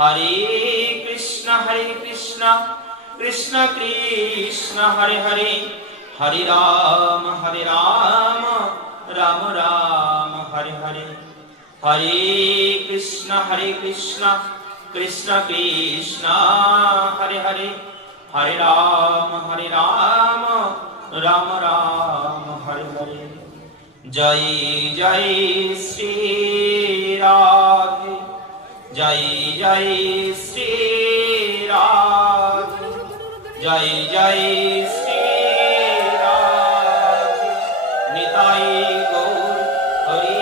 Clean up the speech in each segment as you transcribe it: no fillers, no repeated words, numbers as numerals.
হরে কৃষ্ণ কৃষ্ণ কৃষ্ণ হরে হরে, হরে রাম রাম রাম হরে হরে। হরে কৃষ্ণ কৃষ্ণ কৃষ্ণ হরে হরে, হরে রাম রাম রাম হরে হরে। জয় জয় শ্রী রাধে, জয় জয় শ্রী রাধে, জয় জয় শ্রী রাধে। নিতাই গৌর হরি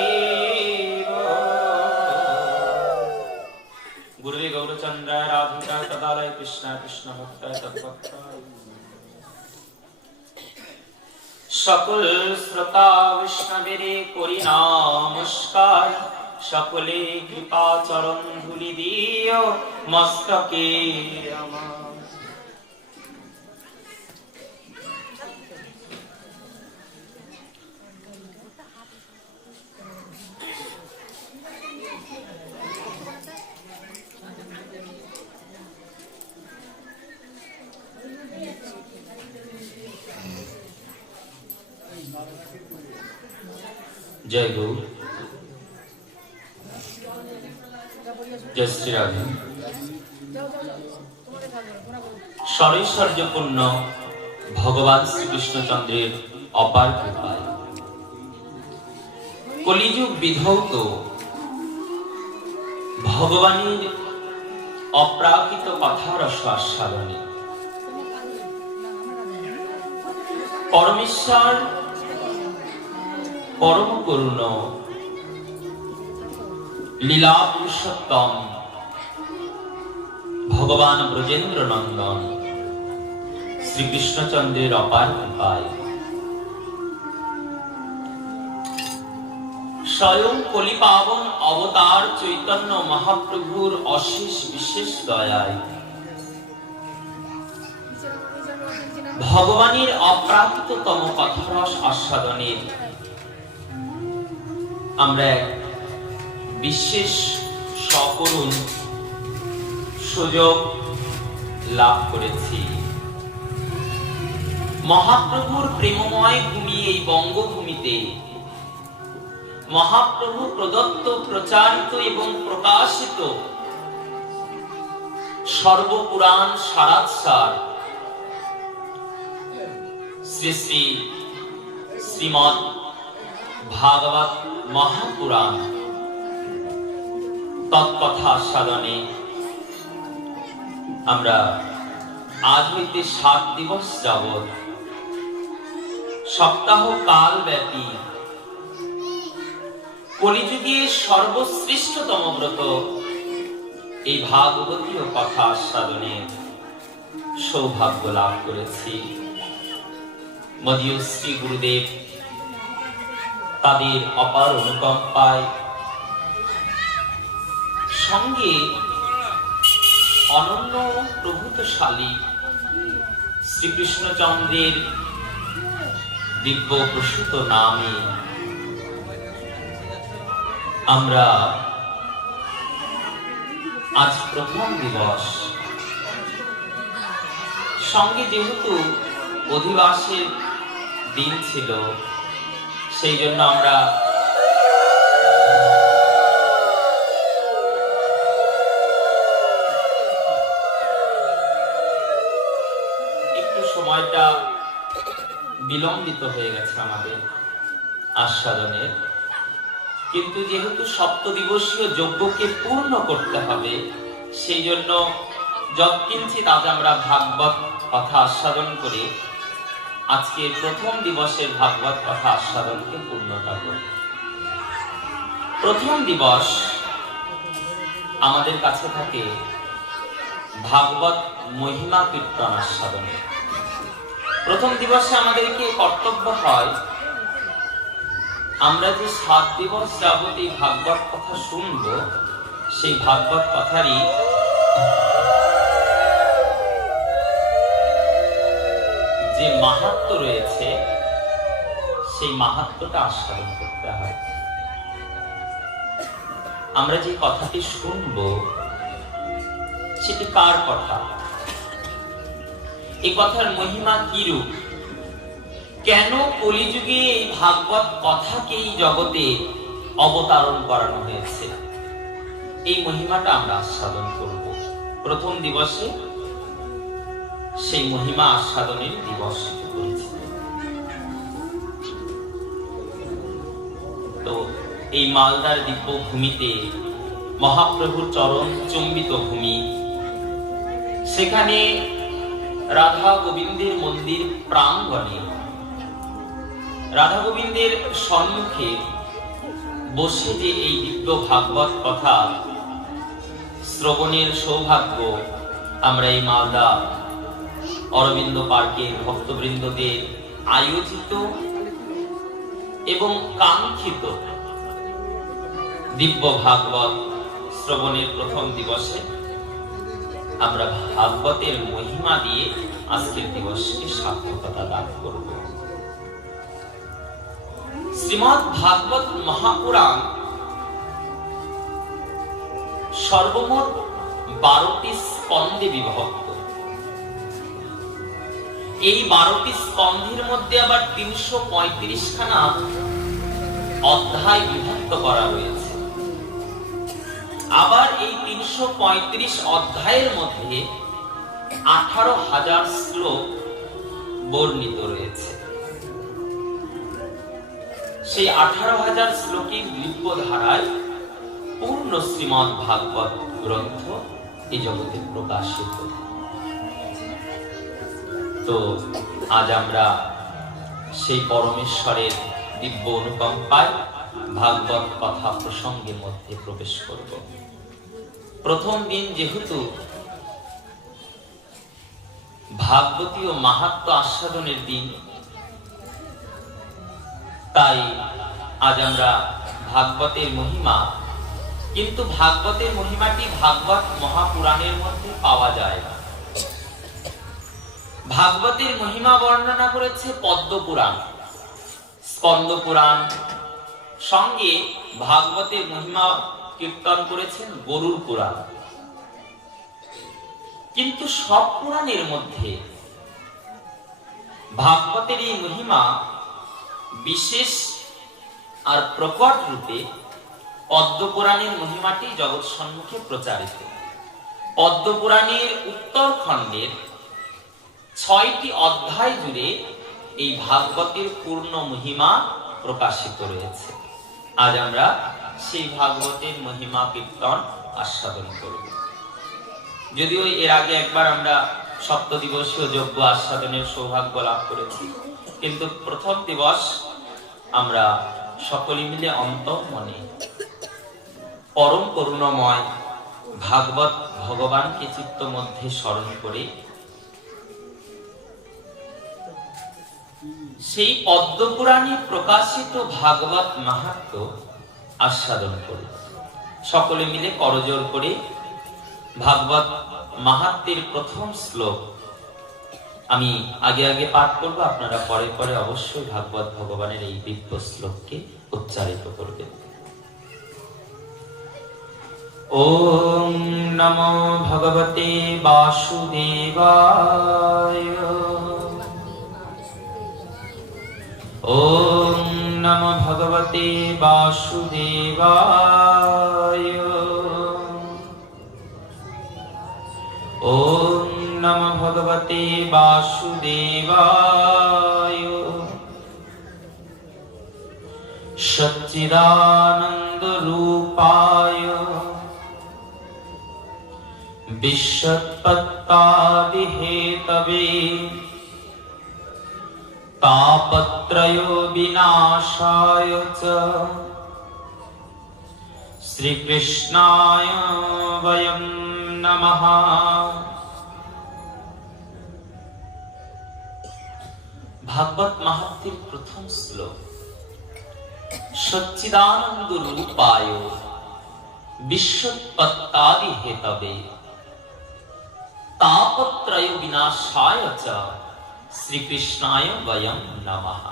গুরুদেব গৌরচন্দ্রায় রাধিকায় তদালয় কৃষ্ণায় কৃষ্ণ ভক্তায় তদ্ভক্তায়। সকল শ্রোতা বৈষ্ণবেরে করি নমস্কার, সকলে কৃপা চরণ ধুলি দিও মস্তকে আমার। জয় গৌর, জয় শ্রী রাধে। সরৈশ্বর্যপূর্ণ ভগবান শ্রীকৃষ্ণচন্দ্রের অপার কৃপায় কলিযুগ বিধৌত ভগবানের অপ্রাকৃত কথারস আস্বাদনে পরমেশ্বর পরম করুণ লীলা পুরুষোত্তম ভগবান ব্রজেন্দ্র নন্দন শ্রীকৃষ্ণচন্দ্রের অপার কৃপায় স্বয়ং কলিপাবন অবতার চৈতন্য মহাপ্রভুর অশেষ বিশেষ দয়ায় ভগবানের অপ্রাকৃততম কথারস আস্বাদনের আমরা বিশেষ সকরুণ সুযোগ লাভ করেছি। মহাপ্রভুর প্রেমময় ভূমি এই বঙ্গভূমিতে মহাপ্রভু প্রদত্ত, প্রচারিত এবং প্রকাশিত সর্বপুরাণ সারাৎসার শ্রী শ্রী শ্রীমদ্ ভাগবত মহাপুরাণ তৎকথা আস্বাদনে আমরা আজ হইতে 7 দিবস যাবৎ সপ্তাহ কাল ব্যাপী কলিযুগে সর্বশ্রেষ্ঠতম ব্রত এই ভাগবতীয় কথা আস্বাদনে সৌভাগ্য লাভ করেছি। মদীয় শ্রী গুরুদেব তাদের অপার অনুকম্পায় সঙ্গে অনন্য প্রভূতশালী শ্রীকৃষ্ণচন্দ্রের দিব্য প্রসূত নামে আমরা আজ প্রথম দিবস সঙ্গে যেহেতু অধিবাসের দিন ছিল সেই জন্য আমরা একটু সময়টা বিলম্বিত হয়ে গেছে আমাদের আস্বাদনের, কিন্তু যেহেতু সপ্তদিবসীয় যজ্ঞকে পূর্ণ করতে হবে সেই জন্য যৎকিঞ্চিৎ আজ আমরা ভাগবত কথা আস্বাদন করে আজকে প্রথম দিবসের ভাগবত কথা আস্বাদনকে পূর্ণতা করি। প্রথম দিবস আমাদের কাছে থাকে ভাগবত মহিমা কীর্তন আস্বাদনে। প্রথম দিবসে আমাদেরকে কর্তব্য হয় আমরা যে 7 দিবস যাবত এই ভাগবত কথা শুনব সেই ভাগবত কথারই যে মাহাত্ম্য রয়েছে সেই মাহাত্ম্যটা আস্বাদন করতে হয়। আমরা যে কথাটি শুনব সেটি কার কথা, এই কথার মহিমা কি রূপ, কেন কলিযুগে এই ভাগবত কথাকেই জগতে অবতারণ করানো হয়েছে, এই মহিমাটা আমরা আস্বাদন করব প্রথম দিবসে। সেই মহিমা আস্বাদনের দিবস করেছি। তো এই মালদার দিব্য ভূমিতে, মহাপ্রভুর চরণ চুম্বিত ভূমি, সেখানে রাধা গোবিন্দের মন্দির প্রাঙ্গণে রাধা গোবিন্দের সম্মুখে বসে যে এই দিব্য ভাগবত কথা শ্রবণের সৌভাগ্য আমরা এই মালদা অরবিন্দ পার্কের ভক্তবৃন্দদের আয়োজিত এবং কাঙ্ক্ষিত দিব্য ভাগবত শ্রবণের প্রথম দিবসে আমরা ভাগবতের মহিমা দিয়ে আজকের দিবসকে সার্থকতা লাভ করব। শ্রীমদ্ ভাগবত মহাপুরাণ সর্বমোট 12টি স্কন্ধে বিভক্ত। এই 12টি স্কন্ধের মধ্যে আবার 335 খানা অধ্যায় বিভক্ত করা হয়েছে। আবার এই 335 অধ্যায়ের মধ্যে 18,000 শ্লোক বর্ণিত রয়েছে। সেই 18,000 শ্লোকের দিব্য ধারায় পূর্ণ শ্রীমদ্ ভাগবত গ্রন্থ এই জগতে প্রকাশিত। তো আজ আমরা সেই পরমেশ্বরের দিব্য অনুকম্পায় ভাগবত কথা প্রসঙ্গের মধ্যে প্রবেশ করব। প্রথম দিন যেহেতু ভাগবতীয় মাহাত্ম্য আস্বাদনের দিন, তাই আজ আমরা ভাগবতের মহিমা, কিন্তু ভাগবতের মহিমাটি ভাগবত মহাপুরাণের মধ্যে পাওয়া যায় না। ভাগবতের মহিমা বর্ণনা করেছে পদ্ম পুরাণ, স্কন্দ পুরাণ, সঙ্গে ভাগবতের মহিমা কীর্তন করেছেন গরুর পুরাণ। কিন্তু সব পুরাণের মধ্যে ভাগবতের এই মহিমা বিশেষ আর প্রকট রূপে পদ্ম পুরাণের মহিমাটি জগৎ সম্মুখে প্রচারিত। পদ্ম পুরাণের উত্তর খণ্ডের 6টি অধ্যায় জুড়ে এই ভাগবতের পূর্ণ মহিমা প্রকাশিত রয়েছে। আজ আমরা সেই ভাগবতের মহিমা কীর্তন আস্বাদন করব। যদিও এর আগে একবার আমরা সপ্তদিবসীয় যজ্ঞ আস্বাদনের সৌভাগ্য লাভ করেছি, কিন্তু প্রথম দিবস আমরা সকলে মিলে অন্তর্মনে পরম করুণাময় ভাগবত ভগবানকে চিত্ত মধ্যে স্মরণ করে সেই পদ্ম পুরাণে প্রকাশিত ভাগবত মাহাত্ম্য আস্বাদন করি। সকলে মিলে করজোড় করে ভাগবত মাহাত্ম্যের প্রথম শ্লোক আমি আগে আগে পাঠ করব, আপনারা পরে পরে অবশ্যই ভাগবত ভগবানের এই দিব্য শ্লোককে উচ্চারিত করবেন। ওম নমো ভগবতে বাসুদেবায়। ওম নমো ভগবতে বাসুদেবায়। ওম নমো ভগবতে বাসুদেবায়। সচ্চিদানন্দ রূপায় বিশ্বৎপত্তাদি হেতবে তাপত্রয় বিনাশায় চ শ্রীকৃষ্ণায় বয়ং নমঃ। ভাগবত মাহাত্ম্যের প্রথম শ্লোক। সচ্চিদানন্দ রূপায় বিশ্বৎপত্তাদি হেতবে তাপত্রয় বিনাশায় চ শ্রীকৃষ্ণায় বয়ং নমঃ।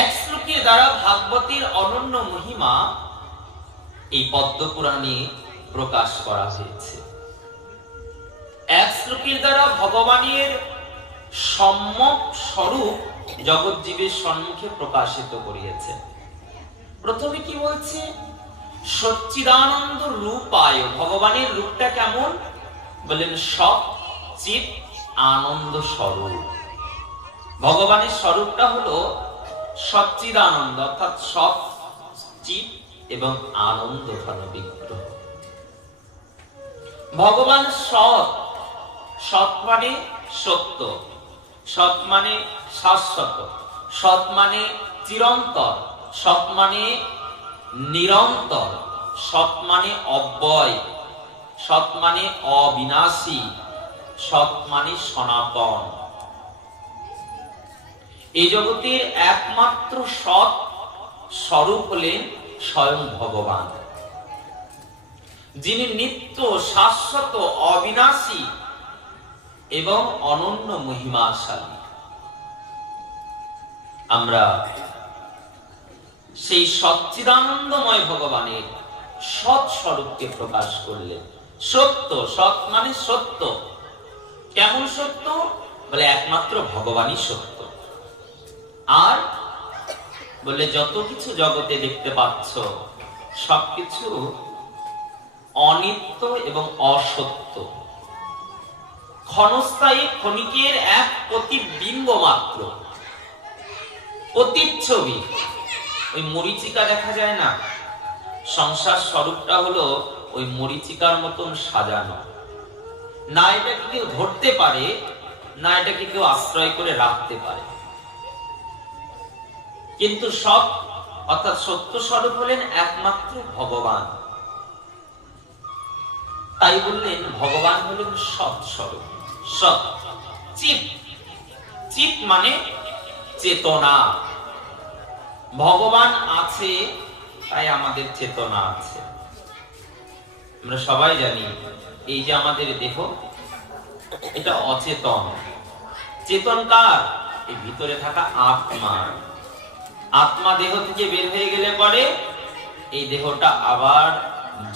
এক শ্লোকের দ্বারা ভাগবতের অনন্য মহিমা এই পদ্ম পুরাণে প্রকাশ করা হয়েছে। এক শ্লোকের দ্বারা ভগবানের সম্যক স্বরূপ জগৎ জীবের সম্মুখে প্রকাশিত করিয়েছে। প্রথমে কি বলছে? সচ্চিদানন্দ রূপায়। ভগবানের রূপটা কেমন? বলেন সচ্চিৎ আনন্দ স্বরূপ। ভগবানের স্বরূপটা হলো সচ্চিদানন্দ, অর্থাৎ সচ্চিৎ এবং আনন্দ ঘন বিগ্রহ। ভগবান সৎ। সৎ মানে সত্য, সৎ মানে শাশ্বত, সৎ মানে চিরন্তর, সৎ মানে নিরন্তর, সৎ মানে অব্যয়, সৎ মানে অবিনাশী, সৎ মানে সনাতন। এই জগতের একমাত্র সৎ স্বরূপ হলেন স্বয়ং ভগবান, যিনি নিত্য, শাশ্বত, অবিনাশী এবং অনন্য মহিমাশালী। আমরা সেই সচ্চিদানন্দময় ভগবানের সৎ স্বরূপকে প্রকাশ করলেন। সত্য, সৎ মানে সত্য। কেমন সত্য? বলে একমাত্র ভগবানই সত্য। আর বলে যত কিছু জগতে দেখতে পাচ্ছ সবকিছু অনিত্য এবং অসত্য, ক্ষণস্থায়ী, ক্ষণিকের এক প্রতিবিম্ব মাত্র, প্রতিচ্ছবি। ওই মরীচিকা দেখা যায় না? সংসার স্বরূপটা হলো ওই মরীচিকার মতন সাজানো। না এটাকে কেউ ধরতে পারে, না এটাকে কেউ আশ্রয় করে রাখতে পারে। কিন্তু সৎ অর্থাৎ সত্য স্বরূপ হলেন একমাত্র ভগবান। তাই বললেন ভগবান হলেন সৎ স্বরূপ। সৎ চিৎ, চিৎ মানে চেতনা। ভগবান আছে তাই আমাদের চেতনা আছে। আমরা সবাই জানি এই যে আমাদের দেহ, এটা অচেতন। চেতন কার? এই ভিতরে থাকা আত্মা। আত্মা দেহ থেকে বের হয়ে গেলে পরে এই দেহটা আবার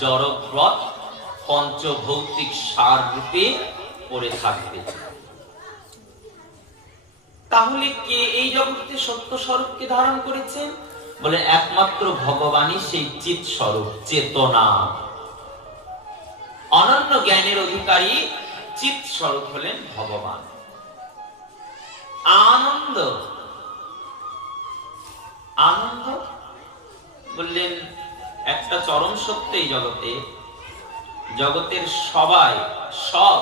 জড়ব্রত পঞ্চভৌতিক সার রূপে পড়ে থাকবে। তাহলে কে এই জগতে সত্য স্বরূপকে ধারণ করেছেন? বলে একমাত্র ভগবানই সেই চিৎ স্বরূপ, চেতনা। অনন্য জ্ঞানের অধিকারী চিৎ স্বরূপ হলেন ভগবান। আনন্দ, আনন্দ বললেন একটা চরম সত্য। এই জগতে, জগতের সবাই, সব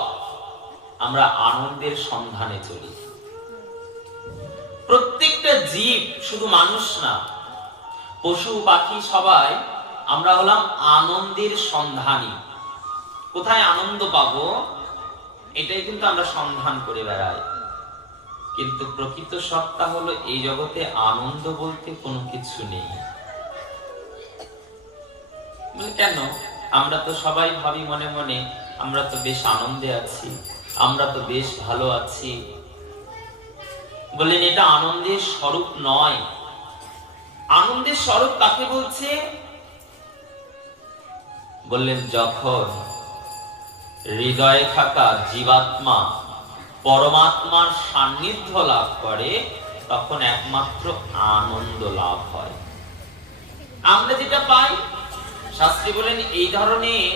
আমরা আনন্দের সন্ধানে চলি। প্রত্যেকটা জীব, শুধু মানুষ না, পশু পাখি সবাই আমরা হলাম আনন্দের সন্ধানী। কোথায় আনন্দ পাবো এটাই কিন্তু আমরা সন্ধান করে বেড়াই। কিন্তু প্রকৃত সত্তা হলো এই জগতে আনন্দ বলতে কোনো কিছু নেই। কেন? আমরা তো সবাই ভাবি মনে মনে আমরা তো বেশ আনন্দে আছি, আমরা তো বেশ ভালো আছি। বললেন এটা আনন্দের স্বরূপ নয়। আনন্দের স্বরূপ কাকে বলছে? বললেন যখন হৃদয়ে থাকা জীবাত্মা পরমাত্মার সান্নিধ্য লাভ করে তখন একমাত্র আনন্দ লাভ হয়। আমরা যেটা পাই, শাস্ত্রী বলেন এই ধরনের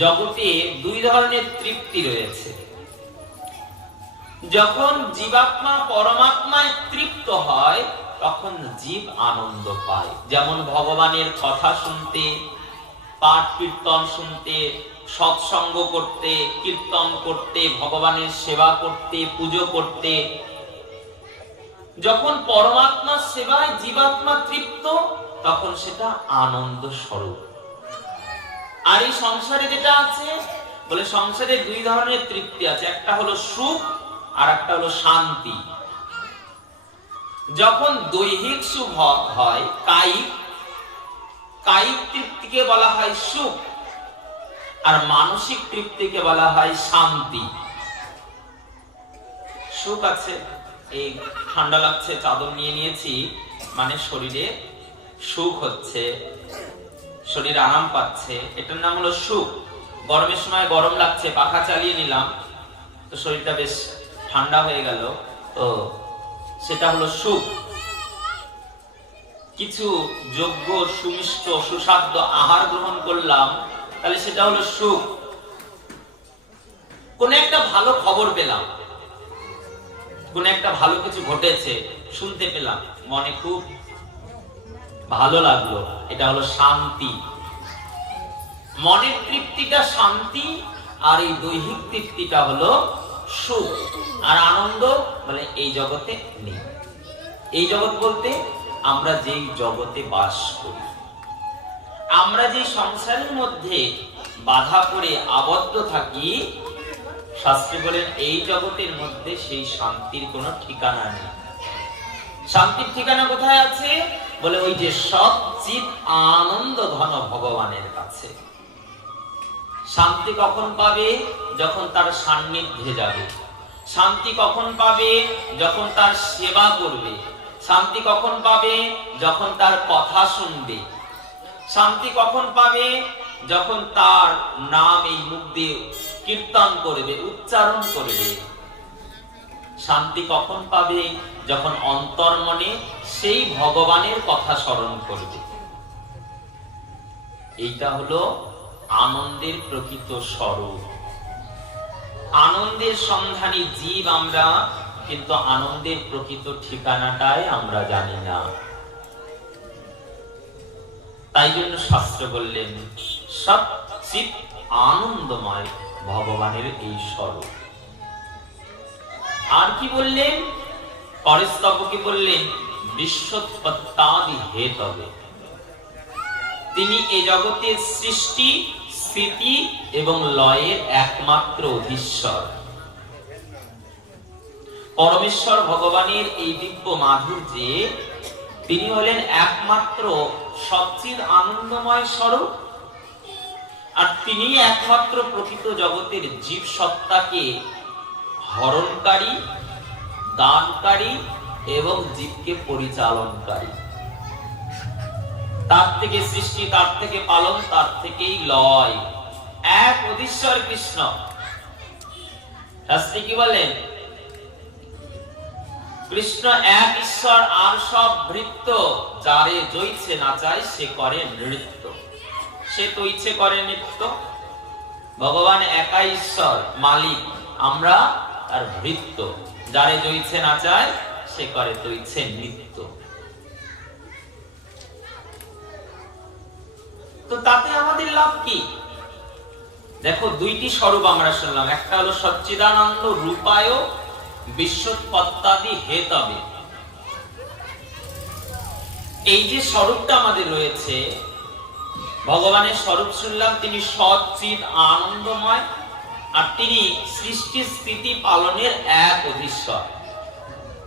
জগতে দুই ধরনের তৃপ্তি রয়েছে। যখন জীবাত্মা পরমাত্মায় তৃপ্ত হয় তখন জীব আনন্দ পায়। যেমন ভগবানের কথা শুনতে, পাঠ কীর্তন শুনতে, সৎসঙ্গ করতে, কীর্তন করতে, ভগবানের সেবা করতে, পুজো করতে। যখন পরমাত্মার সেবায় জীবাত্মা তৃপ্ত তখন সেটা আনন্দ স্বরূপ। আর এই সংসারে যেটা আছে, বলে সংসারে দুই ধরনের তৃপ্তি আছে, একটা হলো সুখ আর একটা হলো শান্তি। যখন দৈহিক সুখ হয়, কায়িক তৃপ্তিকে বলা হয় সুখ, আর মানসিক তৃপ্তিকে বলা হয় শান্তি। সুখ আছে, এই ঠান্ডা লাগছে চাদর নিয়ে নিয়েছি, মানে শরীরে সুখ হচ্ছে। শরীর আরাম পাচ্ছে, এটার নাম হলো সুখ। গরমের সময় গরম লাগছে, পাখা চালিয়ে নিলাম, তো শরীরটা বেশ ঠান্ডা হয়ে গেল, তো সেটা হলো সুখ। কিছু যোগ্য সুমিষ্ট সুস্বাদ্য আহার গ্রহণ করলাম, তাহলে সেটা হলো সুখ। কোন একটা ভালো খবর পেলাম, কোন একটা ভালো কিছু ঘটেছে শুনতে পেলাম, মনে খুব ভালো লাগলো, এটা হলো শান্তি। মনের তৃপ্তিটা শান্তি, আর এই দৈহিক তৃপ্তিটা হলো সুখ। আর আনন্দ বলে এই জগতে নেই। এই জগৎ বলতে আমরা যেই জগতে বাস করি, আমরা যে সংসারের মধ্যে বাধা পড়ে আবদ্ধ থাকি, শাস্ত্রে বলেন এই জগতের মধ্যে সেই শান্তির কোনো ঠিকানা নেই। শান্তির ঠিকানা কোথায় আছে বলে ওই যে সচ্চিৎ আনন্দ ঘন ভগবানের কাছে। শান্তি কখন পাবে? যখন তার সান্নিধ্যে যাবে। শান্তি কখন পাবে? যখন তার সেবা করবে। শান্তি কখন পাবে? যখন তার কথা শুনবে। শান্তি কখন পাবে? যখন তার নাম এই মুখ দিয়ে কীর্তন করবে, উচ্চারণ করবে। শান্তি কখন পাবে? যখন অন্তর্মনে সেই ভগবানের কথা স্মরণ করবে। এইটা হলো আনন্দের প্রকৃত স্বরূপ। আনন্দের সন্ধানী জীব আমরা, কিন্তু আনন্দের প্রকৃত ঠিকানাটাই আমরা জানি না। তাই জন্য শাস্ত্র বললেন সচ্চিৎ আনন্দময় ভগবানের এই স্বরূপ। আর কি বললেন? পরের স্তবকে বললেন বিশ্বোৎপত্তাদি হেতবে। তিনি এ জগতের সৃষ্টি, স্থিতি এবং লয়ের একমাত্র অধীশ্বর। পরমেশ্বর ভগবানের এই দিব্য মাধুর্যে তিনি হলেন একমাত্র সচ্চিৎ আনন্দময় স্বরূপ। আর তিনি একমাত্র প্রকৃত জগতের জীব সত্তাকে হরণকারী, দানকারী এবং জীবকে পরিচালনকারী। তার থেকে সৃষ্টি, তার থেকে পালন, তার থেকেই লয়। এক অধীশ্বর কৃষ্ণ। শাস্ত্রে কি বলেন? কৃষ্ণ এক ঈশ্বর, আর সব ভৃত্য। যারে জইছে নাচায় সে করে নৃত্য। সে তো ইচ্ছে করে নৃত্য। ভগবান একাই ঈশ্বর, মালিক, আমরা তার ভৃত্য। যারে জইছে নাচায় সে করে তো ইচ্ছে নৃত্য। তো তাতে আমাদের লাভ কি? দেখো, দুইটি স্বরূপ আমরা শুনলাম। একটা হলো সচ্চিদানন্দ রূপায় বিশ্বোৎপত্তাদি হেতবে। এই যে স্বরূপটা আমাদের রয়েছে, ভগবানের স্বরূপ শুনলাম, তিনি সচ্চিৎ আনন্দময়, আর তিনি সৃষ্টি স্থিতি পালনের এক অধীশ্বর।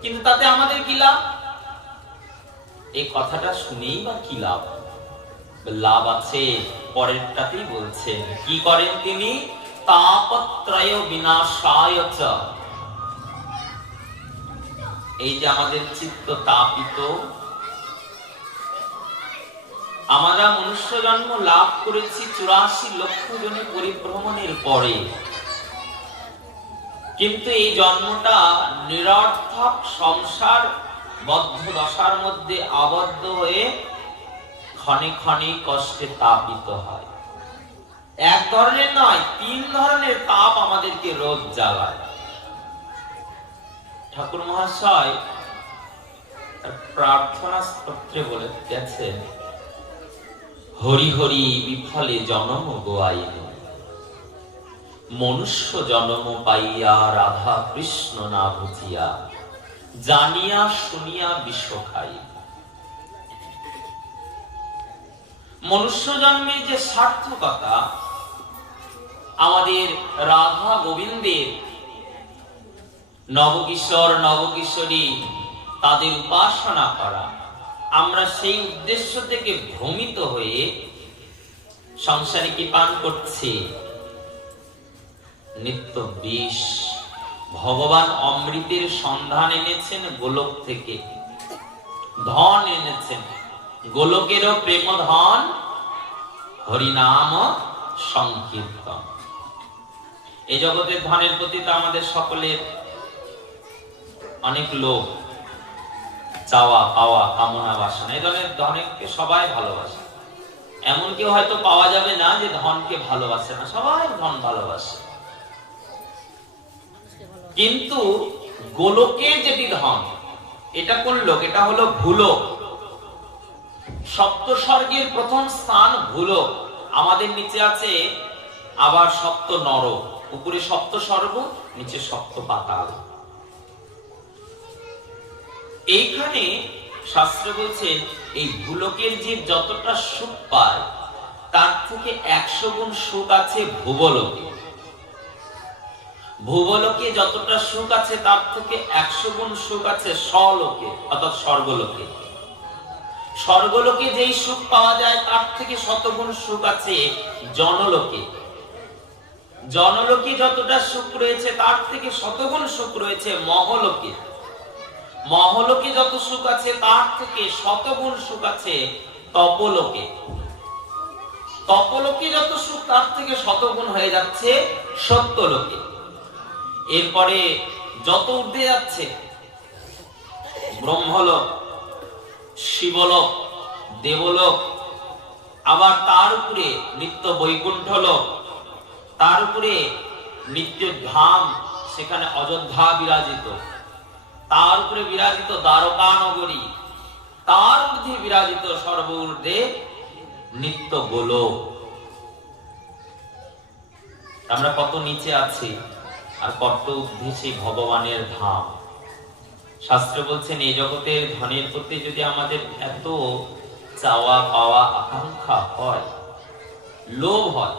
কিন্তু তাতে আমাদের কি লাভ? এই কথাটা শুনেই বা কি লাভ? লাভ আছে, পরেরটাতেই বলছেন। কি করেন তিনি? তাপত্রয় বিনাশায় চ। এই যে আমাদের চিত্ত তাপিত, আমরা মনুষ্য জন্ম লাভ করেছি 84 লক্ষ জনের পরিভ্রমণের পরে, কিন্তু এই জন্মটা নিরর্থক সংসার বদ্ধ দশার মধ্যে আবদ্ধ হয়ে ক্ষণে ক্ষণে কষ্টে তাপিত হয়। এক ধরনের নয়, 3 ধরনের তাপ আমাদেরকে রোজ জ্বালায়। ঠাকুর মহাশয় প্রার্থনা স্তোত্রে বলে গেছেন, হরি হরি বিফলে জনম গোয়াইন, মনুষ্য জনম পাইয়া রাধা কৃষ্ণ না বুঝিয়া, জানিয়া শুনিয়া বিষ খাই। মনুষ্য জন্মের যে সার্থকতা, আমাদের রাধা গোবিন্দের নবকিশোর নবকিশোরী তাদের উপাসনা করা, আমরা সেই উদ্দেশ্য থেকে ভ্রমিত হয়ে সংসারে কি পান করছি? নিত্য বিষ। ভগবান অমৃতের সন্ধান এনেছেন গোলক থেকে, ধন এনেছেন, গোলকেরও প্রেম ধন হরিনাম সংকীর্তন। এই জগতের ধনের প্রতি তো আমাদের সকলের অনেক লোভ, চাওয়া পাওয়া, কামনা বাসনা। এই ধরনের ধনকে সবাই ভালোবাসে। এমন কেউ হয়তো পাওয়া যাবে না যে ধনকে ভালোবাসে না, সবাই ধন ভালোবাসে। কিন্তু গোলকের যেটি ধন, এটা কোন লোক? এটা হলো ভূলোক। সপ্ত স্বর্গের প্রথম স্থান ভূলোক। আমাদের নিচে আছে আবার সপ্ত নরক, উপরে সপ্ত স্বর্গ, নিচে সপ্ত পাতাল। এইখানে শাস্ত্র বলছেন এই ভূলোকের জীব যতটা সুখ পায় তার থেকে 100 গুণ সুখ আছে ভূবলোকে। ভূবলোকে যতটা সুখ আছে তার থেকে 100 গুণ সুখ আছে স্বলোকে, অর্থাৎ স্বর্গলোকে। স্বর্গলোকে যেই সুখ পাওয়া যায় তার থেকে 100 গুণ সুখ আছে জনলোকে। জনলোকে যতটা সুখ রয়েছে তার থেকে 100 গুণ সুখ রয়েছে মহলোকে। মহলোকে যত সুখ আছে তার থেকে 100 গুণ সুখ আছে তপলোকে। তপলোকে যত সুখ তার থেকে 100 গুণ হয়ে যাচ্ছে সত্যলোকে। এরপরে যত ঊর্ধ্বে যাচ্ছে ব্রহ্মলোক, শিবলোক, দেবলোক, আবার তার উপরে নিত্য বৈকুণ্ঠ লোক, তার উপরে নিত্য ধাম, সেখানে অযোধ্যা বিরাজিত, তার উপরে বিরাজিত দ্বারকা নগরী, তার ঊর্ধ্বে বিরাজিত সর্বঊর্ধ্বে নিত্য গোলক। আমরা কত নিচে আছি আর কত ঊর্ধ্বে সেই ভগবানের ধাম। শাস্ত্র বলছেন এই জগতের ধনের প্রতি যদি আমাদের এত চাওয়া পাওয়া আকাঙ্ক্ষা হয়, লোভ হয়,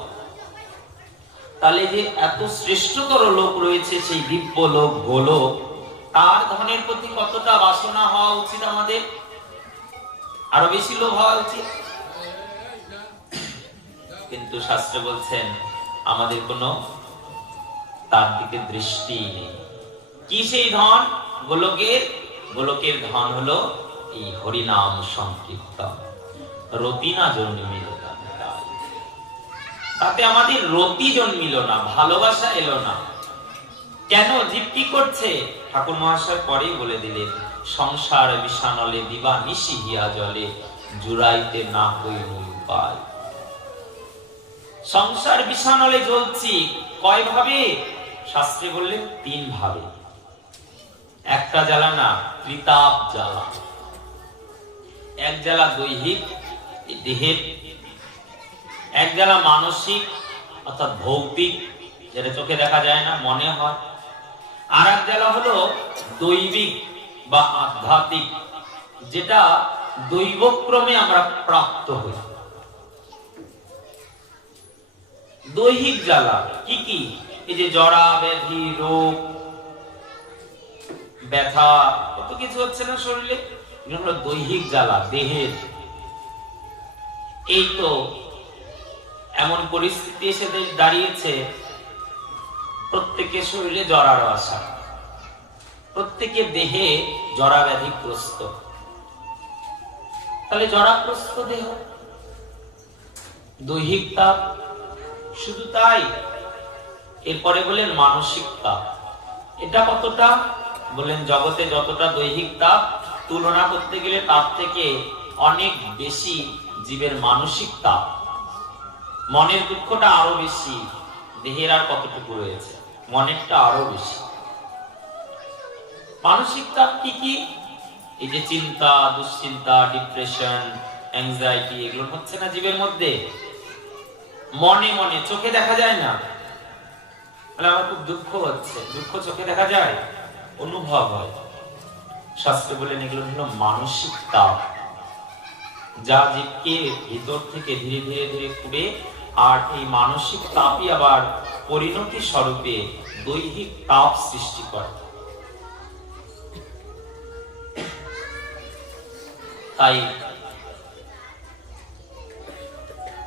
তাহলে যে এত শ্রেষ্ঠতর লোক রয়েছে সেই দিব্য লোক গোলক, তার ধনের প্রতি কতটা বাসনা হওয়া উচিত আমাদের? আরো বেশি লোভ হওয়া উচিত। কিন্তু শাস্ত্র বলছেন আমাদের কোনো তার দিকে দৃষ্টি নেই। কি সেই ধন? গোলকের ধন হলো এই হরিনাম সংকীর্তন। রতি না জন্মিল তাতে আমাদের রতি জন্মিল না, ভালোবাসা এলো না। কেন? জীব কি করছে? ঠাকুর মহাশয় পরেই বলে দিলেন, সংসার বিষানলে দিবা নিশি হিয়া জলে জুড়াইতে না কইল উপায়। সংসার বিষানলে জ্বলছি কয় ভাবে? শাস্ত্রে বললেন 3 ভাবে। একটা জ্বালা না, ত্রিতাপ জ্বালা। এক জ্বালা দৈহিক দেহের, এক জ্বালা মানসিক অর্থাৎ ভৌতিক, যেটা চোখে দেখা যায় না, মনে হয়। আর এক জ্বালা হলো দৈবিক বা আধ্যাত্মিক, যেটা দৈবক্রমে আমরা প্রাপ্ত হই। দৈহিক জ্বালা কি কি? এই যে জরা ব্যাধি, রোগ, ব্যথা, কত কিছু হচ্ছে না শরীরে, এগুলো হলো দৈহিক জ্বালা, দেহের। এই তো এমন পরিস্থিতি এসে দাঁড়িয়েছে, প্রত্যেকের শরীরে জরার আশা, প্রত্যেকের দেহে জরা ব্যাধিগ্রস্ত। তাহলে জরাগ্রস্ত দেহ, দৈহিক তাপ। শুধু তাই, এরপরে বলেন মানসিক তাপ। এটা কতটা? বলেন জগতে যতটা দৈহিক তাপ, তুলনা করতে গেলে তার থেকে অনেক বেশি জীবের মানসিক তাপ। মনের দুঃখটা আরো বেশি, দেহের আর কতটুকু রয়েছে, মনেরটা আরো বেশি। মানসিক তাপ কি কি? এই যে চিন্তা, দুশ্চিন্তা, ডিপ্রেশন, অ্যাংজাইটি, এগুলো হচ্ছে না জীবের মধ্যে, মনে মনে, চোখে দেখা যায় না। আমার খুব দুঃখ হচ্ছে, দুঃখ চোখে দেখা যায়, অনুভব হয়। শাস্ত্রে বলেন এগুলো হলো মানসিক তাপ, যা জীবকে ভিতর থেকে ধীরে ধীরে ধীরে পুড়ে, আর এই মানসিক তাপই আবার পরিণতি স্বরূপে দৈহিক তাপ সৃষ্টি করে। তাই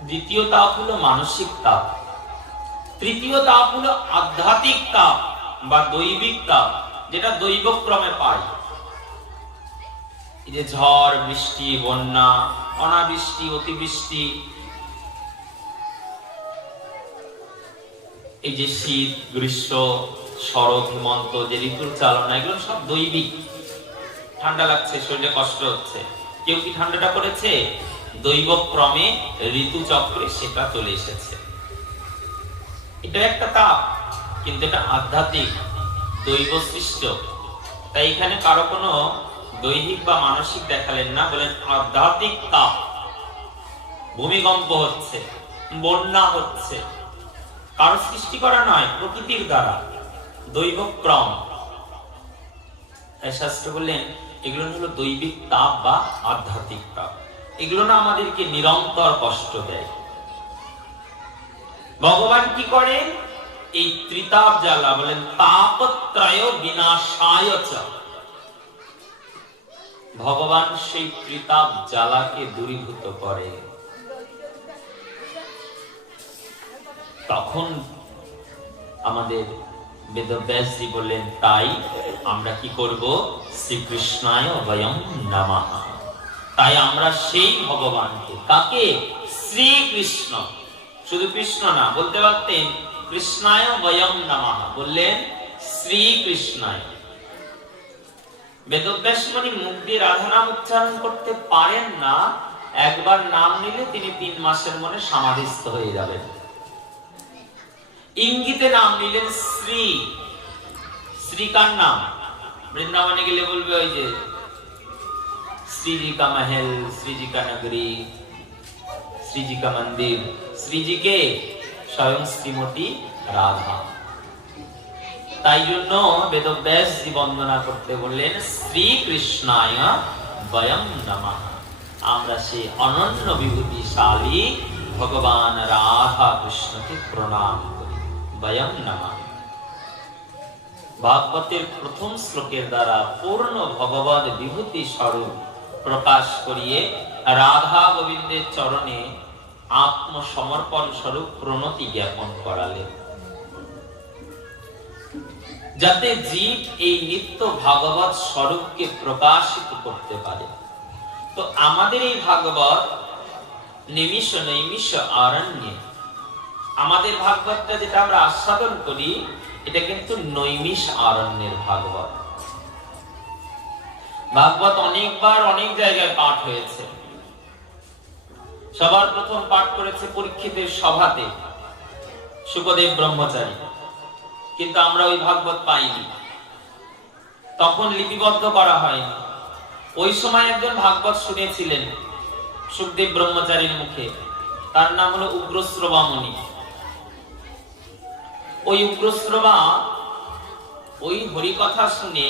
দ্বিতীয় তাপ হলো মানসিক তাপ, তৃতীয় তাপ হলো আধ্যাত্মিক তাপ বা দৈবিক তাপ, যেটা দৈবক্রমে পায়। এই যে ঝড়, বৃষ্টি, বন্যা, অনাবৃষ্টি, অতিবৃষ্টি, এই যে শীত, গ্রীষ্ম, শরৎ, হেমন্ত, যে ঋতুর চালনা, এগুলো সব দৈবিক। ঠান্ডা লাগছে, শরীরে কষ্ট হচ্ছে, কেউ কি ঠান্ডাটা করেছে? দৈব ক্রমে ঋতু চক্রে সেটা চলে এসেছে। এটা একটা তাপ, কিন্তু এটা আধ্যাত্মিক, দৈব সৃষ্ট। তাই এখানে কারো কোনো দৈহিক বা মানসিক দেখালেন না, বলেন আধ্যাত্মিক তাপ। ভূমিকম্প হচ্ছে, বন্যা হচ্ছে, কারো সৃষ্টি করা নয়, প্রকৃতির দ্বারা, দৈব ক্রম। শাস্ত্র বললেন এগুলো হলো দৈবিক তাপ বা আধ্যাত্মিক তাপ। এগুলো না আমাদেরকে নিরন্তর কষ্ট দেয়। ভগবান কি করেন? এই ত্রিতাপ জ্বালা, বলেন তাপত্রয় বিনাশায় চ। ভগবান সেই ত্রিতাপ জ্বালাকে দূরীভূত করে। তখন আমাদের বেদব্যাসজি বললেন, তাই আমরা কি করব? শ্রীকৃষ্ণায় বয়ং নমঃ। তাই আমরা সেই ভগবানকে, কাকে? শ্রীকৃষ্ণ, শুধু কৃষ্ণ না, বলতে পারতেন কৃষ্ণায় বয়ং নমঃ, বললেন শ্রীকৃষ্ণায়। বেদব্যাস মুনি মুখ দিয়ে রাধা নাম উচ্চারণ করতে পারেন না, একবার নাম নিলে তিনি 3 মাসের মনে সমাধিস্থ হয়ে যাবেন। ইঙ্গিতে নাম নিলেন শ্রী। শ্রী কার নাম? বৃন্দাবনে গেলে বলবে ওই যে শ্রীজি কা মহল, শ্রীজি কা নগরী, শ্রীজি কা মন্দির। শ্রীজি কে? স্বয়ং শ্রীমতী রাধা। তাই জন্য বেদব্যাস জি বন্দনা করতে বললেন শ্রীকৃষ্ণায় বয়ং নমঃ। আমরা সেই অনন্য বিভূতিশালী ভগবান রাধা কৃষ্ণকে প্রণাম করি, বয়ং নমঃ। ভাগবতের প্রথম শ্লোকের দ্বারা পূর্ণ ভগবদ বিভূতি স্বরূপ প্রকাশ করিয়ে রাধা গোবিন্দের চরণে আত্মসমর্পণ স্বরূপ প্রণতি জ্ঞাপন করালেন, যাতে জীব এই নিত্য ভাগবত স্বরূপকে প্রকাশিত করতে পারে। তো আমাদের এই ভাগবত নিমিষ নৈমিষ আরণ্যে, আমাদের ভাগবতটা যেটা আমরা আস্বাদন করি, এটা কিন্তু নৈমিষ আরণ্যের ভাগবত। ভাগবত অনেকবার অনেক জায়গায় পাঠ হয়েছে। সবার প্রথম পাঠ করেছে পরীক্ষিতের সভাতে শুকদেব ব্রহ্মচারী, কিন্তু আমরা ওই ভাগবত পাইনি, তখন লিপিবদ্ধ করা হয়নি। ওই সময় একজন ভাগবত শুনেছিলেন শুকদেব ব্রহ্মচারীর মুখে, তার নাম হলো উগ্রশ্রবা মুনি। ওই উগ্রশ্রবা ওই হরিকথা শুনে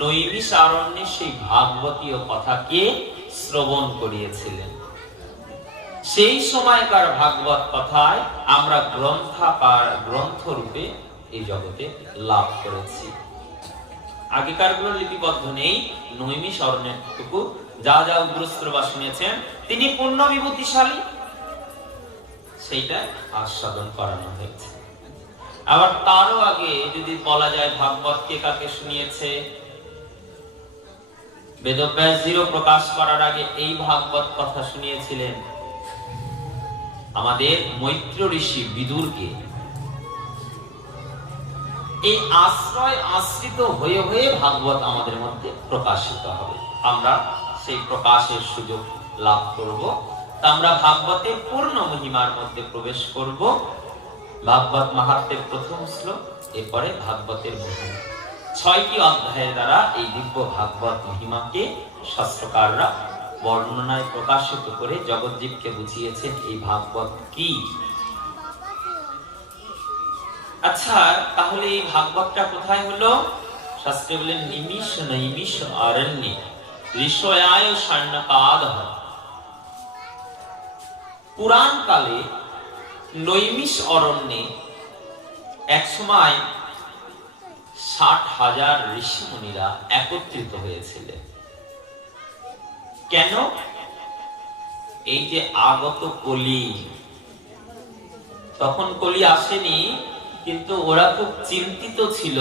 নৈমিষ আরণ্যে সেই ভাগবতীয় কথাকে শ্রবণ করিয়েছিলেন। সেই সময়কার ভাগবত কথায় আমরা গ্রন্থ রূপে এই জগতে লাভ করেছি। আগেকার গুলো লিপিবদ্ধ নেই, নৈমিষ অরণ্যটুকু যা যা উগ্রশ্রবা শুনেছেন, তিনি পূর্ণ বিভূতিশালী, সেইটা আস্বাদন করানো হয়েছে। আবার তারও আগে যদি বলা যায় ভাগবত কে কাকে শুনিয়েছে, বেদব্যাসজিরও প্রকাশ করার আগে এই ভাগবত কথা শুনিয়েছিলেন আমাদের মৈত্র ঋষি বিদুরকে। এই আশ্রয় আশ্রিত হয়ে হয়ে ভাগবত আমাদের মধ্যে প্রকাশিত হবে, আমরা সেই প্রকাশের সুযোগ লাভ করব। তা আমরা ভাগবতের পূর্ণ মহিমার মধ্যে প্রবেশ করব। ভাগবত মাহাত্ম্যের প্রথম শ্লোক, এরপরে ভাগবতের মহিমা। 6টি অধ্যায়ের দ্বারা এই দিব্য ভাগবত মহিমাকে শাস্ত্রকাররা বর্ণনায় প্রকাশিত করে জগৎজীবকে বুঝিয়েছেন এই ভাগবত কি। আচ্ছা, তাহলে এই ভাগবতটা কোথায় হলো? শাস্ত্রে বলেন নিমিষ নৈমিষ আরণ্যে ঋষয়ায় স্বর্ণকাদঃ। পুরাণ কালে নৈমিষ অরণ্যে একসময় 60,000 ঋষি মুনিরা একত্রিত হয়েছিলেন। কেন? এই যে আগত কলি, তখন কলি আসেনি, কিন্তু ওরা খুব চিন্তিত ছিল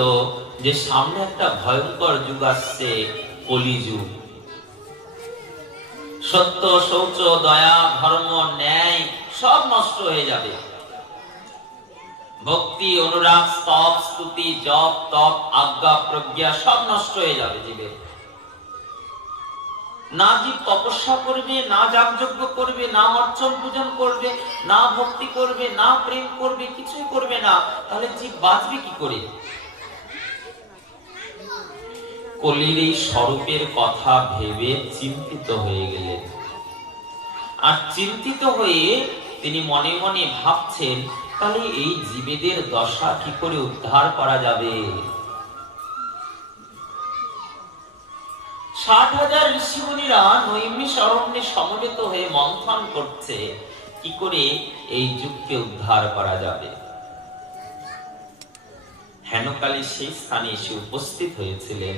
যে সামনে একটা ভয়ঙ্কর যুগ আসছে, কলিযুগ। সত্য, শৌচ, দয়া, ধর্ম, ন্যায় সব নষ্ট হয়ে যাবে। ভক্তি, অনুরাগ, স্তব, স্তুতি, জপ, তপ, আজ্ঞা, প্রজ্ঞা সব নষ্ট হয়ে যাবে জীবের। না জীব তপস্যা করবে, না যাগযজ্ঞ করবে, না অর্চন পূজন করবে, না ভক্তি করবে, না প্রেম করবে, কিছুই করবে না, তাহলে জীব বাঁচবে কি করে? কলির এই স্বরূপের কথা ভেবে চিন্তিত হয়ে গেলেন। আর চিন্তিত হয়ে তিনি মনে মনে ভাবছেন, তাহলে এই জীবেদের দশা কি করে উদ্ধার করা যাবে? ৬০,০০০ ঋষিমুনিরা নৈমিষ অরণ্যে সমবেত হয়ে মন্থন করছে, কি করে এই যুগকে উদ্ধার করা যাবে। হেনকালে সেই স্থানে এসে উপস্থিত হয়েছিলেন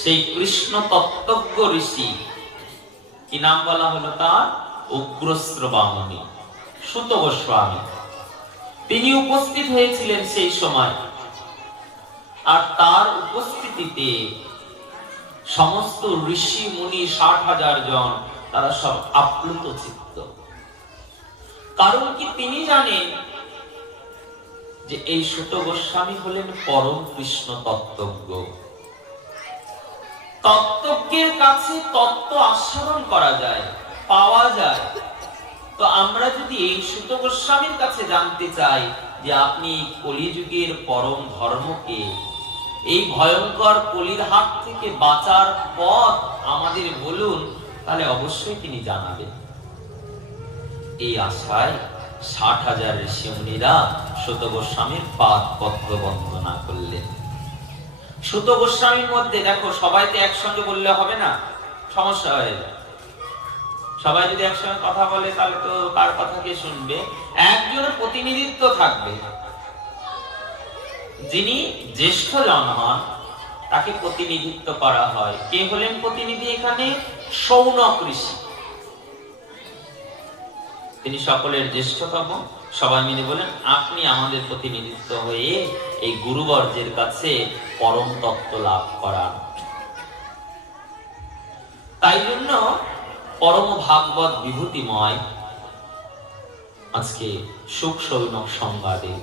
সেই কৃষ্ণ তত্ত্বজ্ঞ ঋষি, কি নাম বলা হলো তার? উগ্রশ্রবামুনি, সুত গোস্বামী। তিনি উপস্থিত হয়েছিলেন সেই সময়। আর তার উপস্থিতিতে সমস্ত ঋষি মুনি ৬০,০০০ জন তারা সব আপ্লুত চিত্ত। কারণ কি? তিনি জানেন যে এই সুত গোস্বামী হলেন পরম কৃষ্ণ তত্ত্বজ্ঞ। তত্ত্বজ্ঞের কাছে তত্ত্ব আস্বাদন করা যায়, পাওয়া যায়। তো আমরা যদি এই সুত গোস্বামীর কাছে জানতে চাই যে আপনি কলিযুগের পরম ধর্মকে, এই ভয়ঙ্কর কলির হাত থেকে বাঁচার পথ আমাদের বলুন, তাহলে অবশ্যই তিনি জানাবেন। এই আশায় ৬০,০০০ ঋষিমুনিরা সুত গোস্বামীর পাদ পদ্ম বন্দনা করলেন। সুত গোস্বামীর মধ্যে দেখো, সবাই তো একসঙ্গে বললে হবে না, সমস্যা হয়ে যায়। সবাই যদি একসঙ্গে কথা বলে তাহলে তো কার কথা কে শুনবে? একজনের প্রতিনিধিত্ব থাকবে। যিনি জ্যেষ্ঠ জন হন তাকে প্রতিনিধিত্ব করা হয়। কে হলেন প্রতিনিধি এখানে? শৌনক ঋষি। তিনি সকলের জ্যেষ্ঠতম। সবাই মিলে বলেন, আপনি আমাদের প্রতিনিধিত্ব হয়ে এই গুরুবর্যের কাছে পরম তত্ত্ব লাভ করান। তাই জন্য পরম ভাগবত বিভূতিময় আজকে সুখ শৌনক সংবাদে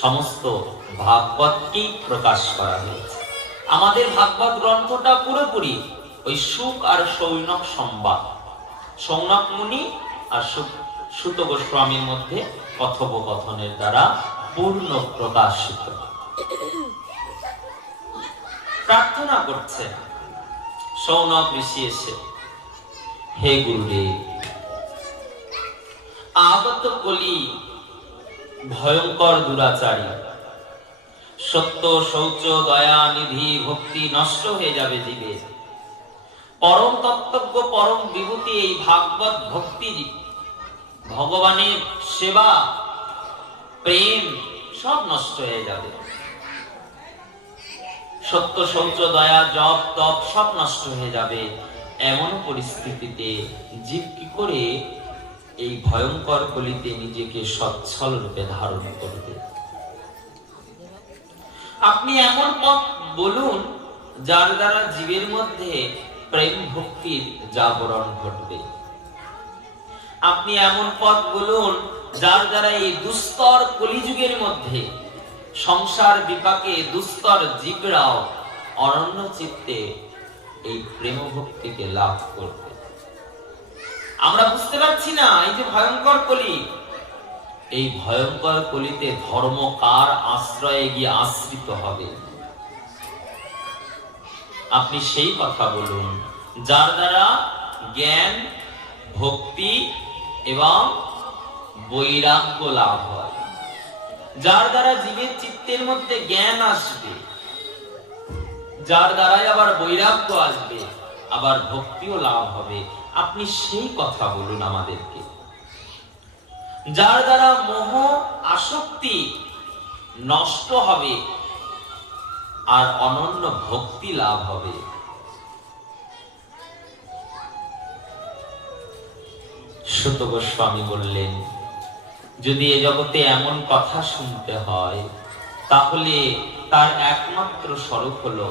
সমস্ত ভাগবতকেই প্রকাশ করা হয়েছে। আমাদের ভাগবত গ্রন্থটা পুরোপুরি ওই সুখ আর শৌনক সংবাদ, শৌনক মুনি আর সুত গোস্বামীর মধ্যে কথোপকথনের দ্বারা পূর্ণ প্রকাশিত। প্রার্থনা করছে শৌনক ঋষি এসে, হে গুরুদেব, আগত কলি ভয়ঙ্কর দুরাচারী, সত্য, শৌচ, দয়া, নিধি, ভক্তি নষ্ট হয়ে যাবে জীবে। পরম তত্ত্বজ্ঞ, পরম বিভূতি এই ভাগবত ভক্তি, ভগবানের সেবা, প্রেম সব নষ্ট হয়ে যাবে। সত্য, শৌচ, দয়া, জপ, তপ সব নষ্ট হয়ে যাবে। এমন পরিস্থিতিতে জীব কি করে এই ভয়ঙ্কর কলিতে নিজেকে সচ্ছল রূপে ধারণ করবে? আপনি এমন পথ বলুন যার দ্বারা জীবের মধ্যে প্রেম ভক্তির জাগরণ ঘটবে। আপনি এমন পথ বলুন যার দ্বারা এই দুস্তর কলিযুগের মধ্যে সংসার বিপাকে দুস্তর জীবরাও অনন্য চিত্তে এই প্রেম ভক্তিকে লাভ করবে। আমরা বুঝতে পারছি না, এই যে ভয়ঙ্কর কলি, এই ভয়ঙ্কর কলিতে ধর্ম কার আশ্রয়ে গিয়ে আশ্রিত হবে? আপনি সেই কথা বলুন যার দ্বারা জ্ঞান, ভক্তি এবং বৈরাগ্য লাভ হয়, যার দ্বারা জীবের চিত্তের মধ্যে জ্ঞান আসবে, যার দ্বারাই আবার বৈরাগ্য আসবে, আবার ভক্তিও লাভ হবে। আপনি সেই কথা বলুন আমাদেরকে, যার দ্বারা মোহ আসক্তি নষ্ট হবে আর অনন্য ভক্তি লাভ হবে। সুত গোস্বামী বললেন, যদি এ জগতে এমন কথা শুনতে হয় তাহলে তার একমাত্র স্বরূপ হলো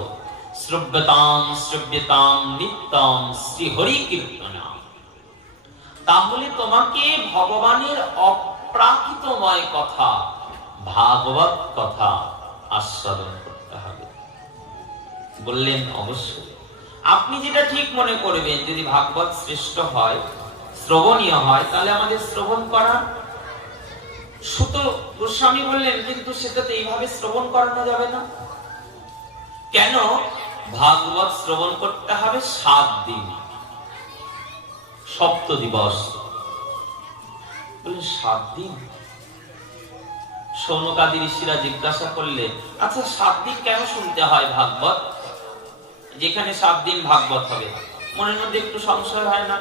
শ্রব্যতাম শ্রব্যতাম নিত্যম শ্রী হরি কীর্তনা। তাহলে তোমাকে ভগবানের অপ্রাকৃতময় কথা, ভাগবত কথা আস্বাদন করতে হবে। বললেন অবশ্যই আপনি যেটা ঠিক মনে করবেন, যদি ভাগবত শ্রেষ্ঠ হয়, শ্রবণীয় হয়, তাহলে আমাদের শ্রবণ করা। সুত গোস্বামী বললেন কিন্তু সেটাতে এইভাবে শ্রবণ করানো যাবে না। কেন? ভাগবত শ্রবণ করতে হবে 7 দিন, সপ্ত দিবস। বললেন 7 দিন? শৌনকাদি ঋষিরা জিজ্ঞাসা করলে, আচ্ছা 7 দিন কেন শুনতে হয় ভাগবত, যেখানে 7 দিন ভাগবত হবে? মনের মধ্যে একটু সংশয় হয় না?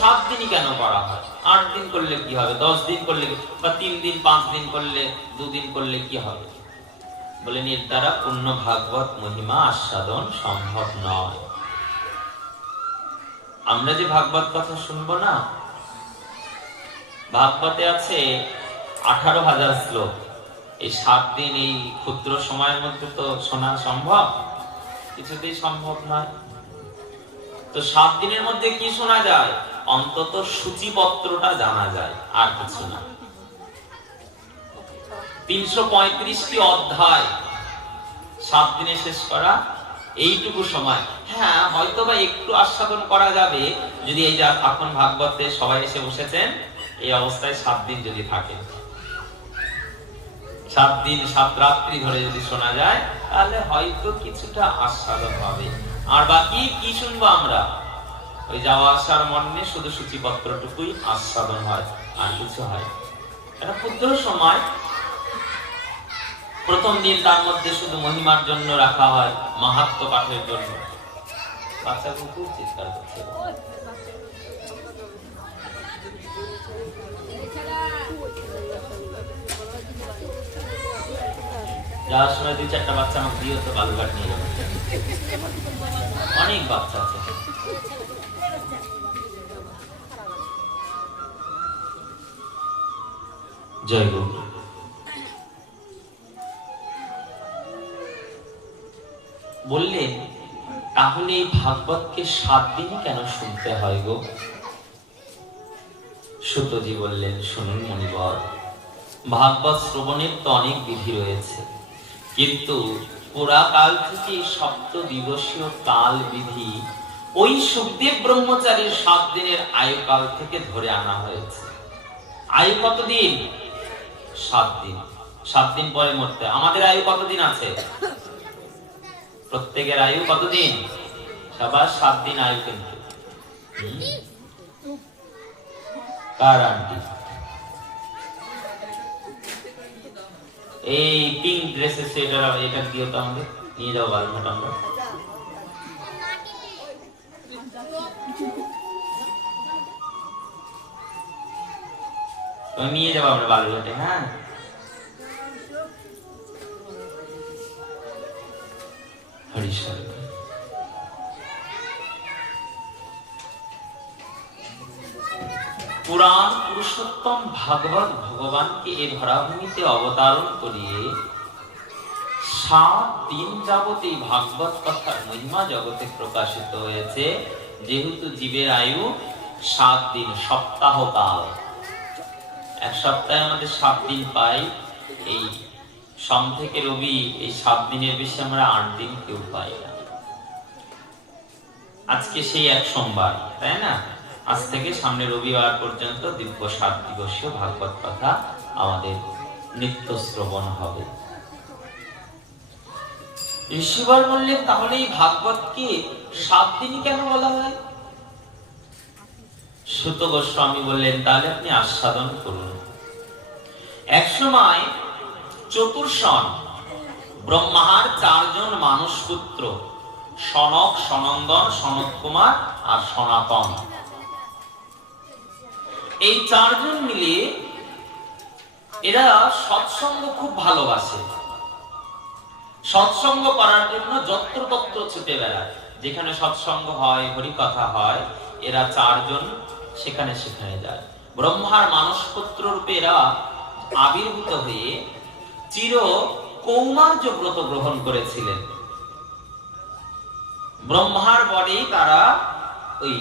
7 দিনই কেন করা হয়? 8 দিন করলে কি হবে, 10 দিন করলে, বা 3 দিন 5 দিন করলে, 2 দিন করলে কি হবে? বলেন এর দ্বারা পূর্ণ ভাগবত মহিমা আস্বাদন সম্ভব নয়। আমরা যে ভাগবত কথা শুনবো না, ভাগবতে আছে 18,000 শ্লোক। এই 7 দিন এই ক্ষুদ্র সময়ের মধ্যে তো শোনা সম্ভব? কিছুতেই সম্ভব নয়। তো 7 দিনের মধ্যে কি শোনা যায়? অন্তত সূচিপত্রটা জানা যায়, আর কিছু না। 335টি অধ্যায় 7 দিনে শেষ করা, এইটুকু সময়। হ্যাঁ, হয়তো বা একটু আস্বাদন করা যাবে যদি এই যে এখন ভাগবতে সবাই এসে বসেছেন, এই অবস্থায় 7 দিন যদি থাকে, 7 দিন 7 রাত্রি ধরে যদি শোনা যায়, তাহলে হয়তো কিছুটা আস্বাদন হবে। আর বাকি কি শুনবো আমরা? ওই যাওয়া আসার মনে শুধু সূচিপত্রটুকুই আস্বাদন হয়, আর কিছু হয়। এটা ক্ষুদ্র সময়। প্রথম দিন তার মধ্যে শুধু মহিমার জন্য রাখা হয়, মাহাত্ম্য পাঠের জন্য। বাচ্চাকে খুব চিৎকার করছে। যাওয়ার সময় 2-4টা বাচ্চা আমাকে দিও তো, বালুঘাট নিয়ে যাবো। অনেক বাচ্চা আছে। জয় গুরু। বললেন তাহলে এই ভাগবতকে 7 দিনই কেন শুনতে হয় গো? সুতজি বললেন, শুনুন মণিবর, ভাগবত শ্রবণের তো অনেক বিধি রয়েছে, কিন্তু পুরাকাল থেকে সপ্ত দিবসীয় কাল বিধি ওই সুখদেব ব্রহ্মচারীর 7 দিনের আয়ুকাল থেকে ধরে আনা হয়েছে। আয়ু কতদিন? 7 দিন। 7 দিন পরে মরতে। আমাদের আয়ু কতদিন আছে? প্রত্যেকের আয়ু কতদিন? সবার 7 দিন আয়ু। কিন্তু কার আন্টি? এই পিঙ্ক ড্রেসের সেটার এটা দিও তো, আমাদের নিয়ে যাও বালঘাট। আমরা নিয়ে যাবো আমরা বালঘাটে। হ্যাঁ, হরিশ্বর। পুরাণ পুরুষোত্তম ভাগবত ভগবানকে এই ধরাভূমিতে অবতারণ করিয়ে 7 দিন যাবত এই ভাগবত কথার মহিমা জগতে প্রকাশিত হয়েছে। যেহেতু জীবের আয়ু 7 দিন, সপ্তাহ কাল, এক সপ্তাহে আমাদের 7 দিন পাই। এই সোম থেকে রবি, এই 7 দিনের বেশি আমরা 8 দিন কেউ পাই না। আজকে সেই এক সোমবার, তাই না? আজ থেকে সামনে রবিবার পর্যন্ত দিব্য 7 দিবসীয় ভাগবত কথা আমাদের নিত্য শ্রবণ হবে। ঋষিবর বললেন তাহলে এই ভাগবতকে 7 দিনই কেন বলা হয়? সুত গোস্বামী বললেন তাহলে আপনি আস্বাদন করুন। এক সময় চতুর্ষণ ব্রহ্মার 4 জন মানস পুত্র, সনক, সনন্দন, সনত কুমার আর সনাতন, এই 4 জন মিলে এরা সৎসঙ্গ খুব ভালোবাসে। সৎসঙ্গ করার জন্য যত্রতত্র ছুটে বেড়ায়। যেখানে সৎসঙ্গ হয়, হরিকথা হয়, এরা 4 জন সেখানে সেখানে যায়। ব্রহ্মার মানসপুত্র রূপে এরা আবির্ভূত হয়ে চির কৌমার্য ব্রত গ্রহণ করেছিলেন। ব্রহ্মার পরেই তারা ওই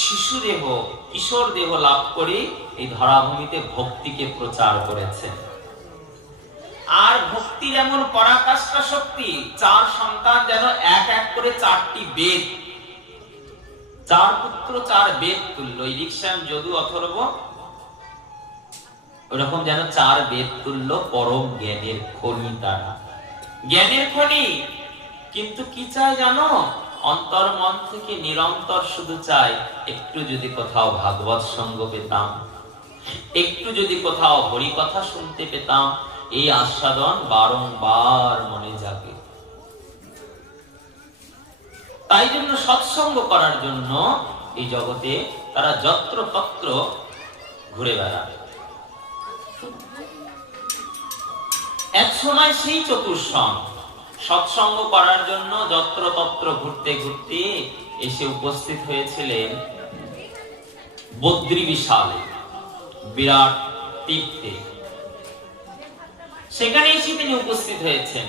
শিশু দেহ, কিশোর দেহ লাভ করে এই ধরাভূমিতে ভক্তিকে প্রচার করেছেন। আর ভক্তির এমন পরাকাষ্ঠা শক্তি, 4 সন্তান যেন এক এক করে 4টি বেদ, 4 পুত্র 4 বেদ তুল্য। এই রিকশান যদু অথর্ব ওরকম যেন 4 বেদ তুল্য পরম জ্ঞানের খনি তারা, জ্ঞানের খনি। কিন্তু কি চায় জানো? অন্তর মন থেকে নিরন্তর শুধু চায় একটু যদি কোথাও ভাগবত সঙ্গ পেতাম, একটু যদি কোথাও হরি কথা শুনতে পেতাম। এই আস্বাদন বারংবার মনে জাগে। তাই জন্য সৎসঙ্গ করার জন্য এই জগতে তারা যত্রতত্র ঘুরে বেড়ায়। এক সময় সেই চতুর্সন সৎসঙ্গ করার জন্য যত্রতত্র ঘুরতে ঘুরতে এসে উপস্থিত হয়েছিলেন বদ্রী বিশালে, বিরাট তীর্থে। সেখানে এসে তিনি উপস্থিত হয়েছেন,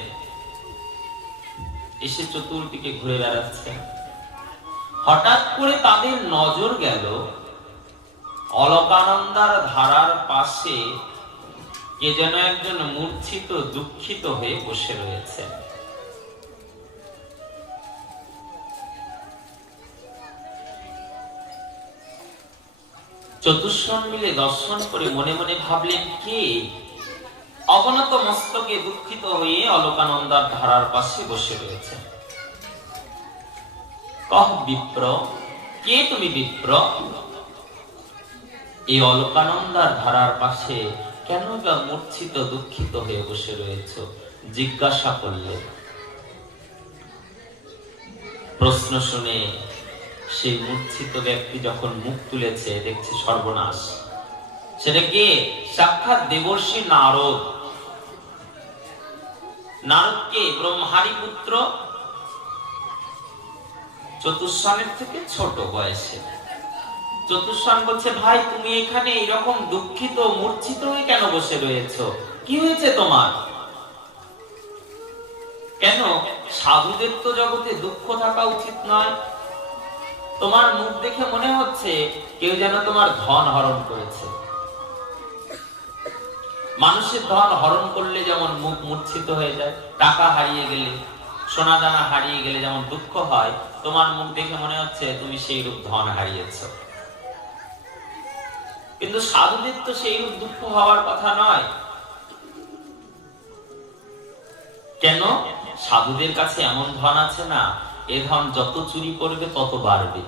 এসে চতুর্দিকে ঘুরে বেড়াচ্ছেন। হঠাৎ করে তাদের নজর গেল অলকানন্দার ধারার পাশে কে যেন একজন মূর্ছিত দুঃখিত হয়ে বসে রয়েছে। চতুর্সন মিলে দর্শন করে মনে মনে ভাবলেন, কে? অবনত মস্তকে দুঃখিত হয়ে অলকানন্দার ধারার পাশে বসে রয়েছে। কহ বিপ্র, কে তুমি বিপ্র? এই অলকানন্দার ধারার পাশে কেন বা মূর্ছিত দুঃখিত হয়ে বসে রয়েছ? জিজ্ঞাসা করলে। প্রশ্ন শুনে সেই মূর্ছিত ব্যক্তি যখন মুখ তুলেছে, দেখছে সর্বনাশ। সেটা কে? সাক্ষাৎ দেবর্ষি নারদ। নারদ কে? ব্রহ্মারই পুত্র, চতুর্সনের থেকে ছোট বয়সে। চতুর্সন বলছে, ভাই তুমি এখানে এরকম দুঃখিত মূর্ছিত হয়ে কেন বসে রয়েছ? কি হয়েছে তোমার? কেন? সাধুদের তো জগতে দুঃখ থাকা উচিত নয়। তোমার মুখ দেখে মনে হচ্ছে কেউ যেন তোমার ধন হরণ করেছে। মানুষের ধন হরণ করলে যেমন মুখ মূর্ছিত হয়ে যায়, টাকা হারিয়ে গেলে, সোনা দানা হারিয়ে গেলে যেমন দুঃখ হয়, তোমার মুখ দেখে মনে হচ্ছে তুমি সেই রূপ ধন হারিয়েছ। কিন্তু সাধুদের তো সেই রূপ দুঃখ হওয়ার কথা নয়। কেন? সাধুদের কাছে এমন ধন আছে না, এ ধন যত চুরি করবে তত বাড়বে।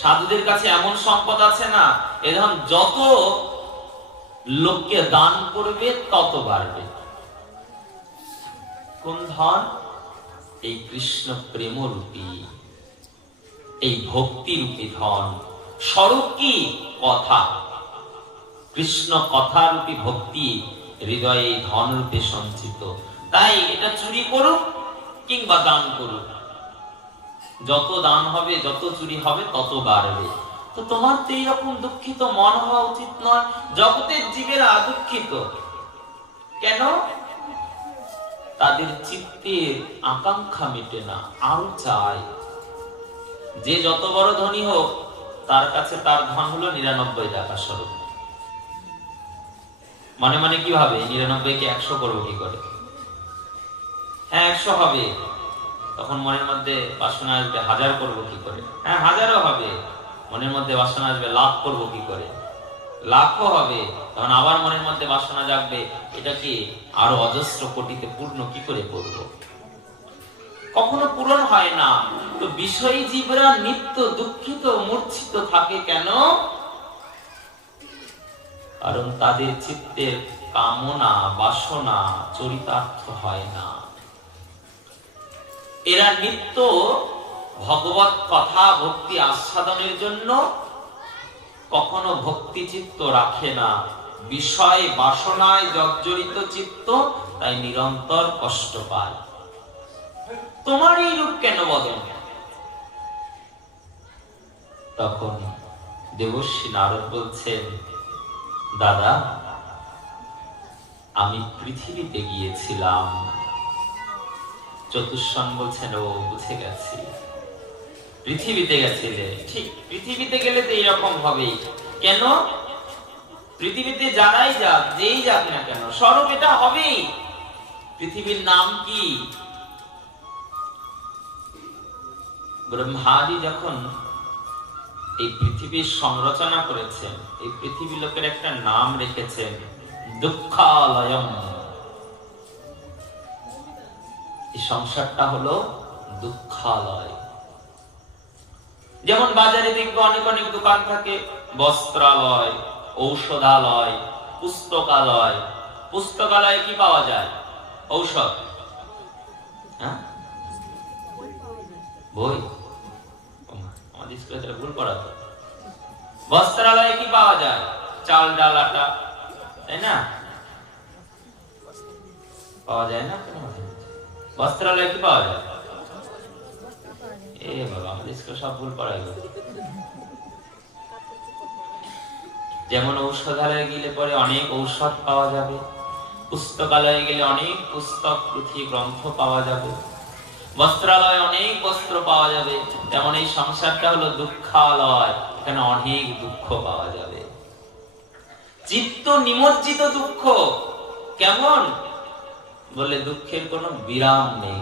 সাধুদের কাছে এমন সম্পদ আছে না, এ ধন যত লোককে দান করবে তত বাড়বে। কোন ধন? এই কৃষ্ণ প্রেম রূপী, এই ভক্তি রূপী ধন। স্বরূপ কি? কথা। কৃষ্ণ কথা রূপী ভক্তি হৃদয়ে ধন রূপে সঞ্চিত। তাই এটা চুরি করুক কিংবা দান করুক, যত দান হবে যত চুরি হবে তত বাড়বে। তো তোমার তো এইরকম দুঃখিত মন হওয়া উচিত নয়। জগতের জীবেরা দুঃখিত কেন? তাদের চিত্তের আকাঙ্ক্ষা মেটে না, আরো চায়। যে যত বড় ধনী হোক, তার কাছে তার ধন হলো 99 টাকা স্বরূপ। মনে মনে কি ভাবে? 99 কে 100 করবো কি করে? হ্যাঁ 100 হবে, তখন মনের মধ্যে বাসনা আসবে 1000 করবো কি করে? হ্যাঁ 1000ও হবে, মনের মধ্যে বাসনা আসবে লাখ করবো কি করে? লাখও হবে, তখন আবার মনের মধ্যে বাসনা জাগবে এটা কি আরো অজস্র কোটিতে পূর্ণ কি করে করব? কখনো পূরণ হয় না। তো বিষয়ী জীবরা নিত্য দুঃখিত মূর্ছিত থাকে কেন? কারণ তাদের চিত্তের কামনা বাসনা চরিতার্থ হয় না। এরা নিত্য ভগবত কথা ভক্তি আস্বাদনের জন্য কখনো ভক্তি চিত্ত রাখে না, বিষয় বাসনায় জর্জরিত চিত্ত, তাই নিরন্তর কষ্ট পায়। তোমার এই রূপ কেন বদল? তখন দেবর্ষি নারদ বলছেন, দাদা আমি পৃথিবীতে গিয়েছিলাম। চতুর্সন বলছেন, ও বুঝে গেছি, পৃথিবীতে গেছিলে। ঠিক, পৃথিবীতে গেলে তো এইরকম হবেই। কেন? পৃথিবীতে যারাই যাক, যেই যাক না কেন, স্বরূপ এটা হবেই। পৃথিবীর নাম কি? ব্রহ্মাজি যখন এই পৃথিবীর সংরচনা করেছেন, এই পৃথিবী লোকের একটা নাম রেখেছেন, দুঃখালয়ম। এই সংসারটা হলো দুঃখালয়। যেমন বাজারে দেখবে অনেক অনেক দোকান থাকে, বস্ত্রালয়, ঔষধালয়, পুস্তকালয়। পুস্তকালয়ে কি পাওয়া যায়? ঔষধ, হ্যাঁ, বই। আমাদের স্কুলে ভুল করা তো। বস্ত্রালয়ে কি পাওয়া যায়? চাল, ডাল, আটা, তাই না? পাওয়া যায় না? বস্ত্রালয়ে কি পাওয়া যায়? এ বাবা, আমাদের স্কুলে সব ভুল করা গেল। যেমন ঔষধালয়ে গেলে পরে অনেক ঔষধ পাওয়া যাবে, পুস্তকালয়ে গেলে অনেক পুস্তক, পুঁথি, গ্রন্থ পাওয়া যাবে, বস্ত্রালয়ে অনেক বস্ত্র পাওয়া যাবে। তেমন এই সংসারটা হলো দুঃখালয়, এখানে অনেক দুঃখ পাওয়া যাবে। চিত্ত নিমজ্জিত দুঃখ। কেমন? বলে দুঃখের কোনো বিরাম নেই।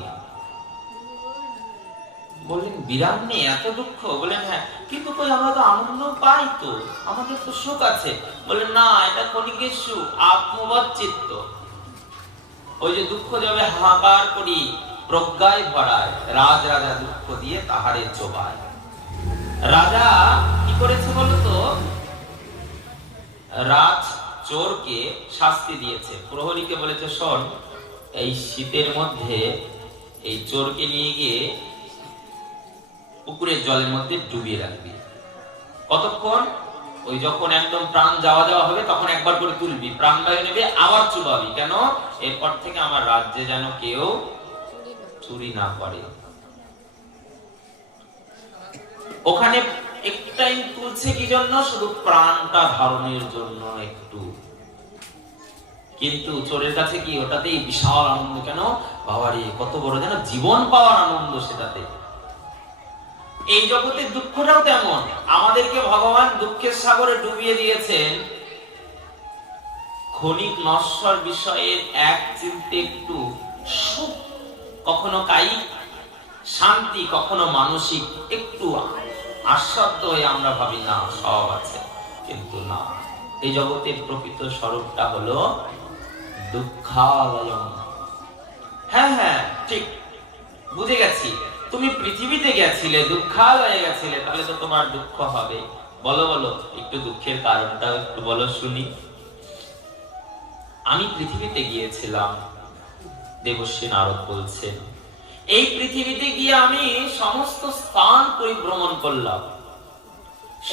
বললেন বিরাম নেই, এত দুঃখ? বলেন হ্যাঁ, কিন্তু কই আমরা তো আনন্দ পাই, তো আমাদের তো সুখ আছে। বলেন না, এটা ক্ষণিকের সুখ, আত্মবোধ চিত্ত। ওই যে দুঃখ যাবে হাহাকার করি, প্রজ্ঞায় ভরায়, রাজ রাজা দুঃখ দিয়ে তাহারে চোবায়। রাজা কি করেছে বলতো? রাজ চোরকে শাস্তি দিয়েছে, প্রহরীকে বলেছে, শোন, এই শীতের মধ্যে এই চোরকে নিয়ে গিয়ে পুকুরের জলের মধ্যে ডুবিয়ে রাখবি। কতক্ষণ? ওই যখন একদম প্রাণ যাওয়া যাওয়া হবে তখন একবার করে তুলবি, প্রাণবায়ু নেবে, আবার চুবাবি। কেন? এরপর থেকে আমার রাজ্যে যেন কেউ চুরি না করে। ওখানে একটু টাইম তুলছে কি জন্য? শুধু প্রাণটা ধারণের জন্য একটু। কিন্তু চোরের কাছে কি ওটাতেই বিশাল আনন্দ। কেন? বাবারে, কত বড় যেন জীবন পাওয়ার আনন্দ সেটাতে। এই জগতের দুঃখটাও তেমন। আমাদেরকে ভগবান দুঃখের সাগরে ডুবিয়ে দিয়েছেন ক্ষণিক নশ্বর বিষয়ের এক চিন্তে একটু সুখ, কখনো কায়িক শান্তি, কখনো মানসিক একটু আস্বাদ্য হয়ে আমরা ভাবি না সব আছে, কিন্তু না। এই জগতের প্রকৃত স্বরূপটা হলো দুঃখালয়ম। হ্যাঁ হ্যাঁ, ঠিক বুঝে গেছি। তুমি পৃথিবীতে গেছিলে, দুঃখালয়ে গেছিলে, তাহলে তো তোমার দুঃখ হবে। বলো বলো, একটু দুঃখের কারণটা একটু বলো শুনি। আমি পৃথিবীতে গিয়েছিলাম, দেবশ্রী নারদ বলছেন, এই পৃথিবীতে গিয়ে আমি সমস্ত স্থান পরিভ্রমণ করলাম।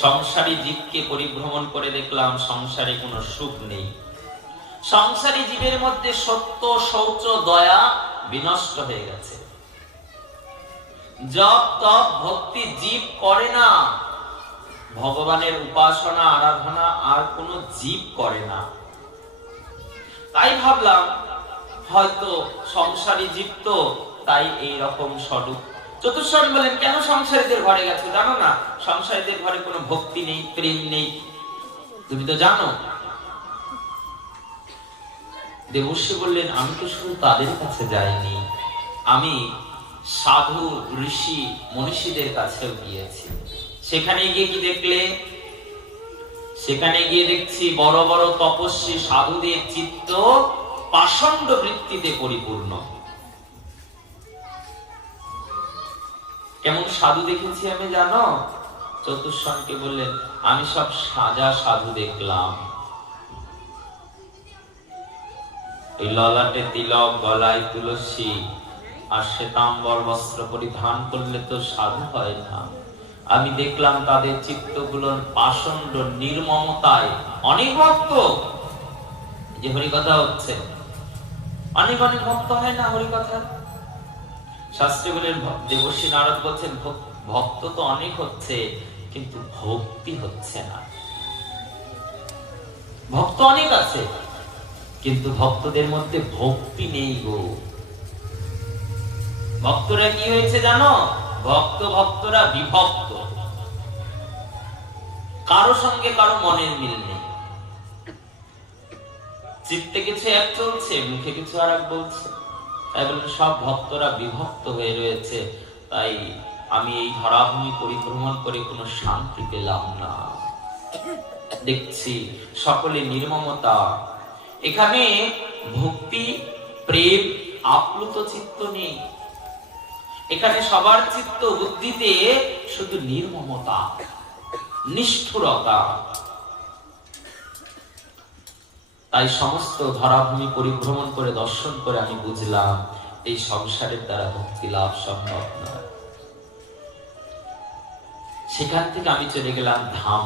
সংসারী জীবকে পরিভ্রমণ করে দেখলাম সংসারে কোনো সুখ নেই। সংসারী জীবের মধ্যে সত্য, শৌচ, দয়া বিনষ্ট হয়ে গেছে। জপ তপ ভক্তি জীব করে না, ভগবানের উপাসনা আরাধনা আর কোন জীব করে না। তাই ভাবলাম হয়তো সংসারী জীব তো, তাই এই রকম স্বরূপ। চতুর্শন বলেন, কেন সংসারীদের ঘরে গেছে জানো না? সংসারীদের ঘরে কোনো ভক্তি নেই, প্রেম নেই, তুমি তো জানো। দেবশ্রী বললেন, আমি তো শুধু তাদের কাছে যাইনি, আমি সাধু, ঋষি, মনীষীদের কাছেও গিয়েছি। সেখানে গিয়ে কি দেখলে? সেখানে গিয়ে দেখছি বড় বড় তপস্বী সাধুদের চিত্ত পাষণ্ড বৃত্তিতে পরিপূর্ণ। কেমন সাধু দেখেছি আমি জানো? চতুর্শনকে বললেন, আমি সব সাজা সাধু দেখলাম। এই ললাটে তিলক, গলায় তুলসী আর শ্বেতাম্বর বস্ত্র পরিধান করলে তো সাধু হয় না। আমি দেখলাম তাদের চিত্তগুলোর পাষণ্ড নির্মমতায়। অনেক ভক্ত, যে হরিকথা হচ্ছে, অনেক অনেক ভক্ত হয় না হরিকথা? শাস্ত্রে বলেন, দেবশ্রী নারদ বলছেন, ভক্ত তো অনেক হচ্ছে কিন্তু ভক্তি হচ্ছে না। ভক্ত অনেক আছে কিন্তু ভক্তদের মধ্যে ভক্তি নেই গো। ভক্তরা কি হয়েছে জানো? ভক্তরা বিভক্ত, কারো সঙ্গে কারো মনের মিল নেই। চিত্তে কিছু এক চলছে, মুখে কিছু আর এক বলছে। তাই বলে সব ভক্তরা বিভক্ত হয়ে রয়েছে। তাই আমি এই ধরাভূমি পরিভ্রমণ করে কোনো শান্তি পেলাম না। দেখছি সকলে নির্মমতা। এখানে ভক্তি, প্রেম, আপ্লুত চিত্ত নেই। এখানে সবার চিত্ত বুদ্ধিতে শুধু নির্মমতা, নিষ্ঠুরতা। তাই সমস্ত ধরাভূমি পরিভ্রমণ করে দর্শন করে আমি বুঝলাম এই সংসারের দ্বারা মুক্তি লাভ সম্ভব নয়। সেখান থেকে আমি চলে গেলাম ধাম,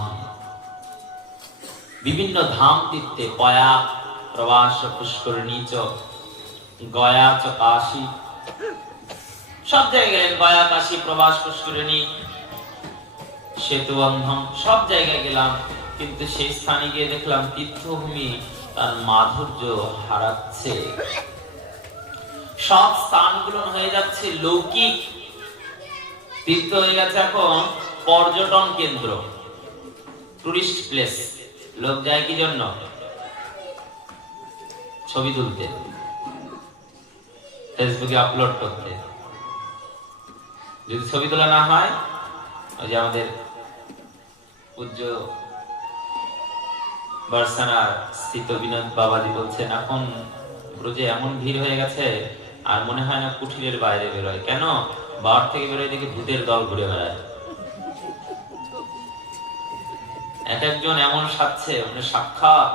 বিভিন্ন ধাম তীর্থে, পয়া প্রবাস পুষ্করিণী চ গয়া চ কাশী, সব জায়গায় গেলেন। গয়া, কাশী, প্রবাস, পুষ্করিণী, সেতুবন্ধন, সব জায়গায় গেলাম। কিন্তু সেই স্থানে গিয়ে দেখলাম তীর্থভূমি তার মাধুর্য হারাচ্ছে। সব স্থানগুলো হয়ে যাচ্ছে লৌকিক তীর্থ, হয়ে গেছে এখন পর্যটন কেন্দ্র, টুরিস্ট প্লেস। লোক যায় কি জন্য? ছবি তুলতে, ফেসবুকে আপলোড করতে। যদি ছবি তোলা না হয়, ওই যে আমাদের পূজ্য বার্সানার স্থিত বিনোদ বাবাজি বলছেন, এখন ব্রজে এমন ভিড় হয়ে গেছে আর মনে হয় না কুঠিরের বাইরে বেরোয়। কেন? বার থেকে বেরোয় দেখে ভূতের দল ঘুরে বেড়ায়। এক একজন এমন সাজছে, মানে সাক্ষাৎ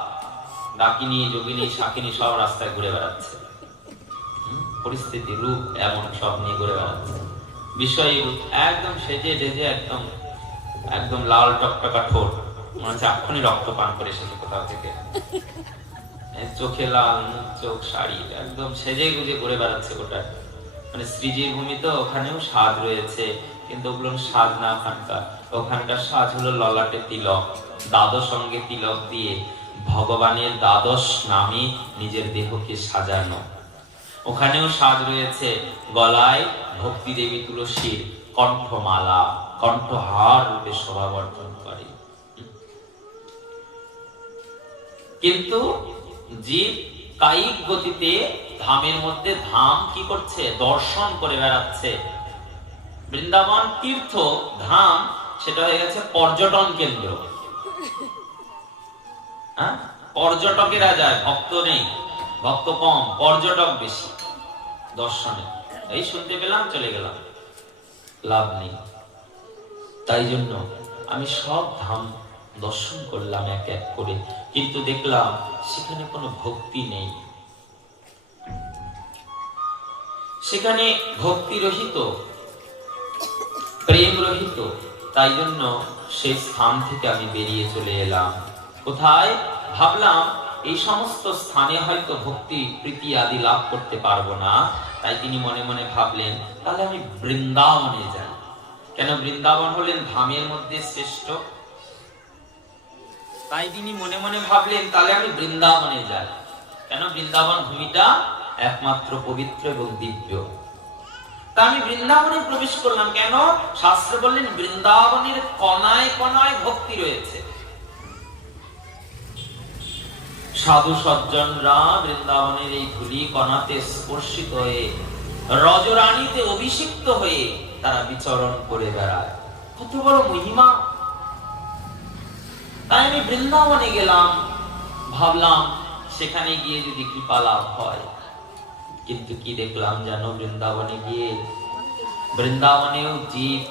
ডাকিনী, যোগিনী, শাকিনী সব রাস্তায় ঘুরে বেড়াচ্ছে। পরিস্থিতি, রূপ এমন সব নিয়ে ঘুরে বেড়াচ্ছে। বিষয় রূপ একদম সেজে ডেজে, একদম একদম লাল টকটকা ঠোঁট, মনে হচ্ছে এক্ষুনি রক্ত পান করে এসেছে কোথাও থেকে। চোখে লাল, মুখ চোখ শাড়ি, একদম সেজে গুজে ঘুরে বেড়াচ্ছে গোটা। মানে শ্রীজির ভূমি তো, ওখানেও সাজ রয়েছে, কিন্তু ওগুলো সাজ না ওখানকার। ওখানকার সাজ হলো ললাটে তিলক, দ্বাদশ সঙ্গে তিলক দিয়ে ভগবানের দ্বাদশ নামে নিজের দেহকে সাজানো। ওখানেও সাজ রয়েছে, গলায় ভক্তি দেবী তুলসীর কণ্ঠমালা, কণ্ঠহার রূপে শোভাবর্ধন করে। কিন্তু জীব কায়িক গতিতে ধামের মধ্যে ধাম কি করছে? দর্শন করে বেড়াচ্ছে। বৃন্দাবন তীর্থ ধাম, সেটা হয়ে গেছে পর্যটন কেন্দ্র। পর্যটকেরা যায়, ভক্ত নেই, ভক্ত কম, পর্যটক বেশি দর্শনে। এই শুনতে পেলাম, চলে গেলাম, লাভ নেই। তাই জন্য আমি সব ধাম দর্শন করলাম এক এক করে, কিন্তু দেখলাম সেখানে কোনো ভক্তি নেই, সেখানে ভক্তি রহিত, প্রেম রহিত। তাই জন্য সেই স্থান থেকে আমি বেরিয়ে চলে এলাম। কোথায়? ভাবলাম এই সমস্ত স্থানে হয়তো ভক্তি প্রীতি আদি লাভ করতে পারবো না। তাই তিনি মনে মনে ভাবলেন, তাহলে আমি বৃন্দাবনে যাই। কেন? বৃন্দাবন হলেন ধামের মধ্যে শ্রেষ্ঠ। তাই তিনি মনে মনে ভাবলেন, তাহলে আমি বৃন্দাবনে যাই। কেন? বৃন্দাবন ভূমিটা একমাত্র পবিত্র এবং দিব্য। তা আমি বৃন্দাবনে প্রবেশ করলাম। কেন? শাস্ত্রে বললেন বৃন্দাবনের কণায় কণায় ভক্তি রয়েছে। সাধু সজ্জনরা বৃন্দাবনের এই ধূলি কণাতে স্পর্শিত হয়ে, রজরানীতে অভিষিক্ত হয়ে তারা বিচরণ করে বেড়ায়। কত বড় মহিমা! তাই আমি বৃন্দাবনে গেলাম, ভাবলাম সেখানে গিয়ে যদি কৃপা লাভ হয়। কিন্তু কি দেখলাম জানো? বৃন্দাবনে গিয়ে, বৃন্দাবনেও জীব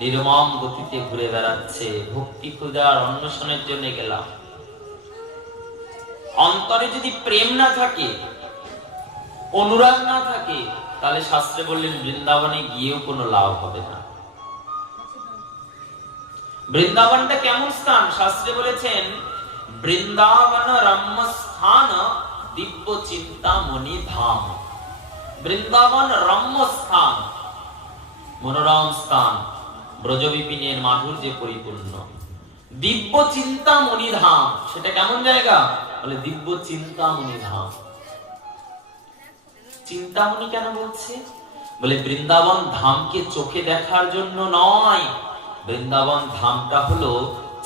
নির্মম গতিতে ঘুরে বেড়াচ্ছে। ভক্তি খোঁজার অন্বেষণের জন্য গেলাম। অন্তরে যদি প্রেম না থাকে, অনুরাগ না থাকে, তাহলে শাস্ত্রে বললেন বৃন্দাবনে গিয়েও কোনো লাভ হবে না। বৃন্দাবনটা কেমন স্থান? শাস্ত্রে বলেছেন বৃন্দাবন রম্য স্থান দিব্য চিন্তামণি ধাম। বৃন্দাবন রম্য স্থান, মনোরম স্থান, ব্রজবিপিনের মাধুর্যে পরিপূর্ণ। দিব্য চিন্তামণি ধাম, সেটা কেমন জায়গা? বলে দিব্য চিন্তামণি ধাম। চিন্তামণি কেন বলছে? বলে বৃন্দাবন ধামকে চোখে দেখার জন্য নয়, বৃন্দাবন ধামটা হলো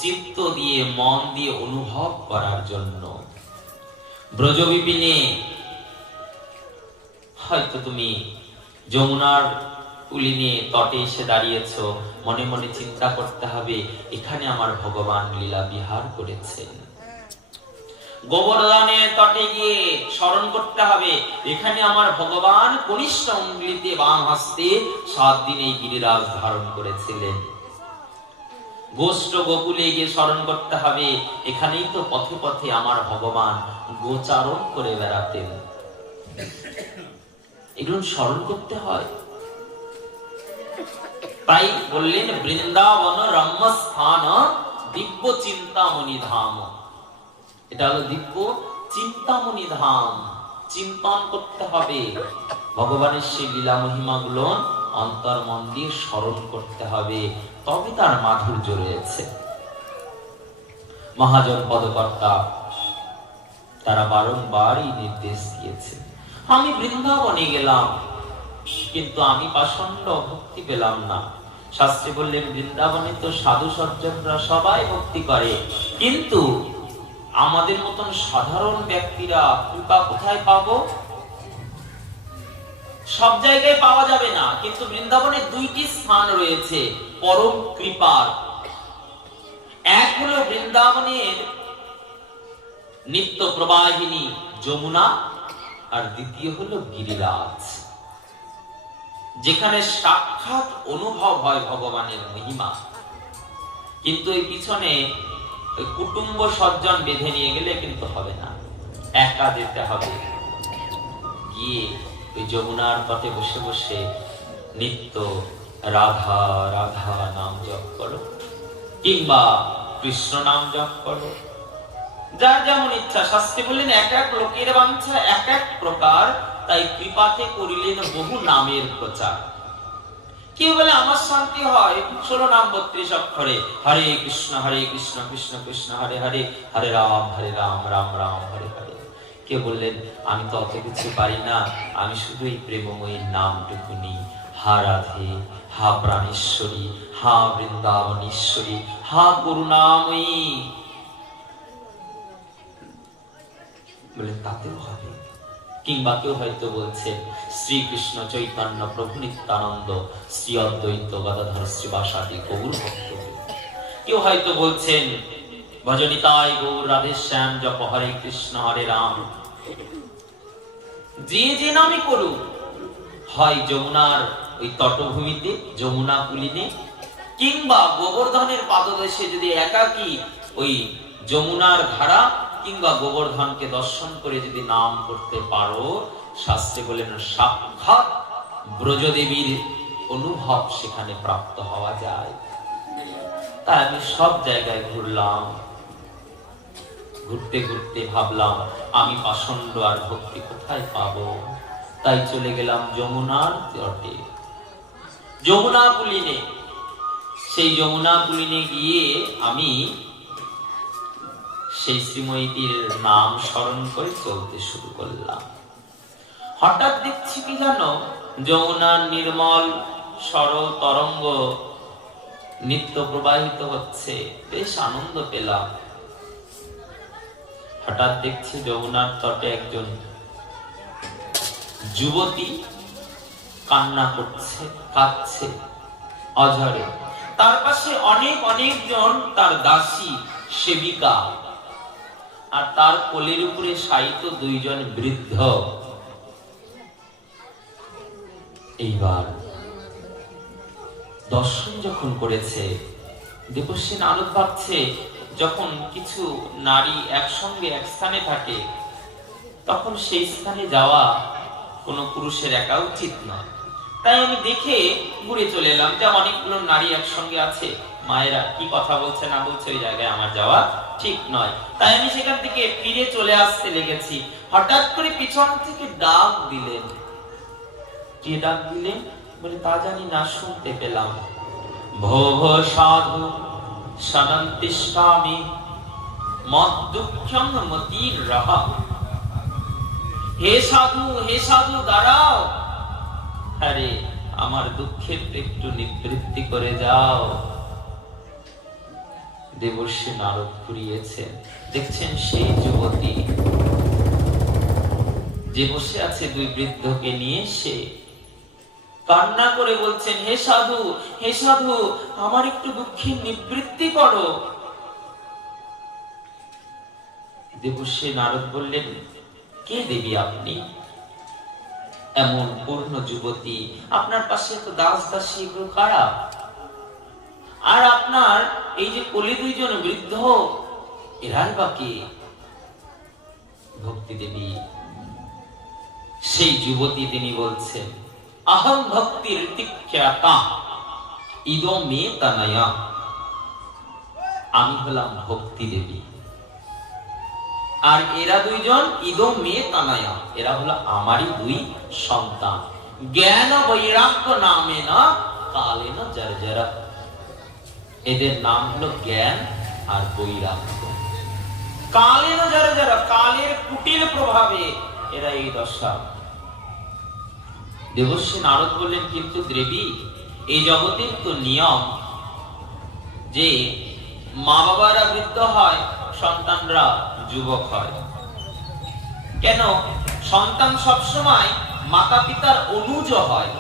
চিত্ত দিয়ে, মন দিয়ে অনুভব করার জন্য। ব্রজবিপিনে হয়তো তুমি যমুনার কুলিনে তটে এসে দাঁড়িয়েছ, মনে মনে চিন্তা করতে হবে এখানে আমার ভগবান লীলা বিহার করেছেন। গোবর্ধনের তটে গিয়ে স্মরণ করতে হবে এখানে আমার ভগবান কনিষ্ঠ অঙ্গুলিতে বাম হস্তে 7 দিন এই গিরিরাজ ধারণ করেছিলেন। গোষ্ঠ গোকুলে গিয়ে স্মরণ করতে হবে এখানেই তো পথে পথে আমার ভগবান গোচারণ করে বেড়াতেন। এগুলো স্মরণ করতে হয়। তাই বললেন বৃন্দাবন রম্য স্থান দিব্য চিন্তামণি ধাম। এটা হলো দিব্য চিন্তামণি ধাম। চিন্তন করতে হবে ভগবানের সেই লীলা মহিমা গুলো, অন্তর মন দিয়ে স্মরণ করতে হবে, তবে তার মাধুর্য রয়েছে। মহাজন পদকর্তা তারা বারংবারই নির্দেশ দিয়েছে, আমি বৃন্দাবনে গেলাম কিন্তু আমি পাষণ্ড ভক্তি পেলাম না। শাস্ত্রী বললেন বৃন্দাবনে তো সাধু সজ্জনরা সবাই ভক্তি করে, কিন্তু আমাদের মতন সাধারণ ব্যক্তিরা কৃপা কোথায় পাবো? সব জায়গায় পাওয়া যাবে না, কিন্তু বৃন্দাবনে 2টি স্থান রয়েছে পরম কৃপার। এক হলো বৃন্দাবনের নিত্য প্রবাহিনী যমুনা, আর দ্বিতীয় হলো গিরিরাজ, যেখানে সাক্ষাৎ অনুভব হয় ভগবানের মহিমা। কিন্তু এই পিছনে কুটুম্ব সজ্জন বেঁধে নিয়ে গেলে কিন্তু হবে না, একা যেতে হবে। গিয়ে ওই যমুনার তটে বসে বসে নিত্য রাধা রাধা নাম জপ করো, কিংবা কৃষ্ণ নাম জপ করো, যার যেমন ইচ্ছা। শাস্ত্রী বললেন এক এক লোকের বাঞ্ছা এক এক প্রকার, তাই কৃপাতে করিলেন বহু নামের প্রচার। কেউ বলে আমার শান্তি হয় 16 নাম 32 অক্ষরে, হরে কৃষ্ণ কৃষ্ণ কৃষ্ণ হরে হরে, হরে রাম রাম রাম হরে হরে। কেউ বললেন আমি তো অত কিছু পারি না, আমি শুধু এই প্রেমময়ীর নামটুকু নিই, হা রাধে, হা প্রাণেশ্বরী, হা বৃন্দাবনেশ্বরী, হা করুণাময়ী। বলে তাতেও হবে। কিংবা কেউ হয়তো বলছে শ্রীকৃষ্ণ চৈতন্য প্রভু নিত্যানন্দ শ্রী অদ্বৈত গদাধর শ্রীবাসাদি গৌর ভক্ত। কেউ হয়তো বলছেন ভজনিতাই গৌর রাধে শ্যাম জপ হরে কৃষ্ণ হরে রাম। যে যে নামে করুক, হয় যমুনার ওই তটভূমিতে যমুনা কুলিনে, কিংবা গোবর্ধনের পাদদেশে যদি একাকী ওই যমুনার ধারা কিংবা গোবর্ধনকে দর্শন করে যদি নাম করতে পারো, শাস্ত্রে বলেন সাক্ষাৎ ব্রজদেবীর অনুভব সেখানে প্রাপ্ত হওয়া যায়। তাই আমি সব জায়গায় ঘুরলাম, ঘুরতে ঘুরতে ভাবলাম আমি পাষণ্ড আর ভক্তি কোথায় পাবো। তাই চলে গেলাম যমুনার তটে, যমুনা কুলিনে। সেই যমুনা কুলিনে গিয়ে আমি সেই শ্রীমতীর নাম স্মরণ করে চলতে শুরু করলাম। হঠাৎ দেখছি কি জানো, যমুনার নির্মল সরল তরঙ্গ নিত্য প্রবাহিত হচ্ছে, বেশ আনন্দ পেলাম। হঠাৎ দেখছি যমুনার তটে একজন যুবতী কান্না করছে, কাঁদছে অঝরে। তার পাশে অনেকজন তার দাসী সেবিকা, আর তার কোলের উপরে শায়িত 2 জন বৃদ্ধ। এইবার দর্শন যখন করেছে, দেবশ্রী নারদ ভাবছে যখন কিছু নারী একসঙ্গে এক স্থানে থাকে তখন সেই স্থানে যাওয়া কোনো পুরুষের একা উচিত নয়। তাই আমি দেখে ঘুরে চলে এলাম যে অনেকগুলো নারী একসঙ্গে আছে, মায়েরা কি কথা বলছে না বলছে ওই জায়গায় আমার যাওয়া ঠিক নয়। তাই আমি সেখান থেকে ফিরে চলে আসতে লেগেছি। হঠাৎ করে পিছন থেকে ডাক দিলেন। কে ডাক দিলেন বলে তা জানি না, শুনতে পেলাম ভব সাধু সদন্তিষ্টামি মদ দুঃখম মতির রহা। হে সাধু দাঁড়াও, আরে আমার দুঃখের একটু নিবৃত্তি করে যাও। দেবর্ষি নারদ ঘুরিয়েছেন, দেখছেন সেই যুবতী যে বসে আছে দুই বৃদ্ধকে নিয়ে সে কান্না করে বলছেন, হে সাধু, হে সাধু, আমার একটু দুঃখের নিবৃত্তি করো। দেবশ্রী নারদ বললেন, কে দেবী আপনি? এমন পূর্ণ যুবতী, আপনার পাশে তো দাস দাসী এগুলো কারা? আর আপনার এই যে কোলে দুইজন বৃদ্ধ, এরাই বা কে? ভক্তি দেবী সেই যুবতী, তিনি বলছেন, আহম ভক্তির তিখ্যাতা ইদম মে তানয়া। আমি হলাম ভক্তি দেবী, আর এরা দুইজন ইদম মে তানয়া, এরা হলো আমারই দুই সন্তান। জ্ঞান বৈরাগ্য নামে না কালে না জর্জরা। এদের নাম হলো জ্ঞান আর বৈরাগ্য। কালে না জর্জরা, কালের কুটিল প্রভাবে এরা এই দশা। দেবশ্রী নারদ বললেন, কিন্তু দেবী, এই জগতের তো নিয়ম যে মা বাবারা বৃদ্ধ হয়, সন্তানরা যুবক হয়। কেন? সন্তান সবসময় মাতা পিতার অনুজ হয়,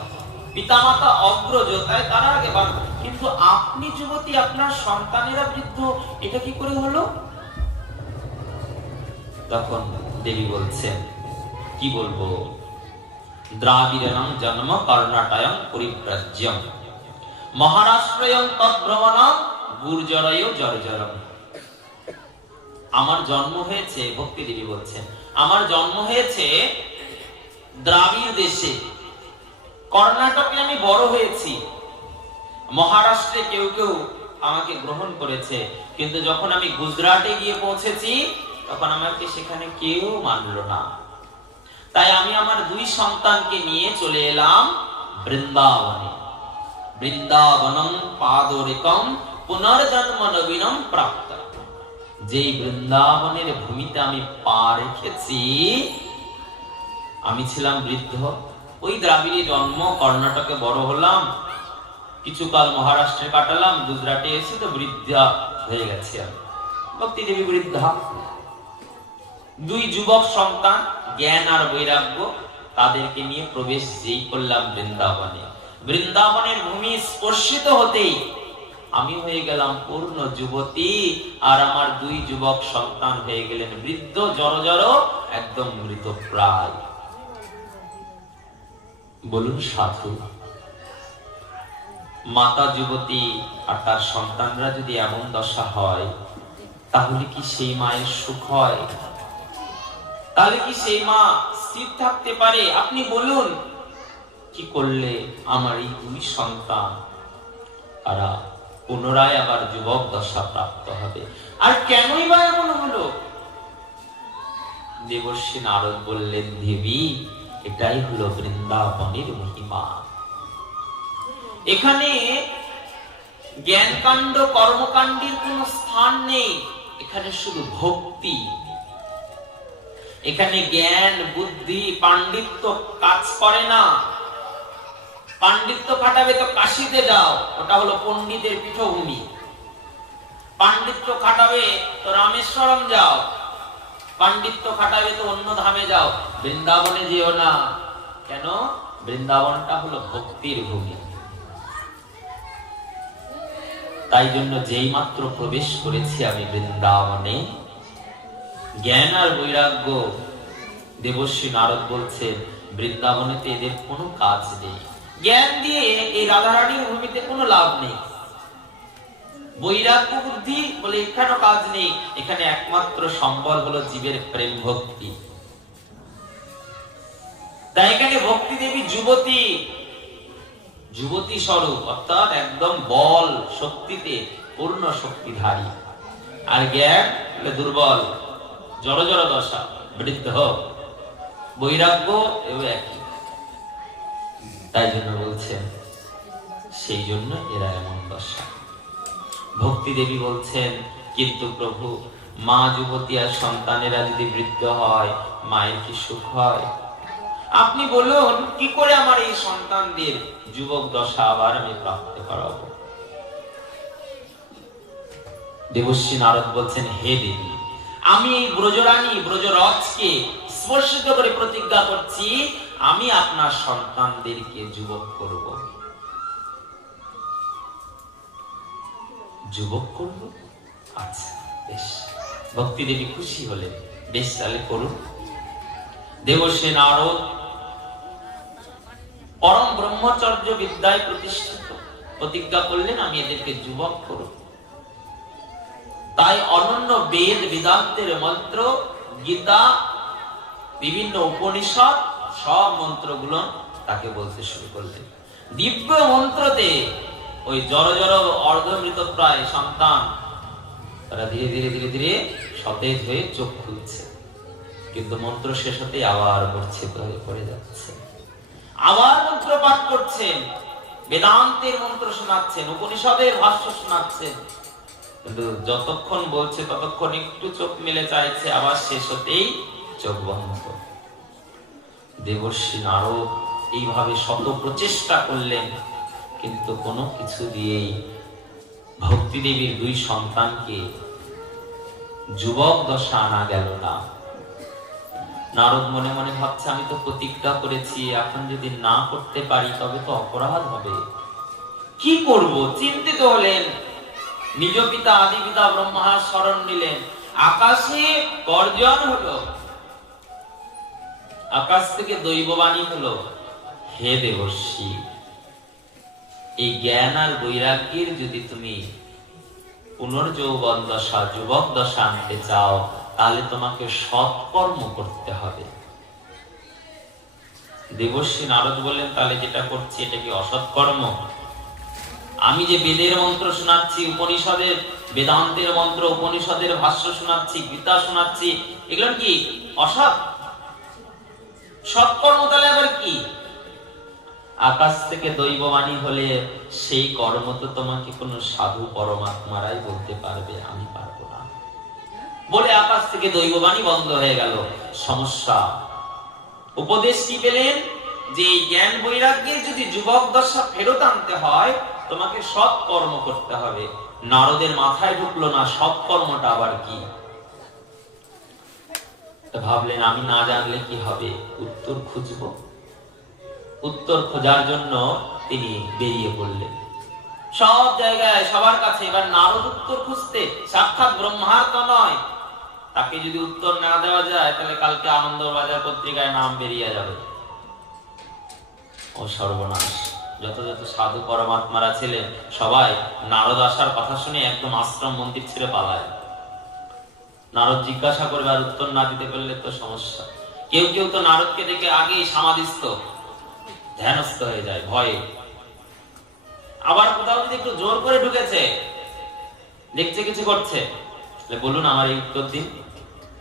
পিতা মাতা অগ্রজ, তাই তারা আগে বাড়ে। কিন্তু আপনি যুবতী, আপনার সন্তানেরা বৃদ্ধ, এটা কি করে হলো? তখন দেবী বলছেন, কি বলবো, দ্রাবিড়ং জন্ম কর্ণাটয়ং পরিব্রাজ্যম মহারাষ্ট্রয়ং তদ্ভ্রমণং গুর্জরয় জর্জরম। আমার জন্ম হয়েছে, ভক্তি দেবী বলছেন, আমার জন্ম হয়েছে দ্রাবিড় দেশে, কর্ণাটকে আমি বড় হয়েছি, মহারাষ্ট্রে কেউ কেউ আমাকে গ্রহণ করেছে, কিন্তু যখন আমি গুজরাটে গিয়ে পৌঁছেছি তখন আমাকে সেখানে কেউ মানল না। তাই আমি আমার দুই সন্তানকে নিয়ে চলে এলাম বৃন্দাবনে। বৃন্দাবনম পাদরেকম পুনর্জন্ম নবীনম প্রাপ্ত। যেই বৃন্দাবনের ভূমিতে আমি পা রেখেছি, আমি ছিলাম বৃদ্ধ, ওই দ্রাবিড়ে জন্ম, কর্ণাটকে বড় হলাম, কিছুকাল মহারাষ্ট্রে কাটালাম, গুজরাটে এসে তো বৃদ্ধা হয়ে গেছে। ভক্তি দেবী বৃদ্ধা, দুই যুবক সন্তান জ্ঞান আর বৈরাগ্য, তাদেরকে নিয়ে প্রবেশ যেই করলাম বৃন্দাবনে, বৃন্দাবনের ভূমি স্পর্শিত হতেই আমি হয়ে গেলাম পূর্ণ যুবতী, আর আমার দুই যুবক সন্তান হয়ে গেলেন বৃদ্ধ, জড় একদম মৃত প্রায়। বলুন সাধু, মাতা যুবতী আর তার সন্তানরা যদি এমন দশা হয়, তাহলে কি সেই মায়ের সুখ হয়? তাহলে কি সেই মা স্থির থাকতে পারে? আপনি বলুন, কি করলে আমার এই দুই সন্তান তারা পুনরায় আবার যুবক দশা প্রাপ্ত হবে? আর কেনই বা এমন হলো? দেবশ্রী নারদ বললেন, দেবী, এটাই হলো বৃন্দাবনের মহিমা। এখানে জ্ঞানকাণ্ড কর্মকাণ্ডের কোন স্থান নেই, এখানে শুধু ভক্তি। এখানে জ্ঞান বুদ্ধি পাণ্ডিত্য কাজ করে না। পাণ্ডিত্য খাটাবে তো কাশীতে যাও, ওটা হলো পণ্ডিতের পীঠভূমি। পাণ্ডিত্য খাটাবে তো রামেশ্বরম যাও, পাণ্ডিত্য খাটাবে তো অন্য ধামে যাও, বৃন্দাবনে যেও না। কেন? বৃন্দাবনটা হলো ভক্তির ভূমি। তাই জন্য যেই মাত্র প্রবেশ করেছি আমি বৃন্দাবনে, জ্ঞান আর বৈরাগ্য, দেবশ্রী নারদ বলছে, বৃন্দাবনেতে এদের কোনো কাজ নেই। জ্ঞান দিয়ে এই রাধারানীর ভূমিতে কোনো লাভ নেই। বৈরাগ্য বুদ্ধি বলে এখানে কাজ নেই। এখানে একমাত্র সম্বল হলো জীবের প্রেম ভক্তি। তাই এখানে ভক্তি দেবী যুবতী, যুবতী স্বরূপ, অর্থাৎ একদম বল শক্তিতে পূর্ণ শক্তিধারী। আর জ্ঞান দুর্বল, জড় দশা, বৃদ্ধ। বৈরাগ্য এও একই। তাই জন্য বলছেন, সেই জন্য এরা এমন দশা। ভক্তি দেবী বলছেন, কিন্তু প্রভু, মা যুবতী আর সন্তানেরা যদি বৃদ্ধ হয়, মায়ের কি সুখ হয়? আপনি বলুন, কি করে আমার এই সন্তানদের যুবক দশা আবার আমি প্রাপ্ত করাবো? দেবশ্রী নারদ বলছেন, হে দেবী, আমি এই ব্রজরানী ব্রজরথকে স্পর্শিত করে প্রতিজ্ঞা করছি, আমি আপনার সন্তানদেরকে যুবক করব। যুবক করব? আচ্ছা বেশ। ভক্তি দেবী খুশি হলেন, বেশ তাহলে করুন। দেবর্ষি নারদ পরম ব্রহ্মচর্য বিদ্যায় প্রতিষ্ঠিত, প্রতিজ্ঞা করলেন আমি এদেরকে যুবক করব। তাই অনন্য বেদ বেদান্তের মন্ত্র, গীতা, বিভিন্ন উপনিষদ, সব মন্ত্রগুলো তাকে বলতে শুরু করলেন। দিব্য মন্ত্রতে ওই জড় জড় অর্ধমৃতপ্রায় সন্তান তারা ধীরে ধীরে ধীরে ধীরে সতেজ হয়ে চোখ খুলছে, কিন্তু মন্ত্র শেষ হতে আবার মূর্ছিত হয়ে পড়ে যাচ্ছে। আবার মন্ত্র পাঠ করছেন, বেদান্তের মন্ত্র শোনাচ্ছেন, উপনিষদের ভাষ্য শোনাচ্ছেন, কিন্তু যতক্ষণ বলছে ততক্ষণ একটু চোখ মেলে চাইছে, আবার শেষ হতেই চোখ বন্ধ। দেবর্ষি নারদ এইভাবে শত প্রচেষ্টা করলেন, কিন্তু কোনো কিছু দিয়েই ভক্তি দেবীর দুই সন্তানকে যুবক দশা আনা গেল না। নারদ মনে মনে ভাবছে, আমি তো প্রতিজ্ঞা করেছি, এখন যদি না করতে পারি তবে তো অপরাধ হবে, কি করব? চিন্তিত হলেন। নিজ পিতা আদি পিতা ব্রহ্মার শরণ নিলেন। আকাশে গর্জন হলো, আকাশ থেকে দৈববাণী হলো, হে দেবর্ষি, এই জ্ঞান আর বৈরাগ্যের যদি তুমি পুনর্যৌবন দশা, যুবক দশা আনতে চাও, তাহলে তোমাকে সৎকর্ম করতে হবে। দেবর্ষি নারদ বললেন, তাহলে যেটা করছি এটা কি অসৎকর্ম? আমি যে বেদের মন্ত্র শোনাচ্ছি, উপনিষদের বেদান্তের মন্ত্র, উপনিষদের ভাষ্য শোনাচ্ছি, গীতা শোনাচ্ছি, এগুলো কি অসৎ? সৎকর্ম তাহলে আবার কি? আকাশ থেকে দৈববাণী হলে সেই কর্ম তো তোমাকে কোন সাধু পরমাত্মারাই বলতে পারবে, আমি পারবো না বলে আকাশ থেকে দৈববাণী বন্ধ হয়ে গেল। সমস্যা। উপদেশ কি পেলেন? যে এই জ্ঞান বৈরাগ্যের যদি যুবক দশা ফেরত আনতে হয়, তোমাকে সৎ কর্ম করতে হবে। নারদের মাথায় ঢুকলো না সৎ কর্মটা আবার কি। ভাবলেন, আমি না জানলে কি হবে, উত্তর খুঁজবো। উত্তর খোঁজার জন্য তিনি বেরিয়ে পড়লেন সব জায়গায়, সবার কাছে। এবার নারদ উত্তর খুঁজতে, সাক্ষাৎ ব্রহ্মার তো নয়, তাকে যদি উত্তর না দেওয়া যায় তাহলে কালকে আনন্দবাজার পত্রিকায় নাম বেরিয়ে যাবে। ও সর্বনাশ! যত যত সাধু পরমাত্মারা ছিলেন সবাই নারদ আসার কথা শুনে একদম আশ্রম মন্দির ছেড়ে পালায়। নারদ জিজ্ঞাসা করবে, আর উত্তর না দিতে পারলে তো সমস্যা। কেউ কেউ তো নারদকে দেখে আগেই সমাধিস্থ, ধ্যানস্থ হয়ে যায় ভয়ে। আবার কোথাও যদি একটু জোর করে ঢুকেছে, দেখছে কিছু করছে, বলুন আমার এই উত্তর দিন,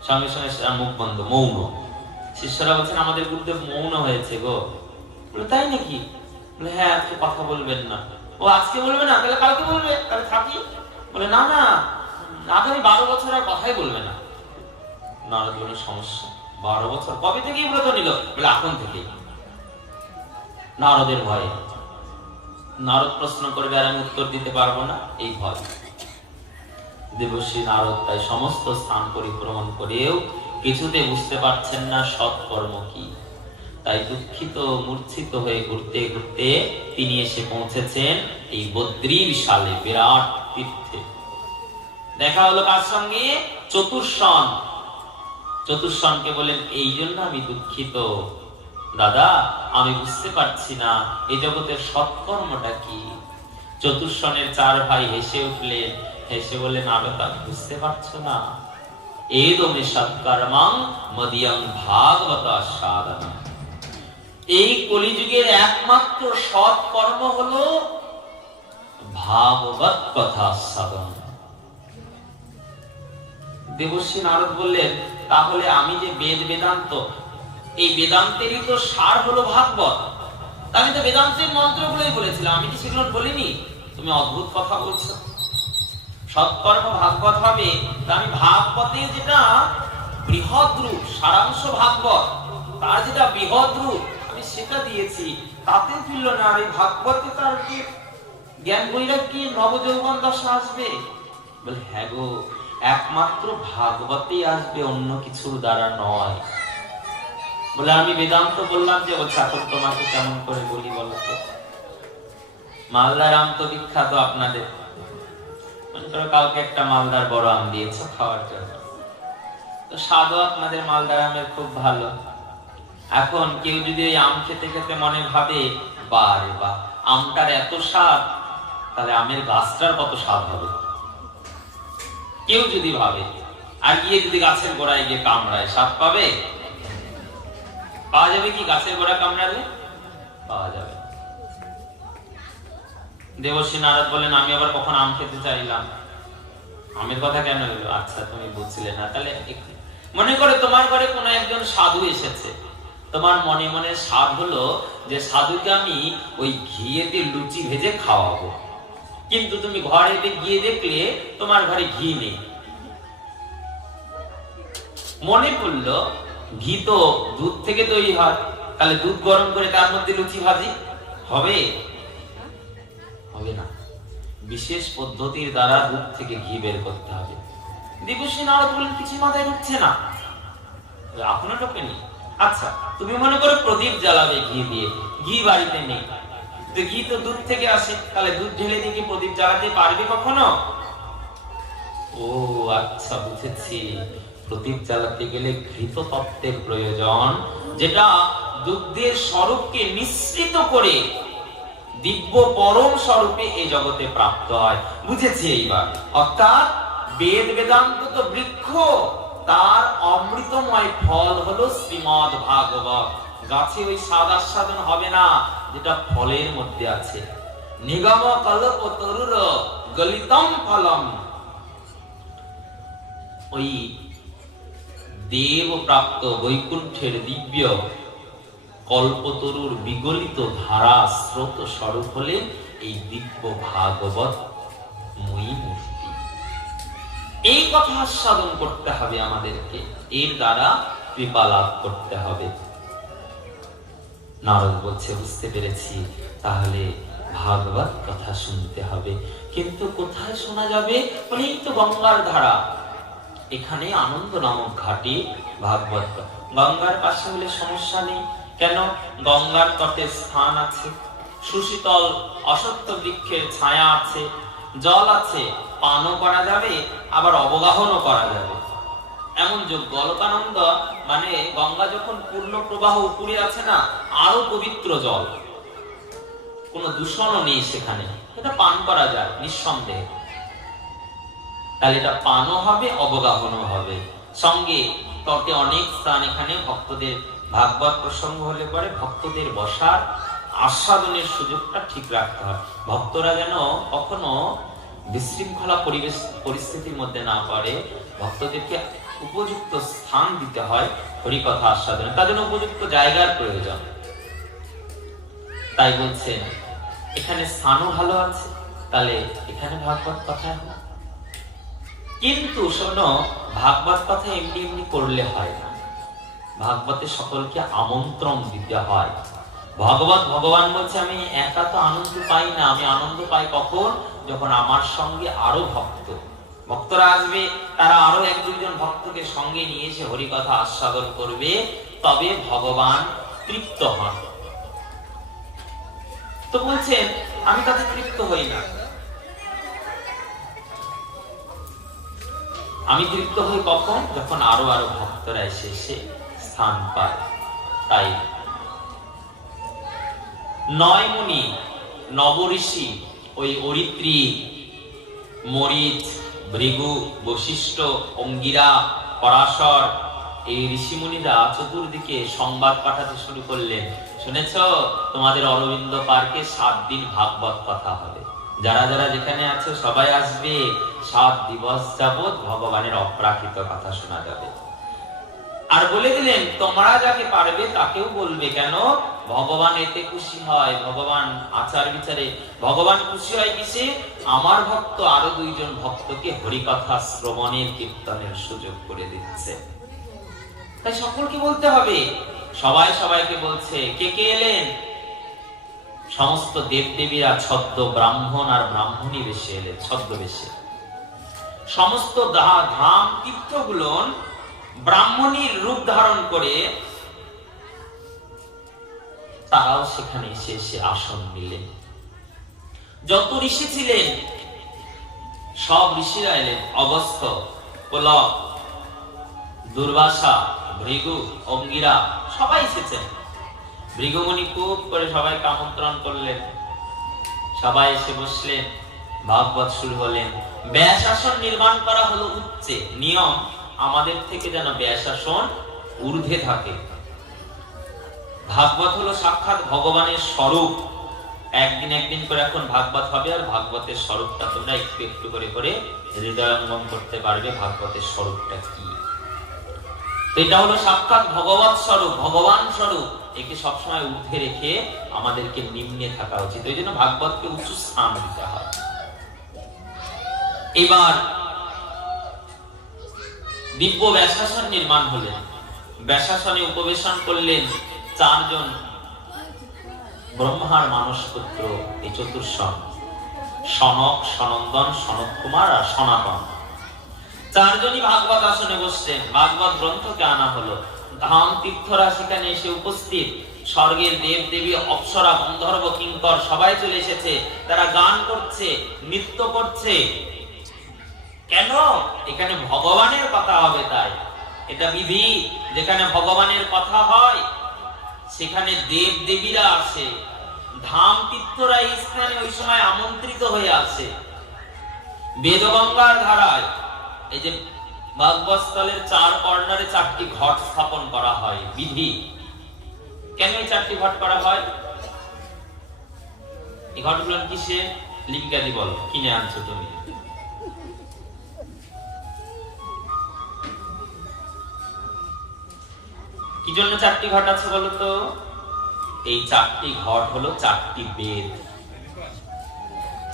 সঙ্গে সঙ্গে মুখ বন্ধ, মৌন। শিষ্যরা বলছেন, আমাদের গুরুদেব মৌন হয়েছে গো। বলে, তাই নাকি? বলে, হ্যাঁ, আজকে কথা বলবেন না। ও আজকে বলবে না, তাহলে কালকে বলবে, তাহলে থাকি। বলে, না না, আগামী 12 বছর আর কথাই বলবে না। নারদ বলে, সমস্যা? 12 বছর? কবে থেকেই ব্রত নিল? বলে, এখন থেকেই। নারদের ভয়ে। নারদ প্রশ্ন করবে আর আমি উত্তর দিতে পারবো না, এই ভয়। দেবর্ষি নারদ তাই সমস্ত স্থান পরিভ্রমণ করেও কিছুতে বুঝতে পারছেন না সৎকর্ম কি। তাই দুঃখিত মূর্ছিত হয়ে ঘুরতে ঘুরতে তিনি এসে পৌঁছেছেন এই বদ্রী বিশালে বিরাট তীর্থে। দেখা হলো কার সঙ্গে? চতুর্শন। চতুর্শনকে বলেন, এই জন্য আমি দুঃখিত দাদা, আমি বুঝতে পারছি না এই জগতের সৎকর্মটা কি। চতুর্শনের 4 ভাই হেসে উঠলেন, হেসে বললেন, আমি তা বুঝতে পারছো না? এদমে সৎকর্মং মদিয়ং ভাগবত সাধনা। এই কলিযুগের একমাত্র সৎ কর্ম হলো ভাগবত কথা সাধন। দেবর্ষি নারদ বললেন, তাহলে আমি যে বেদ বেদান্ত, এই বেদান্তেরই তো সার হলো ভাগবত। আমি তো বেদান্তের মন্ত্রগুলোই বলেছিলাম, আমি কি সেগুলো বলিনি? তুমি অদ্ভুত কথা বলছো। সৎকর্ম ভাগবত হবে, আমি ভাগবতে যেটা বৃহৎ রূপ, সারাংশ ভাগবত, তার যেটা বৃহৎ রূপ আমি সেটা দিয়েছি, তাতে ফিরল না। আর এই ভাগবতে তার কি জ্ঞান বৈরাগ্যে নবযৌবন দশা আসবে? বলে, হ্যাঁ গো, একমাত্র ভাগবতেই আসবে, অন্য কিছুর দ্বারা নয়। বলে আমি বেদান্ত বললাম যে, বলছে এখন তোমাকে কেমন করে বলি বলো তো? মালদার আম তো বিখ্যাত আপনাদের, মনে করো কাউকে একটা মালদার বড় আম দিয়েছ খাওয়ার জন্য, তো স্বাদও আপনাদের মালদার আমের খুব ভালো। এখন কেউ যদি এই আম খেতে খেতে মনে ভাবে, বারে বা আমটার এত স্বাদ, তাহলে আমের গাছটার কত স্বাদ হবে, কেউ যদি ভাবে, আর গিয়ে যদি গাছের গোড়ায় গিয়ে কামড়ায়, স্বাদ পাবে? পাওয়া যাবে কি গাছের গোড়া কামড়ালে? পাওয়া যাবে। দেবশ্রী নারদ বলেন, আমি আবার কখন আম খেতে চাইলাম? আমের কথা কেন এলো? আচ্ছা তুমি বুঝছিলে না। তাহলে মনে করে তোমার ঘরে কোনো একজন সাধু এসেছে, তোমার মনে মনে স্বাদ হলো যে সাধুকে আমি ওই ঘিয়েতে লুচি ভেজে খাওয়াবো, কিন্তু তুমি ঘরে গিয়ে দেখলে তোমার ঘরে ঘি নেই। মনে পড়লো ঘি তো দুধ থেকে তৈরি হয়, তাহলে দুধ গরম করে তার মধ্যে লুচি ভাজি হবে? হবে না। বিশেষ পদ্ধতির দ্বারা দুধ থেকে ঘি বের করতে হবে। দেবশ্রী নারদ বলেন, কিছু মাথায় ঢুকছে না, আপনার লোকে নেই। আচ্ছা তুমি মনে করো প্রদীপ জ্বালাবে ঘি দিয়ে, ঘি বাড়িতে নেই, তো ঘি তো দুধ থেকে আসে, তাহলে দুধ ঢেলে দিয়ে কি প্রদীপ জ্বালাতে পারবে কখনো? ও আচ্ছা বুঝেছি, প্রদীপ জ্বালাতে গেলে ঘৃত তত্ত্বের প্রয়োজন, যেটা দুগ্ধের স্বরূপকে নিঃসৃত করে দিব্য পরম স্বরূপে এই জগতে প্রাপ্ত হয়। বুঝেছি এইবার। অর্থাৎ বেদ বেদান্ত তো বৃক্ষ, তার অমৃতময় ফল হলো শ্রীমদ ভাগবত। গাছে ওই স্বাদ আস্বাদন হবে না যেটা ফলের মধ্যে আছে। নিগম কল্প তরুর গলিতম ফলম, ওই দেব প্রাপ্ত বৈকুণ্ঠের দিব্য কল্পতরুর বিগলিত ধারা স্রোত স্বরূপ হলে এই দিব্য ভাগবত মই মূর্তি। এই কথা আস্বাদন করতে হবে আমাদেরকে, এর দ্বারা কৃপা লাভ করতে হবে। নারদ বলছে, বুঝতে পেরেছি, তাহলে ভাগবত কথা শুনতে হবে। কিন্তু কোথায় শোনা যাবে? এই তো গঙ্গার ধারা, এখানে আনন্দ নামক ঘাটে ভাগবত। গঙ্গার পাশে হলে সমস্যা নেই, কেন? গঙ্গার তটে স্থান আছে, সুশীতল অশ্বত্থ বৃক্ষের ছায়া আছে, জল আছে, পানও করা যাবে, আবার অবগাহনও করা যাবে। এমন যোগ্য অলকানন্দ, মানে গঙ্গা যখন পূর্ণ প্রবাহ উপরে আছে না, আরো পবিত্র জল, কোনো দূষণও নেই সেখানে, এটা পান করা যায় নিঃসন্দেহে। তাহলে এটা পানও হবে, অবগাহনও হবে। সঙ্গে তটে অনেক স্থান, এখানে ভক্তদের ভাগবত প্রসঙ্গ হলে পরে ভক্তদের বসার আস্বাদনের সুযোগটা ঠিক রাখতে হয়। ভক্তরা যেন কখনো বিশৃঙ্খলা পরিস্থিতির মধ্যে না পড়ে, ভক্তদেরকে উপযুক্ত স্থান দিতে হয় হরিকথা আস্বাদনে, তার জন্য উপযুক্ত জায়গার প্রয়োজন। তাই বলছেন এখানে স্থানও ভালো আছে, তাহলে এখানে ভাগবত কথা হয়। কিন্তু শোনো, ভাগবত কথা এমনি এমনি করলে হয় না, ভাগবতে সকলকে আমন্ত্রণ দিতে হয়। ভগবান বলছে, আমি একা তো আনন্দ পাই না, আমি আনন্দ পাই কখন? যখন আমার সঙ্গে আরো ভক্তরা আসবে, তারা আরো এক দুইজন ভক্তকে সঙ্গে নিয়ে এসে হরিকথা আস্বাদন করবে, তবে ভগবান তৃপ্ত হন। তো বলছেন আমি তাতে তৃপ্ত হই না, আমি তৃপ্ত হই কখন? যখন আরো আরো ভক্তরা এসে স্থান পায়। তাই 9 মুনি নবঋষি, ওই অরিত্রী, মরিচ, ভৃগু, বশিষ্ঠ, অঙ্গিরা, পরাশর, এই ঋষিমুনিরা চতুর্দিকে সংবাদ পাঠাতে শুরু করলেন, শুনেছ তোমাদের অরবিন্দ পার্কে 7 দিন ভাগবত কথা হবে, যারা যারা যেখানে আছে সবাই আসবে, 7 দিবস যাবৎ ভগবানের অপ্রাকৃত কথা শোনা যাবে। আর বলে দিলেন তোমরা যাকে পারবে তাকেও বলবে, কেন? ভগবান এতে খুশি হয়, ভগবান আচার বিচারে ভগবান খুশি হয় কিসে? আমার ভক্ত আরো 2 জন ভক্তকে হরিকথা শ্রবণের কীর্তনের সুযোগ করে দিচ্ছে। তাই সকলকে বলতে হবে। সবাই সবাইকে বলছে। কে কে এলেন? সমস্ত দেবদেবীরা ছদ্ম ব্রাহ্মণ আর ব্রাহ্মণী বেশে এলেন, ছদ্মবেশে। সমস্ত ধাম তীর্থগুলো ব্রাহ্মণীর রূপ ধারণ করে তারাও সেখানে এসে এসে আসন নিলেন। যত ঋষি ছিলেন সব ঋষিরা এলেন। অগস্ত্য, পুলক, দুর্বাসা, ভৃগু, অঙ্গিরা সবাই এসেছেন। ভৃগুমুনি খুব করে সবাইকে আমন্ত্রণ করলেন। সবাই এসে বসলেন, ভাগবত শুরু হলেন। ব্যাসাসন নির্মাণ করা হলো উচ্চে। নিয়ম আমাদের থেকে যেন ব্যাসাসন ঊর্ধ্বে থাকে। ভাগবত হলো সাক্ষাৎ ভগবানের স্বরূপ। একদিন একদিন করে এখন ভাগবত হবে, আর ভাগবতের স্বরূপটা তোমরা একটু একটু করে করে হৃদয়ঙ্গম করতে পারবে। ভাগবতের স্বরূপটা কি? এটা হলো সাক্ষাৎ ভগবত স্বরূপ, ভগবান স্বরূপ। একে সবসময় ঊর্ধ্বে রেখে আমাদেরকে নিম্নে থাকা উচিত। ওই জন্য ভাগবতকে উচ্চ স্থান দিতে হয়। এবার দিব্য ব্যাসাসন নির্মাণ হলেন। ব্যাসাসনে উপবেশন করলেন চারজন ব্রহ্মার মানস পুত্র, এই চতুর্শন, সনক, সনন্দন, সনক কুমার আর সনাতন। চারজনই ভাগবত আসনে বসছেন। ভাগবত গ্রন্থকে আনা হলো। ধাম তীর্থরা সেখানে এসে উপস্থিত। স্বর্গের দেব দেবী, অপ্সরা, গন্ধর্ব, কিঙ্কর সবাই চলে এসেছে। তারা গান করছে, নৃত্য করছে। কেন? এখানে ভগবানের কথা হবে, তাই এটা বিধি। যেখানে ভগবানের কথা হয় সেখানে দেব দেবীরা আসে। ধাম তীর্থরা এই স্থানে ওই সময় আমন্ত্রিত হয়ে আসে। বেদগঙ্গার ধারায় এই যে ভাগবত স্থলের চার কর্নারে চারটি ঘট স্থাপন করা হয়, বিধি। কেন এই চারটি ঘট করা হয়? এই ঘটগুলো কিসে? লিপিকাদি বলো, কিনে আনছো তুমি? কি জন্য চারটি ঘট আছে বলো তো? এই চারটি ঘট হলো চারটি বেদ।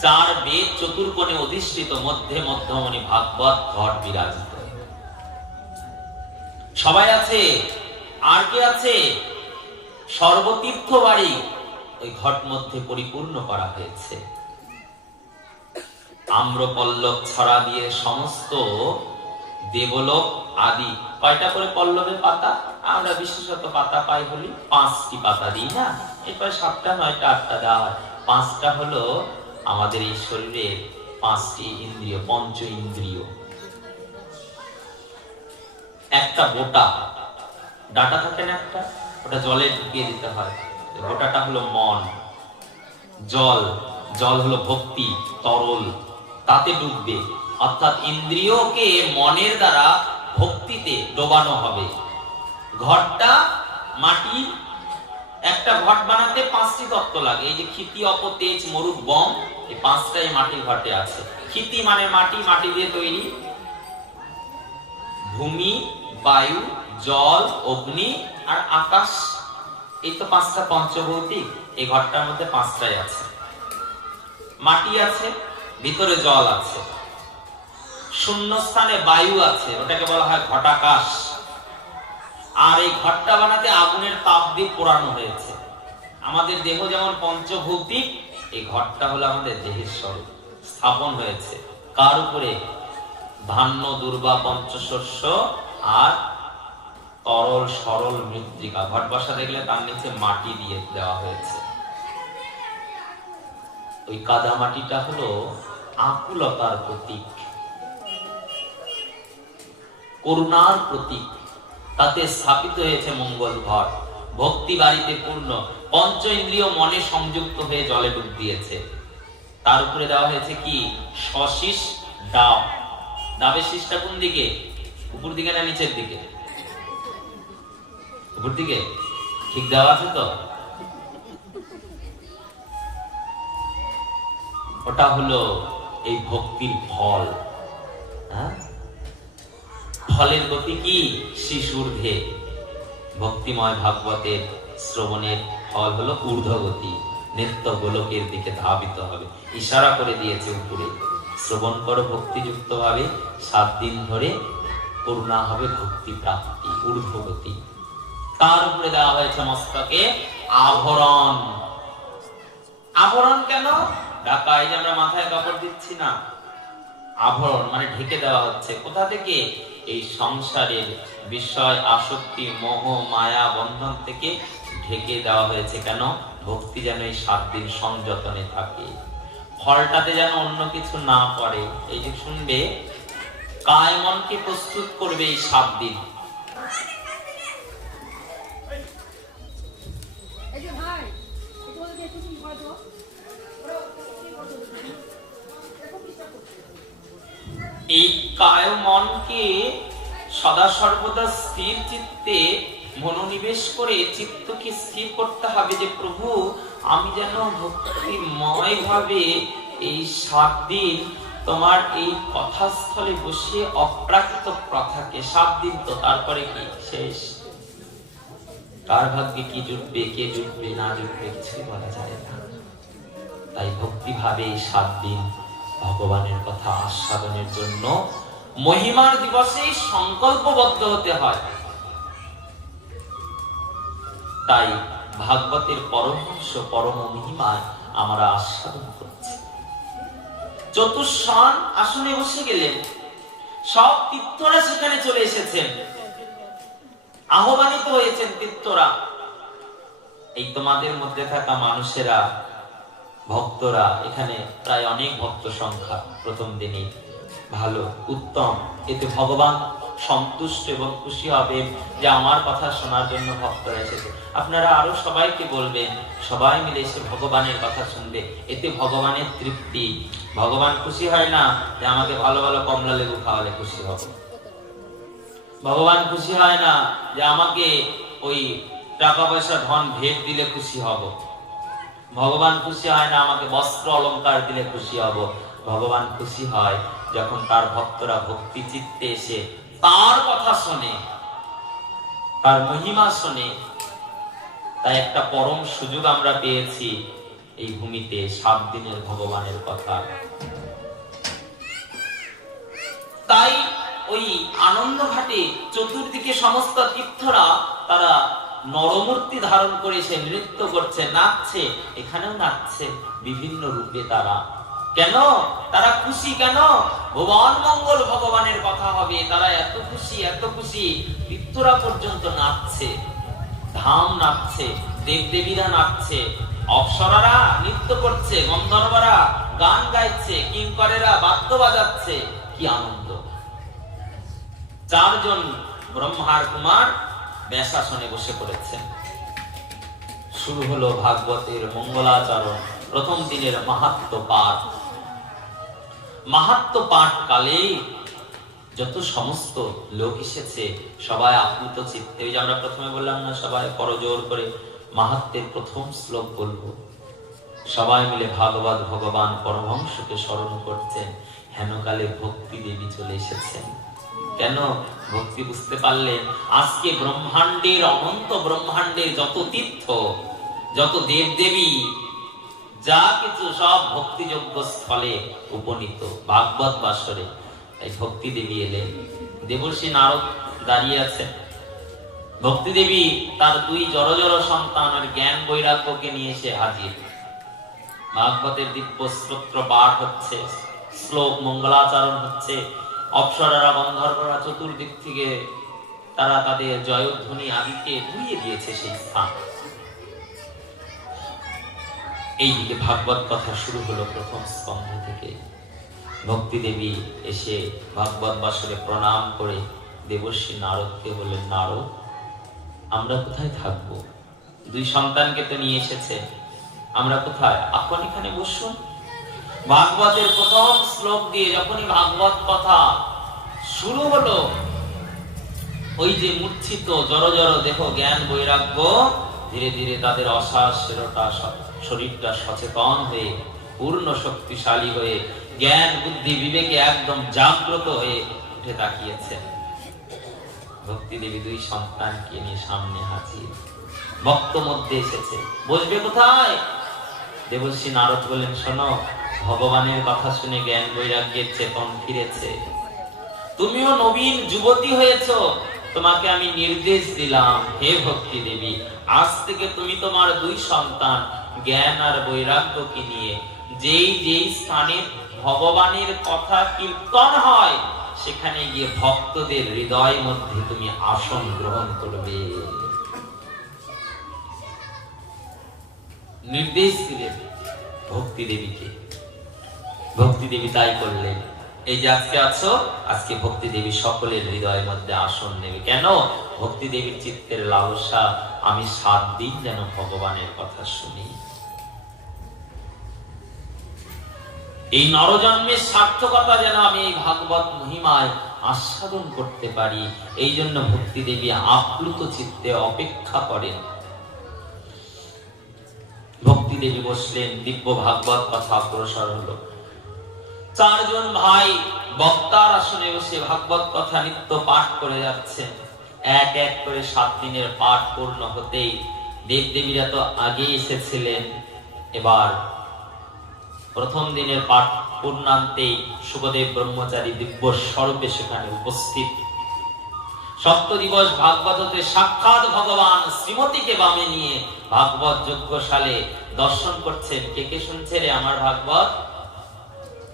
চার বেদ চতুর্কোণে অধিষ্ঠিত, মধ্যে মধ্যমণি ভাগবত ঘট বিরাজিত। সবাই আছে। আর কে আছে? সর্বতীর্থ বাড়ি ওই ঘট মধ্যে পরিপূর্ণ করা হয়েছে। আম্রপল্লব ছড়া দিয়ে সমস্ত দেবলোক আদি। কয়টা করে পল্লবের পাতা? আমরা বিশেষত পাতা পাই বলি 5টি পাতা দিই না, এরপর 7টা 9টা 8টা দেওয়া হয়। 5টা হলো আমাদের এই শরীরের 5টি ইন্দ্রিয়, পঞ্চ ইন্দ্রিয়। একটা বোটা, ডাটা থাকে না একটা, ওটা জলে ঢুকিয়ে দিতে হয়। বোটাটা হলো মন। জল, জল হলো ভক্তি, তরল, তাতে ডুববে। অর্থাৎ ইন্দ্রিয়কে মনের দ্বারা ভক্তিতে ডোবানো হবে। ঘটটা মাটি। একটা ঘট বানাতে 5টি তত্ত্ব লাগে। এই যে ক্ষিতি, অপ, তেজ, মরুদ, বম, এই 5টাই মাটির ঘটে আছে। ক্ষিতি মানে মাটি, মাটি দিয়ে তৈরি। ভূমি, বায়ু, জল, অগ্নি আর আকাশ, এই তো 5টা পঞ্চভৌতিক। এই ঘরটার মধ্যে 5টাই আছে। মাটি আছে, ভিতরে জল আছে, শূন্য স্থানে বায়ু আছে, ওটাকে বলা হয় ঘটাকাশ। আর এই ঘরটা বানাতে আগুনের তাপ দিয়ে পোড়ানো হয়েছে। আমাদের দেহ যেমন পঞ্চভৌতিক, এই ঘরটা হলো আমাদের দেহের স্বরূপ। স্থাপন হয়েছে কার উপরে? ধান্য, দুর্বা, পঞ্চশস্য আর তরল সরল মৃত্তিকা। ঘট বসা দেখলে তার নিচে মাটি দিয়ে দেওয়া হয়েছে। ওই কাদা মাটিটা হলো আকুলতার প্রতীক, করুণার প্রতীক। তাতে স্থাপিত হয়েছে মঙ্গল ঘট। ভক্তি বাড়িতে পূর্ণ। পঞ্চ ইন্দ্রিয় মনে সংযুক্ত হয়ে জলে ডুব দিয়েছে। তার উপরে দেওয়া হয়েছে কি? সশীষ ডাব। ডাবের শীষটা কোন দিকে? উপর দিকে না নিচের দিকে? উপর দিকে। ঠিক দেওয়া আছে তো? ওটা হলো এই ভক্তির ফল। ফলের গতি কি? শিশুর্ধে। ভক্তিময় ভাগবতের শ্রবণের ফল হলো ঊর্ধ্বগতি, নিত্য গোলকের দিকে ধাবিত হবে। ইশারা করে দিয়েছে উপরে, শ্রবণ করো ভক্তিযুক্ত ভাবে, 7 দিন ধরে করুণা হবে ভক্তি প্রাপ্তি, ঊর্ধ্বগতি। তার উপরে দেওয়া হয়েছে মস্তকে আভরণ। আভরণ কেন? ঢাকা, এই যে আমরা মাথায় কাপড় দিচ্ছি না, আভরণ মানে ঢেকে দেওয়া হচ্ছে। কোথা থেকে? এই সংসারের বিষয় আসক্তি, মোহ, মায়া, বন্ধন থেকে ঢেকে দেওয়া হয়েছে। কেন? ভক্তি যেন এই 7 দিন সংযতনে থাকে, ফলটাতে যেন অন্য কিছু না পড়ে। এই যে শুনবে, কায় মনকে প্রস্তুত করবে এই 7 দিন। এই কায় মনকে সদা সর্বদা স্থির চিত্তে মনোনিবেশ করে চিত্তকে স্থির করতে হবে যে প্রভু আমি যেন ভক্তিময় ভাবে এই 7 দিন তোমার এই কথাস্থলে বসে অপ্রাকৃত কথাকে, 7 দিন তো, তারপরে কি শেষ? কার ভাগ্যে কি জুটবে, কে জুটবে না জুটবে কিছু বলা যায় না। তাই ভক্তি ভাবে এই 7 দিন ভগবানের কথা আস্বাদনের জন্য মহিমার দিবসে সংকল্পবদ্ধ হতে হয়। তাই ভাগবতের পরমহংস পরম মহিমায় আমরা আস্বাদন করছি। চতুর্শন আসনে বসে গেলেন, সব তীর্থরা সেখানে চলে এসেছেন, আহ্বানিত হয়েছেন তীর্থরা। এই তোমাদের মধ্যে থাকা মানুষেরা, ভক্তরা, এখানে প্রায় অনেক ভক্ত সংখ্যা প্রথম দিনই, ভালো, উত্তম। এতে ভগবান সন্তুষ্ট এবং খুশি হবে যে আমার কথা শোনার জন্য ভক্তরা এসেছে। আপনারা আরো সবাইকে বলবেন, সবাই মিলে এসে ভগবানের কথা শুনবে, এতে ভগবানের তৃপ্তি। ভগবান খুশি হয় না যে আমাকে ভালো ভালো কমলা লেবু খাওয়ালে খুশি হব, ভগবান খুশি হয় না যে আমাকে ওই টাকা পয়সা ধন ভেট দিলে খুশি হব, ভগবান খুশি হয় না আমাকে বস্ত্র অলংকার দিলে খুশি হব। ভগবান খুশি হয় যখন তার ভক্তরা ভক্তি চিত্তে এসে তার কথা শোনে, তার মহিমা শোনে। তাই একটা পরম সুযোগ আমরা পেয়েছি এই ভূমিতে 7 দিনের ভগবানের কথা। তাই ওই আনন্দ ঘাটে চতুর্দিকে সমস্ত তীর্থরা তারা নরমূর্তি ধারণ করে সে নৃত্য করছে, নাচছে, এখানেও নাচছে বিভিন্ন রূপে তারা। কেন? তারা খুশি। কেন? ভুবন মঙ্গল ভগবানের কথা হবে, তারা এত খুশি, এত খুশি। তীর্থরা পর্যন্ত নাচছে, ধাম নাচছে, দেবদেবীরা নাচছে, অপ্সরারা নৃত্য করছে, গন্ধর্বরা গান গাইছে, কিঙ্করেরা বাদ্য বাজাচ্ছে। কি আনন্দ! 4 জন ব্রহ্মার কুমার ব্যাসাসনে বসে পড়েছেন। শুরু হলো ভাগবতের মঙ্গলাচরণ, প্রথম দিনের মাহাত্ম্য পাঠ। মাহাত্ম্য পাঠ কালে যত সমস্ত লোক এসেছে সবাই আপ্লুত চিত্তে, ওই যে আমরা প্রথমে বললাম না, সবাই করজোর করে মাহাত্ম্যের প্রথম শ্লোক বলবো। সবাই মিলে ভাগবত ভগবান পরমহংসকে স্মরণ করছেন। হেনকালে ভক্তি দেবী চলে এসেছেন। কেন? ভক্তি বুঝতে পারলেন আজকে ব্রহ্মাণ্ডের, অনন্ত ব্রহ্মাণ্ডের যত তীর্থ, যত দেব দেবী, যা কিছু সব ভক্তিযোগ্য স্থলে উপনীত ভাগবত বাসরে। তাই ভক্তি দেবী এলেন। দেবর্ষি নারদ দাঁড়িয়ে আছেন। ভক্তি দেবী তার 2 জড় সন্তানের জ্ঞান বৈরাগ্যকে নিয়ে এসে হাজির। ভাগবতের দিব্য স্তোত্র পাঠ হচ্ছে, শ্লোক মঙ্গলাচরণ হচ্ছে। অপ্সরারা গন্ধর্বরা চতুর্দিক থেকে তারা তাদের জয়ধ্বনি আদিকে ধুইয়ে দিয়েছে সেই স্থান। এইদিকে ভাগবত কথা শুরু হলো প্রথম স্কন্ধ থেকে। ভক্তি দেবী এসে ভাগবত বাসরে প্রণাম করে দেবর্ষি নারদকে বললেন, নারদ, আমরা কোথায় থাকবো? 2 সন্তানকে তো নিয়ে এসেছে, আমরা কোথায়? আপনি এখানে বসুন। ভাগবতের প্রথম শ্লোক দিয়ে যখনই ভাগবত কথা শুরু হলো, ওই যে মূর্ছিত জড় জড় দেহ জ্ঞান বৈরাগ্য ধীরে ধীরে তাদের অসার শরীরটা সচেতন হয়ে পূর্ণ শক্তিশালী হয়ে জ্ঞান বুদ্ধি বিবেকে একদম জাগ্রত হয়ে উঠে তাকিয়েছে। ভক্তি দেবী 2 সন্তানকে নিয়ে সামনে হাজির, ভক্ত মধ্যে এসেছে। বসবে কোথায়? দেবর্ষি নারদ বললেন, শোনো, ভগবানের কথা শুনে জ্ঞান বৈরাগ্যের চেতন ফিরেছে, তুমিও নবীন যুবতী হয়েছো, তোমাকে আমি নির্দেশ দিলাম, হে ভক্তি দেবী, আজ থেকে তুমি তোমার 2 সন্তান জ্ঞান আর বৈরাগ্যকে নিয়ে যেই যেই স্থানে ভগবানের কথা কীর্তন হয় সেখানে গিয়ে ভক্তদের হৃদয় মধ্যে তুমি আসন গ্রহণ করবে। নির্দেশ দিলেন ভক্তি দেবীকে। ভক্তি দেবী তাই করলেন। এই যে আজকে আছো, আজকে ভক্তি দেবী সকলের হৃদয়ের মধ্যে আসন নেবে। কেন? ভক্তি দেবীর চিত্তের লালসা, আমি 7 দিন যেন ভগবানের কথা শুনি, এই নরজন্মের সার্থকতা যেন আমি এই ভাগবত মহিমায় আস্বাদন করতে পারি। এই জন্য ভক্তি দেবী আপ্লুত চিত্তে অপেক্ষা করেন। ভক্তি দেবী বসলেন, দিব্য ভাগবত কথা অগ্রসর হলো। 4 জন ভাই বক্তার আসনে বসে ভাগবত কথা নিত্য পাঠ করে যাচ্ছেন। এক এক করে 7 দিনের পাঠ পূর্ণ হতেই দেবদেবীরা তো আগে এসেছিলেন। এবার প্রথম দিনের পাঠ পূর্ণান্তেই সুখদেব ব্রহ্মচারী দিব্য স্বরূপে সেখানে উপস্থিত। 7 দিবস ভাগবত হতে সাক্ষাৎ ভগবান শ্রীমতীকে বামে নিয়ে ভাগবত যজ্ঞশালে দর্শন করছেন। কে কে শুনছে রে আমার ভাগবত?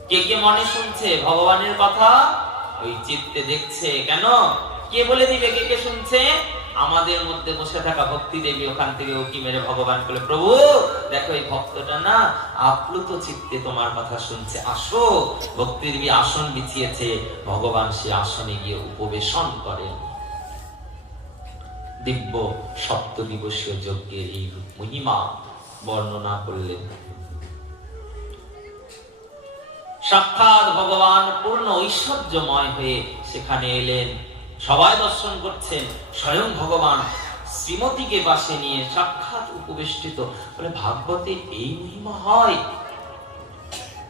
কে কে মনে শুনছে ভগবানের কথা? ওই চিত্তে দেখছে। কেন? কে বলে দিবে কে কে শুনছে? আমাদের মধ্যে বসে থাকা ভক্তি দেবী ওখান থেকে উকি মেরে ভগবান বলে, প্রভু দেখো এই ভক্তটা না আপ্লুত চিত্তে তোমার কথা শুনছে, আসো। ভক্তি দেবী আসন বিছিয়েছে, ভগবান সে আসনে গিয়ে উপবেশন করেন। দিব্য 7 দিবসীয় যজ্ঞের এই মহিমা বর্ণনা করলেন। সাক্ষাৎ ভগবান পূর্ণ ঐশ্বর্যময় হয়ে সেখানে এলেন। সবাই দর্শন করছেন। স্বয়ং ভগবান শ্রীমতীকে পাশে নিয়ে সাক্ষাৎ উপবেষ্টিত। বলে, ভাগবতে এই মহিমা হয়?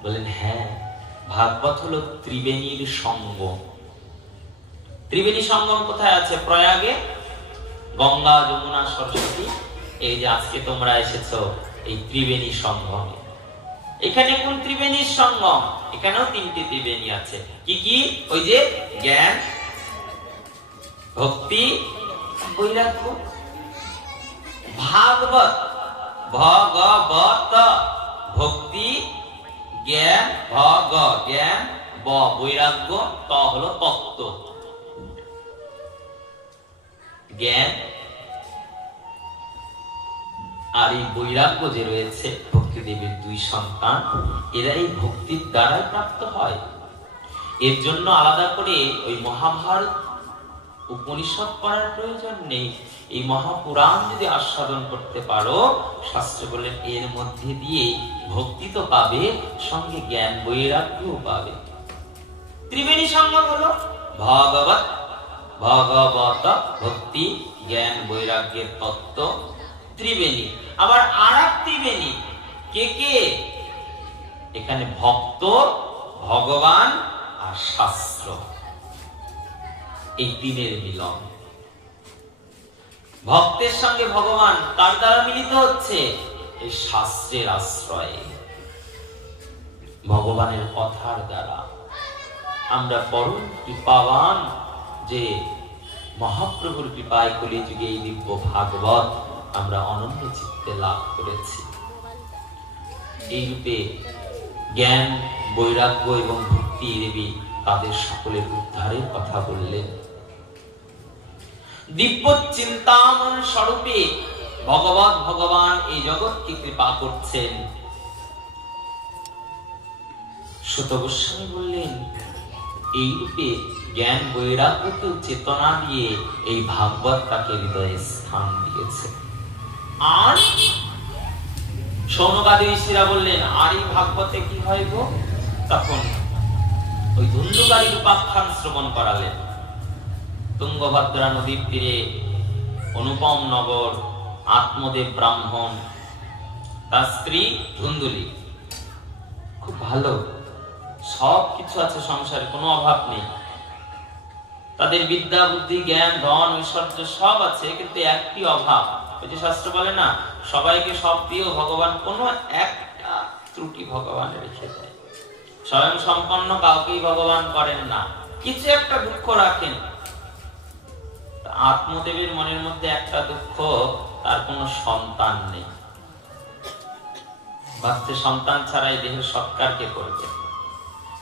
বলেন, হ্যাঁ, ভাগবত হলো ত্রিবেণীর সঙ্গম। ত্রিবেণী সঙ্গম কোথায় আছে? প্রয়াগে গঙ্গা, যমুনা, সরস্বতী। এই যে আজকে তোমরা এসেছো এই ত্রিবেণী সঙ্গমে। এখানে কোন ত্রিবেণীর সঙ্গম? এখানেও 3টি ত্রিবেণী আছে। কি কি? ওই যে জ্ঞান, ভক্তি, বৈরাগ্য। ভাগবত, ভগবত, ভক্তি, জ্ঞান, জ্ঞান, বৈরাগ্য, ত হলো তত্ত্ব। জ্ঞান আর এই বৈরাগ্য যে রয়েছে ভক্তি দেবীর 2 সন্তান, এরা এই ভক্তির দ্বারাই প্রাপ্ত হয়। এর জন্য আলাদা করে ওই মহাভারত উপনিষদ পড়ার প্রয়োজন নেই। এই মহাপুরাণ যদি আস্বাদন করতে পারো, শাস্ত্র বলেন এর মধ্যে দিয়ে ভক্তি তো পাবে, সঙ্গে জ্ঞান বৈরাগ্যও পাবে। ত্রিবেণী সঙ্গম হলো ভাগবত, ভগবত, ভক্তি, জ্ঞান, বৈরাগ্যের তত্ত্ব, ত্রিবেণী। আবার আরেক ত্রিবেণী কে কে? এখানে ভক্ত, ভগবান আর শাস্ত্র, এই 3-এর মিলন। ভক্তের সঙ্গে ভগবান কার দ্বারা মিলিত হচ্ছে? এই শাস্ত্রের আশ্রয়ে, ভগবানের কথার দ্বারা। আমরা পরম কৃপাবান যে মহাপ্রভুর কৃপায় কলিযুগে এই দিব্য ভাগবত আমরা অনন্য চিত্তে লাভ করেছি। এই রূপে জ্ঞান, বৈরাগ্য এবং ভক্তি দেবী তাদের সকলের উদ্ধারের কথা বললেন। দিব্য চিন্তামন স্বরূপে ভগবান এই জগৎকে কৃপা করছেন। সুত গোস্বামী বললেন, এই রূপে জ্ঞান বৈরাগ্যকে চেতনা দিয়ে এই ভাগবত তাকে হৃদয়ে স্থান দিয়েছে। আর সৌনকাদি ঋষিরা বললেন, আর এই ভাগবতে কি হয় গো? তখন ওই ধুন্ধুকারীর উপাখ্যান শ্রবণ করালেন। তুঙ্গভদ্রা নদীর তীরে অনুপম নগর, আত্মদেব ব্রাহ্মণ, তার স্ত্রী ধুন্দুলি, খুব ভালো, সব কিছু আছে সংসারে, কোনো অভাব নেই। তাদের বিদ্যা, বুদ্ধি, জ্ঞান, ধন, ঐশ্বর্য সব আছে, কিন্তু একটি অভাব। ওই যে শাস্ত্র বলে না, সবাইকে সব দিয়েও ভগবান কোনো একটা ত্রুটি ভগবান রেখে দেয়। স্বয়ং সম্পন্ন কাউকেই ভগবান করেন না, কিছু একটা দুঃখ রাখেন। আত্মদেবের মনের মধ্যে একটা দুঃখ, তার কোনো সন্তান নেই। ভাবছে সন্তান ছাড়া এই দেহের সৎকার কে করবে?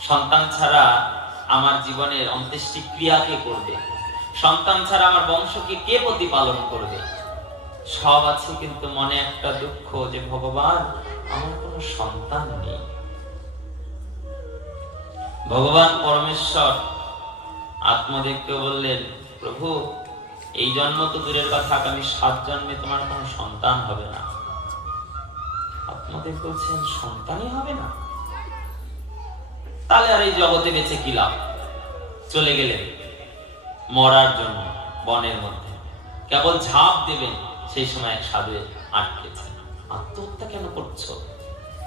সন্তান ছাড়া আমার জীবনের অন্ত্যেষ্টি ক্রিয়া কে করবে? সন্তান ছাড়া আমার বংশকে কে প্রতিপালন করবে? সব আছে, কিন্তু মনে একটা দুঃখ যে ভগবান আমার কোনো সন্তান নেই। ভগবান পরমেশ্বর আত্মদেবকে বললেন, প্রভু এই জন্ম তো দূরের কথা, আগামী 7 জন্মে তোমার কোনো সন্তান হবে না। আত্মদেব বলছেন, সন্তানই হবে না? তাহলে আর এই জগতে বেঁচে কি লাভ? চলে গেলেন মরার জন্য বনের মধ্যে। কেবল ঝাঁপ দেবেন, সেই সময় এক সাধু আটকেছে। আত্মহত্যা কেন করছো?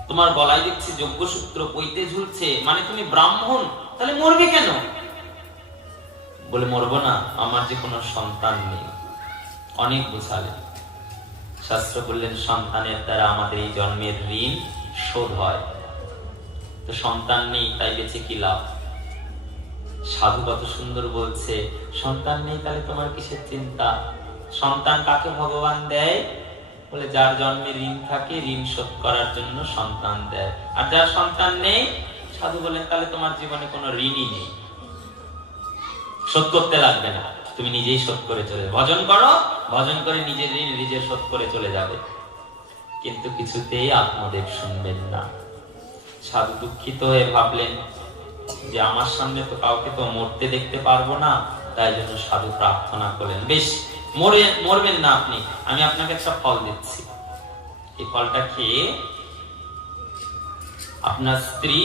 তোমার গলায় দেখছি যজ্ঞসূত্র পইতে ঝুলছে, মানে তুমি ব্রাহ্মণ, তাহলে মরবে কেন? বলে, মরবো না, আমার যে কোনো সন্তান নেই। অনেক বুঝালেন, শাস্ত্র বললেন সন্তানের দ্বারা আমাদের এই জন্মের ঋণ শোধ হয়। তো সন্তান নেই, তাই বেঁচে কি লাভ? সাধু কত সুন্দর বলছে, সন্তান নেই তাহলে তোমার কিসের চিন্তা? সন্তান কাকে ভগবান দেয়? বলে, যার জন্মে ঋণ থাকে, ঋণ শোধ করার জন্য সন্তান দেয়। আর যার সন্তান নেই, সাধু বলেন, তাহলে তোমার জীবনে কোনো ঋণই নেই, শোধ করতে লাগবে না, তুমি নিজেই শোধ করে চলে ভজন করো, ভজন করে নিজের ঋণ নিজে শোধ করে চলে যাবে। কিন্তু কিছুতেই আত্মদেব শুনবেন না। সাধু দুঃখিত হয়ে ভাবলেন যে আমার সামনে তো কাউকে তো মরতে দেখতে পারবো না, তাই জন্য সাধু প্রার্থনা করলেন, বেশ মরবেন না আপনি, আমি আপনাকে একটা ফল দিচ্ছি। এই ফলটা খেয়ে আপনার স্ত্রী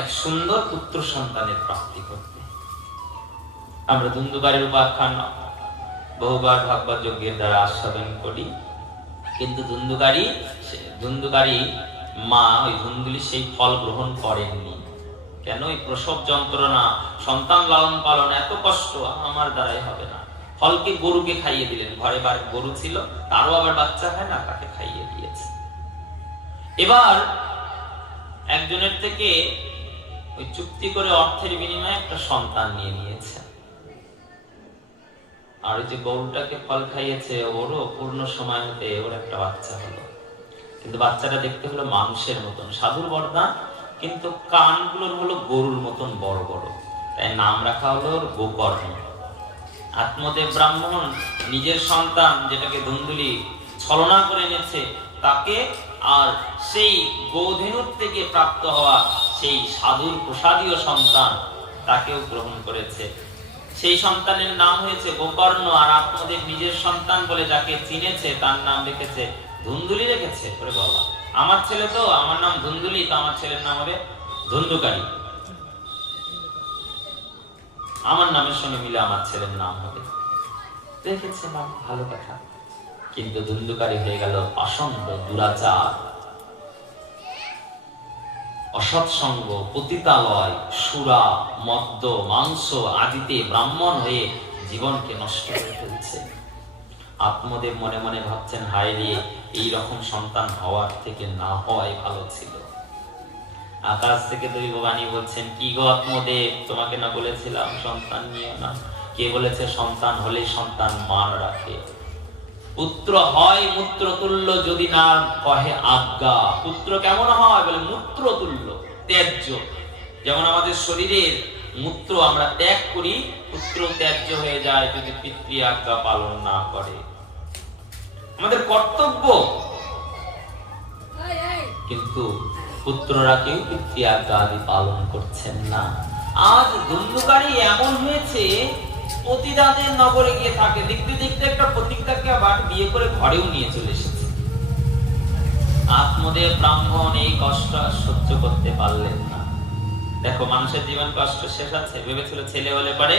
এক সুন্দর পুত্র সন্তানের প্রাপ্তি করবে। আমরা ধুন্ধুকারীর উপাখ্যান বহুবার ভাগবত যজ্ঞের দ্বারা আস্বাদন করি, কিন্তু ধুন্ধুকারী মা ওই ধুন্দুলি সেই ফল গ্রহণ করেননি। কেন? ওই প্রসব যন্ত্রণা, সন্তান লালন পালন, এত কষ্ট, আমার দ্বারাই হবে না। ফলকে গরুকে খাইয়ে দিলেন। ঘরে গরু ছিল, তারও আবার বাচ্চা হয় না, তাকে খাইয়ে দিয়েছে। এবার একজনের থেকে ওই চুক্তি করে অর্থের বিনিময়ে একটা সন্তান নিয়ে নিয়েছে। আর ওই যে গরুটাকে ফল খাইয়েছে, ওরও পূর্ণ সময় হতে ওর একটা বাচ্চা হলো। কিন্তু বাচ্চাটা দেখতে হলো মানুষের মতন, সাধুর বরদান, কিন্তু কানগুলোর হলো গরুর মতন বড় বড়, তাই নাম রাখা হলো গোকর্ণ। আত্মদেব ব্রাহ্মণ নিজের সন্তান, যেটাকে ধুন্দুলি ছলনা করে এনেছে, তাকে আর সেই গোধেনুর থেকে প্রাপ্ত হওয়া সেই সাধুর প্রসাদীয় সন্তান, তাকেও গ্রহণ করেছে। সেই সন্তানের নাম হয়েছে গোকর্ণ। আর আত্মদেব নিজের সন্তান বলে যাকে চিনেছে, তার নাম রেখেছে ধুন্দুলি রেখেছে। ওরে বাবা, আমার ছেলে তো, আমার নাম ধুন্দুলি, তো আমার ছেলের নাম হবে ধুন্ধুকারী। আমার নামের সঙ্গে মিলে আমার ছেলের নাম হবে। দেখেছে নাম, ভালো কথা, কিন্তু ধুন্ধুকারী হয়ে গেল অসন্ত, দুরাচার, অসৎসঙ্গ, পতিতালয়, সুরা, মদ্য, মাংস আদিতে ব্রাহ্মণ হয়ে জীবনকে নষ্ট করে ফেলছে। আত্মদেব মনে মনে ভাবছেন, হায় রে, এইরকম সন্তান হওয়ার থেকে না হওয়াই ভালো ছিল। আকাশ থেকে দৈববাণী বলছেন, কি গো আত্মদেব, তোমাকে না বলেছিলাম সন্তান নিও না? কে বলেছে সন্তান হলে সন্তান মান রাখে? পুত্র হয় মূত্র তুল্য, যদি না কহে আজ্ঞা। পুত্র কেমন হয়? বলে মূত্র তুল্য, ত্যায্য। যেমন আমাদের শরীরের মূত্র আমরা ত্যাগ করি, পুত্র ত্যায্য হয়ে যায় যদি পিতৃ আজ্ঞা পালন না করে। আমাদের কর্তব্য, কিন্তু পুত্ররা কেউ পিতৃ আজ্ঞা আদি পালন করছেন না। আজ ধুন্ধুকারী এমন হয়েছে, পতিতাদের নগরে গিয়ে থাকে, দেখতে দেখতে একটা পতিতাকে আবার বিয়ে করে ঘরেও নিয়ে চলে এসেছে। আত্মদেব ব্রাহ্মণ এই কষ্ট সহ্য করতে পারলেন না। দেখো, মানুষের জীবন কষ্ট শেষ আছে, ভেবেছিল ছেলে হলে পরে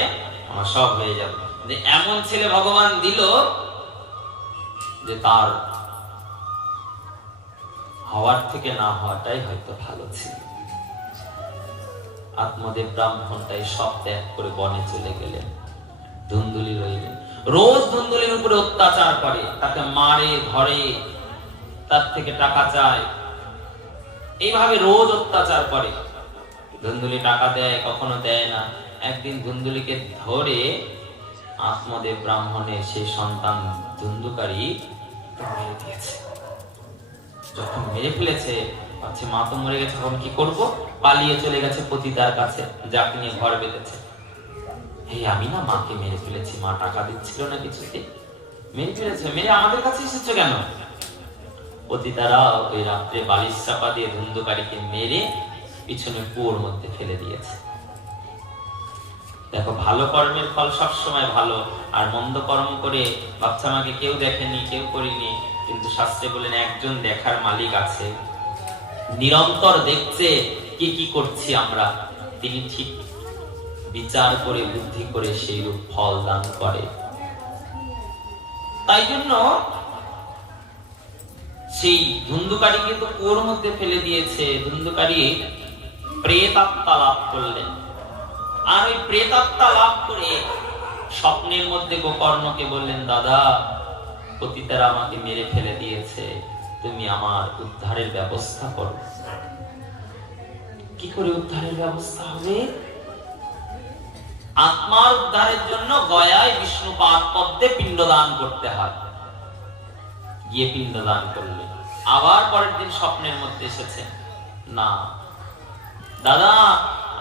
আমার সব হয়ে যাবে। এমন ছেলে ভগবান দিল যে তার হওয়ার থেকে না হওয়াটাই হয়তো ভালো ছিল। আত্মদেব ব্রাহ্মণটাই সব ত্যাগ করে বনে চলে গেলেন। ধুন্দুলি রইলেন, রোজ ধুন্দুলির উপরে অত্যাচার করে, তাকে মারে, ধরে, তার থেকে টাকা চায়, এইভাবে রোজ অত্যাচার করে। ধুন্দুলি টাকা দেয়, কখনো দেয় না। একদিন ধুন্দুলিকে ধরে আত্মদেব ব্রাহ্মণের সেই সন্তান ধুন্ধুকারী মেরে দিয়েছে। যখন মেরে ফেলেছে, ভাবছে মা তো মরে গেছে, এখন কি করবো? পালিয়ে চলে গেছে পতিতার কাছে, যাকে নিয়ে ঘর বেঁধেছে। আমি না মাকে মেরে ফেলেছি, মা টাকা দিচ্ছিল না কিছুতে, মেরে ফেলেছে, মেরে আমাদের কাছে এসেছো কেন? পতিতারা ওই রাত্রে বালিশ চাপা দিয়ে ধুন্ধুকারীকে মেরে পিছনে কুয়োর মধ্যে ফেলে দিয়েছে। দেখো, ভালো কর্মের ফল সবসময় ভালো, আর মন্দ কর্ম করে ভাবছে আমাকে কেউ দেখেনি, কেউ করিনি, কিন্তু শাস্ত্রে বলেন একজন দেখার মালিক আছে, নিরন্তর দেখছে কি কি করছি আমরা, তিনি ঠিক বিচার করে বুদ্ধি করে সেই রূপ ফল দান করে। তাই জন্য সেই ধুন্ধুকারীকে তো কুয়োর মধ্যে ফেলে দিয়েছে, ধুন্ধুকারী প্রেতাত্মা লাভ করলেন। আর ওই প্রেতাত্মা লাভ করে স্বপ্নের মধ্যে গোকর্ণকে বললেন, দাদা, পতিতারা আমাকে মেরে ফেলে দিয়েছে, তুমি আমার উদ্ধারের ব্যবস্থা করো। কি করে উদ্ধারের ব্যবস্থা হবে? আত্মার উদ্ধারের জন্য গয়ায় বিষ্ণুপাদ পদ্মে পিণ্ডদান করতে হয়। গিয়ে পিণ্ডদান করলে আবার পরের দিন স্বপ্নের মধ্যে এসেছে, না দাদা,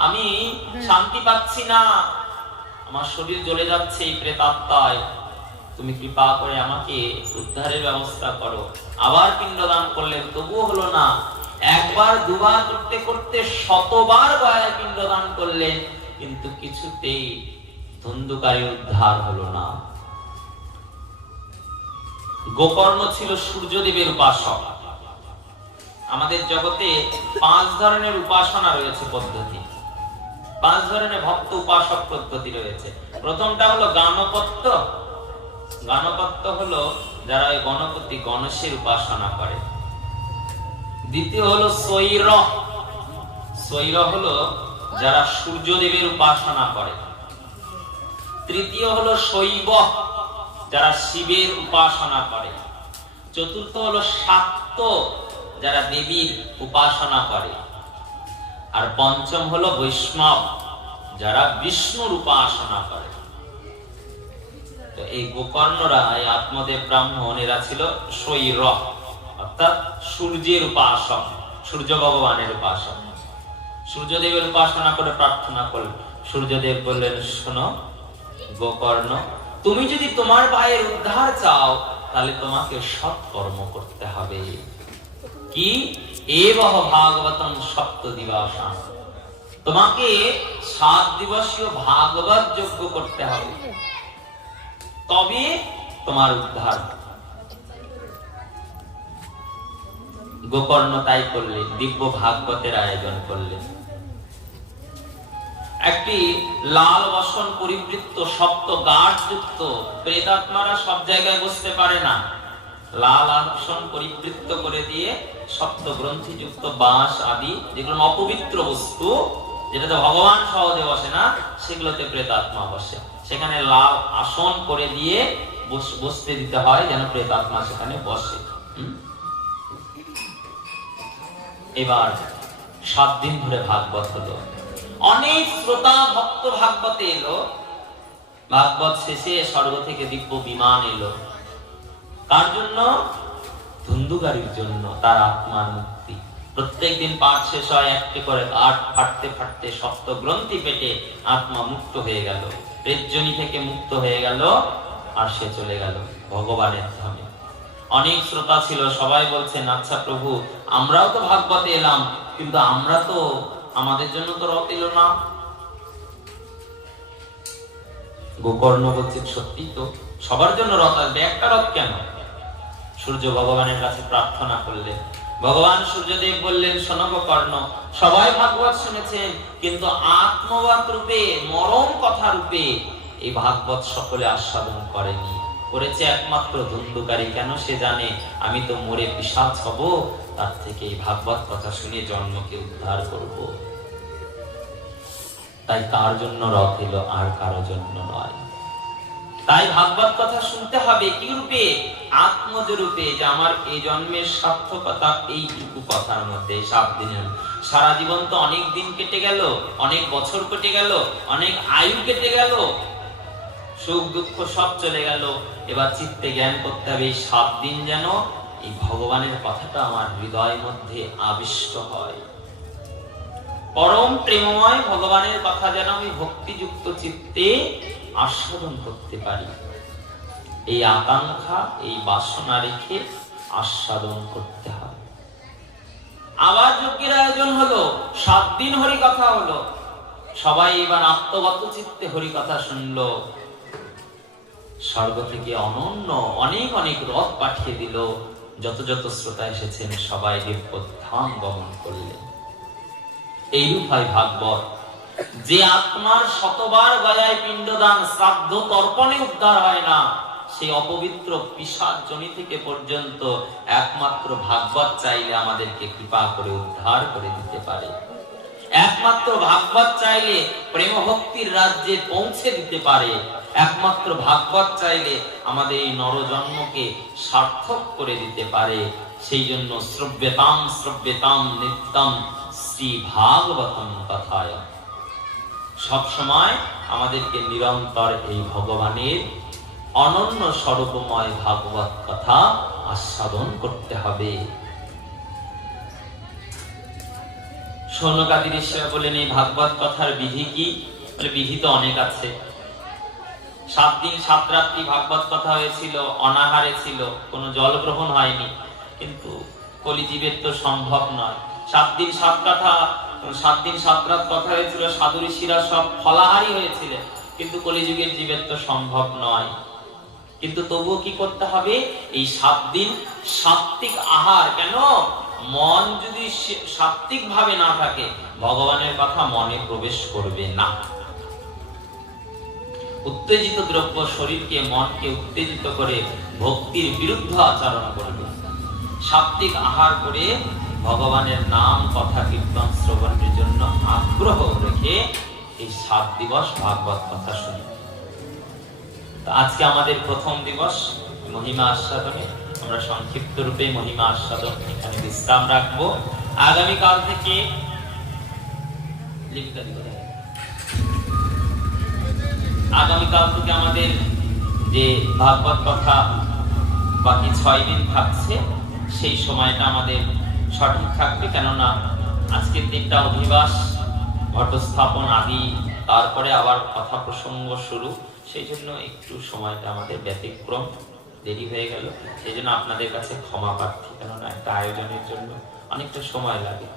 আমি শান্তি পাচ্ছি না, আমার শরীর জ্বলে যাচ্ছে এই প্রেতাত্মায়, তুমি কৃপা করে আমাকে উদ্ধারের ব্যবস্থা করো। আবার পিণ্ডদান করলেন, তবুও হলো না। একবার দুবার করতে করতে শতবার গয়ায় পিণ্ডদান করলেন, কিন্তু কিছুতেই ধুন্ধুকারী উদ্ধার হলো না। গোকর্ণ ছিল সূর্যদেবের উপাসক। আমাদের জগতে 5 ধরনের উপাসনা রয়েছে, পদ্ধতি, 5 ধরনের ভক্ত উপাসক পদ্ধতি রয়েছে। প্রথমটা হলো গানপত্য। গানপত্য হলো যারা ওই গণপতি গণেশের উপাসনা করে। দ্বিতীয় হলো সৈর। সৈর হলো যারা সূর্যদেবের উপাসনা করে। তৃতীয় হলো শৈব, যারা শিবের উপাসনা করে। চতুর্থ হলো শাক্ত, যারা দেবীর উপাসনা করে। আর পঞ্চম হলো বৈষ্ণব, যারা বিষ্ণুর উপাসনা করে। তো এই গোকর্ণরা, এই আত্মদেব ব্রাহ্মণ, এরা ছিল শৈর, অর্থাৎ সূর্যের উপাসক, সূর্য ভগবানের উপাসক। সূর্যদেবের উপাসনা করে প্রার্থনা করলেন। সূর্যদেব বললেন, শোনো গোকর্ণ, তুমি যদি তোমার ভাইয়ের উদ্ধার চাও, তাহলে তোমাকে সৎকর্ম করতে হবে। কি? এবহ ভাগবতম সপ্ত দিবসাম, তোমাকে 7 দিবসীয় ভাগবত যজ্ঞ করতে হবে, তবে তোমার উদ্ধার। গোকর্ণ তাই করলেন, দিব্য ভাগবতের আয়োজন করলেন। একটি লাল বসন পরিবৃত্ত সপ্ত গাঢ় যুক্ত, প্রেতাত্মারা সব জায়গায় বসতে পারে না, লাল আসন পরিবৃত্ত করে দিয়ে সপ্ত গ্রন্থি যুক্ত বাঁশ আদি, যেগুলো অপবিত্র বস্তু, যেটাতে ভগবান সহজে বসে না, সেগুলোতে প্রেতাত্মা বসে। সেখানে লাল আসন করে দিয়ে বসতে দিতে হয়, যেন প্রেতাত্মা সেখানে বসে। এবার 7 দিন ধরে ভাগবত হলো। অনেক শ্রোতা ভক্ত ভাগবতে এলো। ভাগবত শেষে স্বর্গ থেকে দিব্য বিমান এলো। কার জন্য? ধুন্ধুকারীর জন্য, তার আত্মার মুক্তি। প্রত্যেকদিন পাঠ শেষ হয়, একটি করে কাঠ ফাটতে ফাটতে সপ্ত গ্রন্থি পেটে আত্মা মুক্ত হয়ে গেল, প্রেতজনি থেকে মুক্ত হয়ে গেল, আর সে চলে গেল ভগবানের ধামে। অনেক শ্রোতা ছিল, সবাই বলছেন, আচ্ছা প্রভু, আমরাও তো ভাগবতে এলাম, কিন্তু আমরা তো, আমাদের জন্য তো রথ এলো না। গোকর্ণ বলছে, সত্যি তো, সবার জন্য রথ আসবে, একটা রথ কেন? সূর্য ভগবানের কাছে প্রার্থনা করলেন। ভগবান সূর্যদেব বললেন, শোনো গোকর্ণ, সবাই ভাগবত শুনেছেন, কিন্তু আত্মবাদ রূপে, মরণ কথা রূপে এই ভাগবত সকলে আস্বাদন করেনি। করেছে একমাত্র ধুন্ধুকারী। কেন? সে জানে আমি তো মরে পিশাচ হব, তার থেকে এই ভাগবত কথা শুনে জন্মকে উদ্ধার করব। তাই তার জন্য রথ এলো, আর কারো জন্য নয়। তাই ভাগবত কথা শুনতে হবে কি রূপে? আত্মজ রূপে, যে আমার এই জন্মের সার্থকতা এইটুকু কথার মধ্যে। 7 দিনের, সারা জীবন তো অনেক দিন কেটে গেল, অনেক বছর কেটে গেল, অনেক আয়ু কেটে গেল, সুখ দুঃখ সব চলে গেল। এবার চিত্তে জ্ঞান করতে হবে, এই 7 দিন যেন এই ভগবানের কথাটা আমার হৃদয়ের মধ্যে আবিষ্ট হয়। পরম প্রেমময় ভগবানের কথা যেন আমি ভক্তিযুক্ত চিত্তে আস্বাদন করতে পারি। এই আকাঙ্ক্ষা, এই বাসনা রেখে আস্বাদন করতে হবে। আবার যজ্ঞের আয়োজন হলো, 7 দিন হরি কথা হলো, সবাই এবার আত্মগত চিত্তে হরি কথা শুনলো। স্বর্গ থেকে অনন্য অনেক অনেক রথ পাঠিয়ে দিল, যত যত শ্রোতা এসেছেন সবাই দিব্যধাম গমন করলেন। এইরূপ হয় ভাগবত। যে আত্মার শতবার গয়ায় পিণ্ডদান, শ্রাদ্ধ, তর্পণে উদ্ধার হয় না, সেই অপবিত্র পিশাচ জনি থেকে পর্যন্ত একমাত্র ভাগবত চাইলে আমাদেরকে কৃপা করে উদ্ধার করে দিতে পারে। একমাত্র ভাগবত চাইলে প্রেম ভক্তির রাজ্যে পৌঁছে দিতে পারে। একমাত্র ভাগবত চাইলে আমাদের এই নরজন্মকে সার্থক করে দিতে পারে। সেই জন্য শ্রব্যতাম শ্রব্যতাম নিত্যম শ্রী ভাগবতম কথায়, সব সময় আমাদেরকে নিরন্তর এই ভগবানের অনন্য স্বরূপময় ভাগবত কথা আস্বাদন করতে হবে। সৌনকাদি ঋষিরা বলেন, এই ভাগবত কথার বিধি কি? বিধি তো অনেক আছে। 7 দিন 7 রাত্রি ভাগবত কথা হয়েছিল, অনাহারে ছিল, কোনো জল গ্রহণ হয়নি, কিন্তু কলিজীবের তো সম্ভব নয়। 7 দিন 7 রাত কথা হয়েছিল, সাধু ঋষিরা সব ফলাহারী হয়েছিল, কিন্তু কলিযুগের জীবের তো সম্ভব নয়। কিন্তু তবুও কি করতে হবে? এই 7 দিন সাত্ত্বিক আহার। কেন? মন যদি সাত্ত্বিক ভাবে না থাকে, ভগবানের কথা মনে প্রবেশ করবে না। উত্তেজিত দ্রব্য শরীরকে, মনকে উত্তেজিত করে ভক্তির বিরুদ্ধ আচরণ করবে। সাত্ত্বিক আহার করে ভগবানের নাম, কথা, কীর্তন শ্রবণের জন্য আগ্রহ রেখে এই 7 দিবস ভাগবত কথা শুনি। আজকে আমাদের প্রথম দিবস মহিমা আস্বাদনে। আমরা সংক্ষিপ্ত রূপে মহিমা আস্বাদন এখানে বিশ্রাম রাখবো। আগামীকাল থেকে আমাদের যে ভাগবত কথা বাকি 6 দিন থাকছে, সেই সময়টা আমাদের সঠিক থাকবে। কেননা আজকের দিনটা অধিবাস, ঘটস্থাপন আদি, তারপরে আবার কথা প্রসঙ্গ শুরু, সেই জন্য একটু সময়টা আমাদের ব্যতিক্রম, দেরি হয়ে গেল। সেই জন্য আপনাদের কাছে ক্ষমা প্রার্থী। কেননা একটা আয়োজনের জন্য অনেকটা সময় লাগে,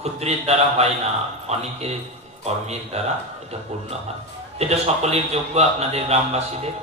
ক্ষুদ্রের দ্বারা হয় না, অনেকের কর্মের দ্বারা এটা পূর্ণ হয়। এটা সকলের যোগ্য, আপনাদের গ্রামবাসীদের।